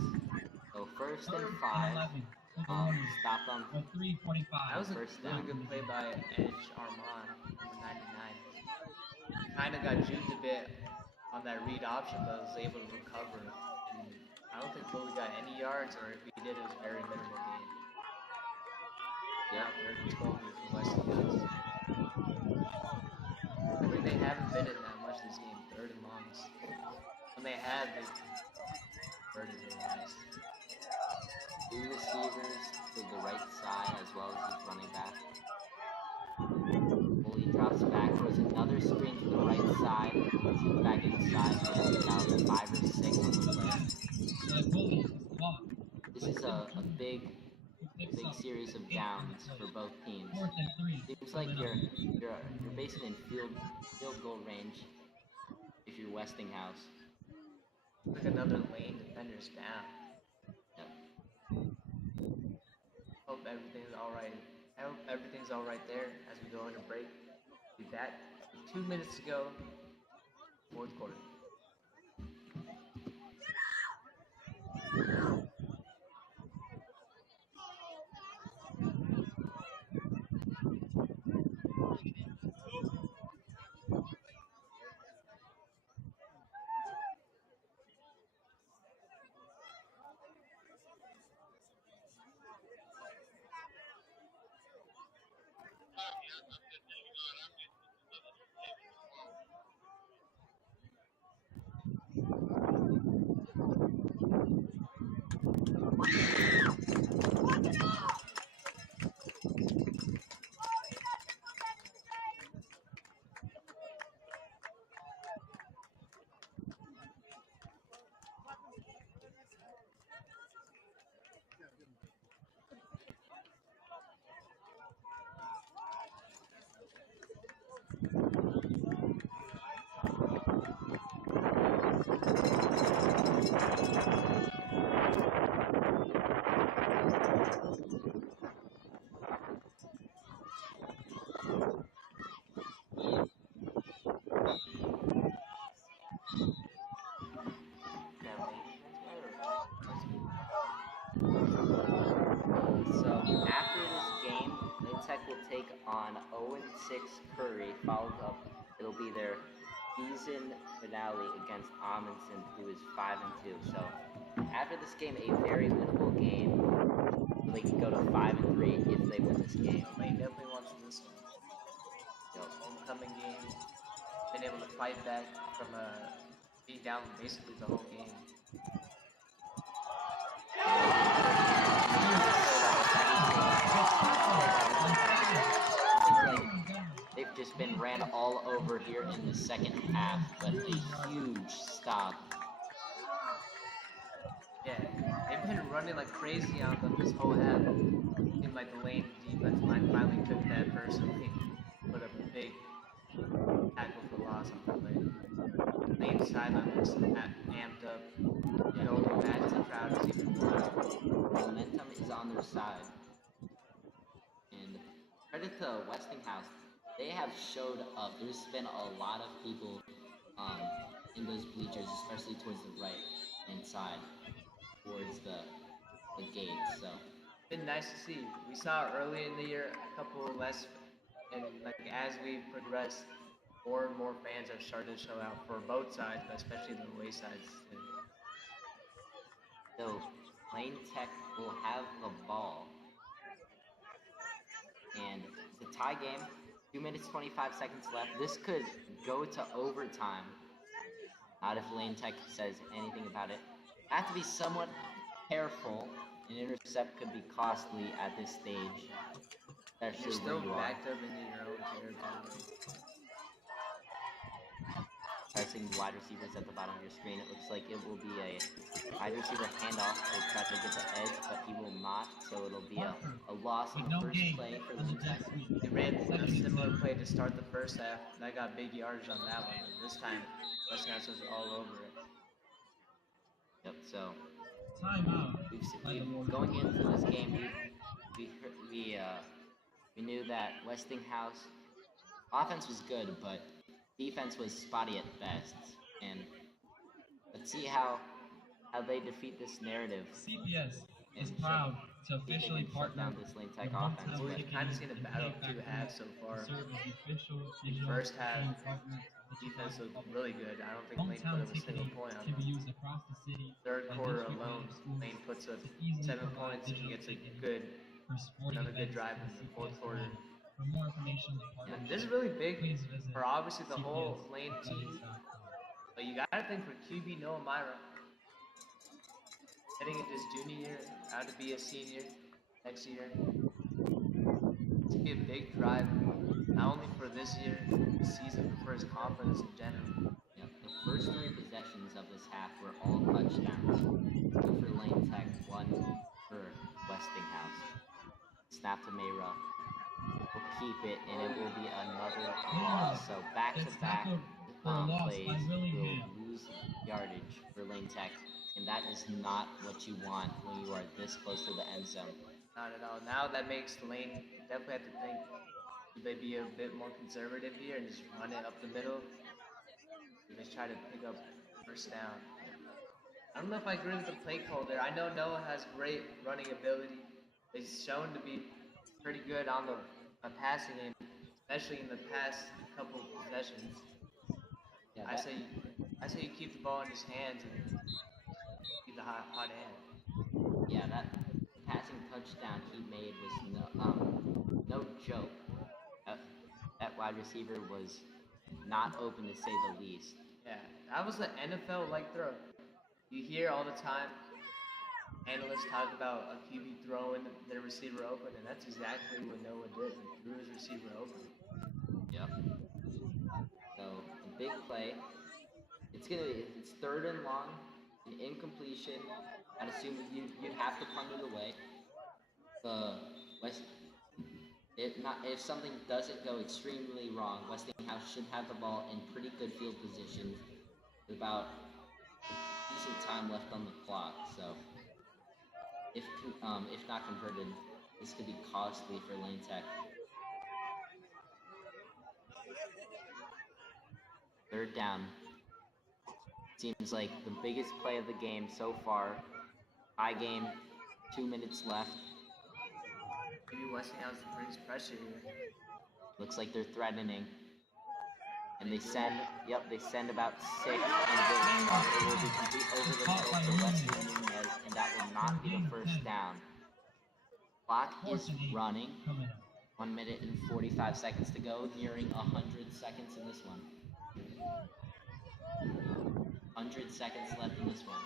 So first and Third 5. 11 to the Warriors. Stop them. With 3:45. That was a First really down. good play by Edge Armand, number 99. He kind of got juked a bit on that read option, but was able to recover. And I don't think Bully got any yards, or if he did, it was very minimal gain. Now 3rd and 12 here for Westinghouse. I think they haven't been in that much this game, 3rd and longs. When they have, they converted really nice. 2 receivers to the right side as well as his running back. Bully drops back towards another screen to the right side. Shoot back inside. It'll be about 5 or 6 on the play. The Bully is caught. This is a big series of downs for both teams. 4th and 3. Seems like you're basically in field goal range if you're Westinghouse. Like another lane defender's down. Yep. Hope everything's all right. I hope everything's all right there as we go into break. Be back with 2 minutes to go. 4th quarter. So after this game, Lane Tech will take on 0-6 Curry, followed up. It'll be their season finale against Amundsen, who is 5-2. So after this game, a very winnable game. They can go to 5-3 if they win this game. Lane definitely wants this one. Homecoming game. Been able to fight back from being down basically the whole game. They've just been ran all over here in the second half, but a huge stop. Yeah, they've been running like crazy on them this whole half. Seemed like the Lane defense line finally took that personally. Put up a big tackle for loss on the play. Lane sideline looks amped up. You know, the match the crowd is even more. Momentum is on their side. And credit to Westinghouse, they have showed up. There's been a lot of people in those bleachers, especially towards the right hand side, towards the gate. So Been nice to see. We saw early in the year a couple less, and like as we progress, more and more fans have started to show out for both sides, but especially the away sides too. So Lane Tech will have the ball. And it's a tie game. 2 minutes, 25 seconds left. This could go to overtime. Not if Lane Tech says anything about it. Have to be somewhat careful. An intercept could be costly at this stage. You're Especially still where you are. backed up into your own territory. pressing the wide receivers at the bottom of your screen. It looks like it will be a wide receiver handoff to try to get the edge, but he will not, so it'll be a loss on With the no first gain play for on the Lane jet Tech. sweep. They ran a Second and similar 7. play to start the first half, and I got big yardage on that one. But this time, Westinghouse was all over it. Yep. So Timeout by the we've Warriors. going into this game, we knew that Westinghouse offense was good, but defense was spotty at best. And let's see how they defeat this narrative. CPS is and proud to see if they officially can shut partner down this Lane with Tech offense. hometown Well, we've kind of marketing seen a and battle Pay of two Factory halves so to far. serve as the official The digital first half, ticketing partner of the defense Chicago looked Public really Schools. good. I don't think Lane put Hometown up a single ticketing point on can be them. used across the city Third by quarter district alone, schools Lane puts up to easily 7 provide points and digital gets a ticketing for sporting another good events drive in in the fourth CPS quarter. brand. For more information and But partnership, this is really big please visit for obviously the whole Lane team. cpsathletics.com. But you gotta think for QB Noah Myra, heading into his junior year, out to be a senior next year. It's gonna be a big drive, not only for this year, this season, but for his confidence in general. Yep. The first 3 possessions of this half were all touchdowns. 2 for Lane Tech, 1 for Westinghouse. Snap to Mayra. Will keep it, and it will be another loss. So back-to-back plays will lose yardage for Lane Tech, and that is not what you want when you are this close to the end zone. Not at all. Now that makes Lane definitely have to think, should they be a bit more conservative here and just run it up the middle? Or just try to pick up first down? I don't know if I agree with the play call there. I know Noah has great running ability. He's shown to be pretty good on the passing game, especially in the past couple of possessions. Yeah, I say you keep the ball in his hands and keep the hot hand. yeah, that passing touchdown he made was no joke. That wide receiver was not open to say the least. Yeah, that was the NFL like throw. You hear all the time analysts talk about a QB throwing their receiver open, and that's exactly what Noah did. He threw his receiver open. Yep. So the big play. It's 3rd and long, an incompletion. I'd assume you'd have to punt it away. The West, if something doesn't go extremely wrong, Westinghouse should have the ball in pretty good field position with about decent time left on the clock. So if not converted, this could be costly for Lane Tech. 3rd down. Seems like the biggest play of the game so far. High game, 2 minutes left. Maybe Westinghouse brings pressure here. Looks like they're threatening. And they send about 6, and it will be complete over the middle for Wesley Nunez, and that will not be the first down. Clock is running. 1 minute and 45 seconds to go, nearing 100 seconds in this one. 100 seconds left in this one.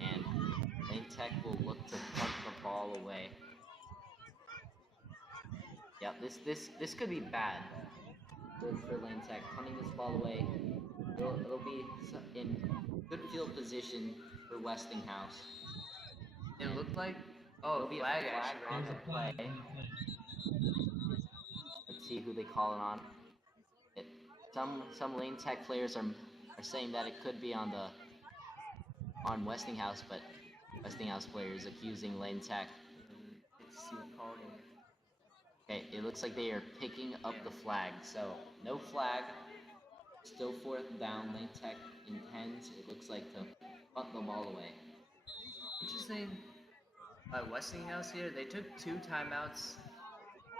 And Lane Tech will look to punt the ball away. Yep, this could be bad for Lane Tech. Punting this ball away, it'll be in good field position for Westinghouse. It looked like It'll be flag a flag actually. on the play. Let's see who they call it on. Some Lane Tech players are saying that it could be on Westinghouse, but Westinghouse players accusing Lane Tech. Let's see what called him. Okay, it looks like they are picking up the flag. So no flag. Still 4th down. Lane Tech intends, it looks like, to punt the ball away. Interesting. Westinghouse here, they took 2 timeouts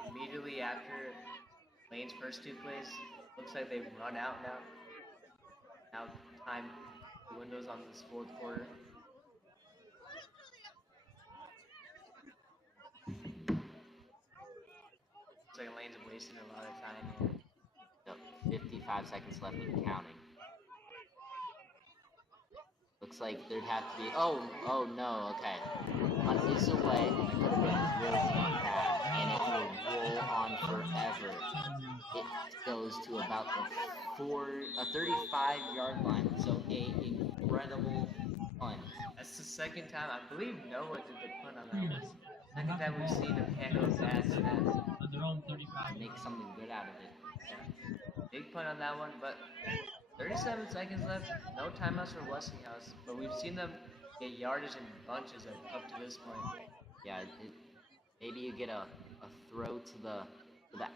immediately after Lane's first 2 plays. Looks like they've run out now. Now time windows on this 4th quarter. Looks like Lane's wasting a lot of time here. Yep, 55 seconds left and counting. Looks like there'd have to be. Oh no. Okay, punt is away. That could have been really bad, and it will roll on forever. It goes to about the 35-yard line. So a incredible punt. That's the second time. I believe Noah did the punt on that one. Pumas will Second have the time we've ball seen him at handle a 37 bad snap. seconds on their own Make 35-yard something line. good out of it. Yeah. Big punt on that one, but 37 seconds left. No timeouts for Westinghouse, but we've seen them get yardage in bunches up to this point. Yeah, maybe you get a throw to the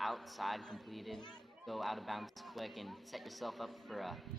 outside completed, go out of bounds quick, and set yourself up for a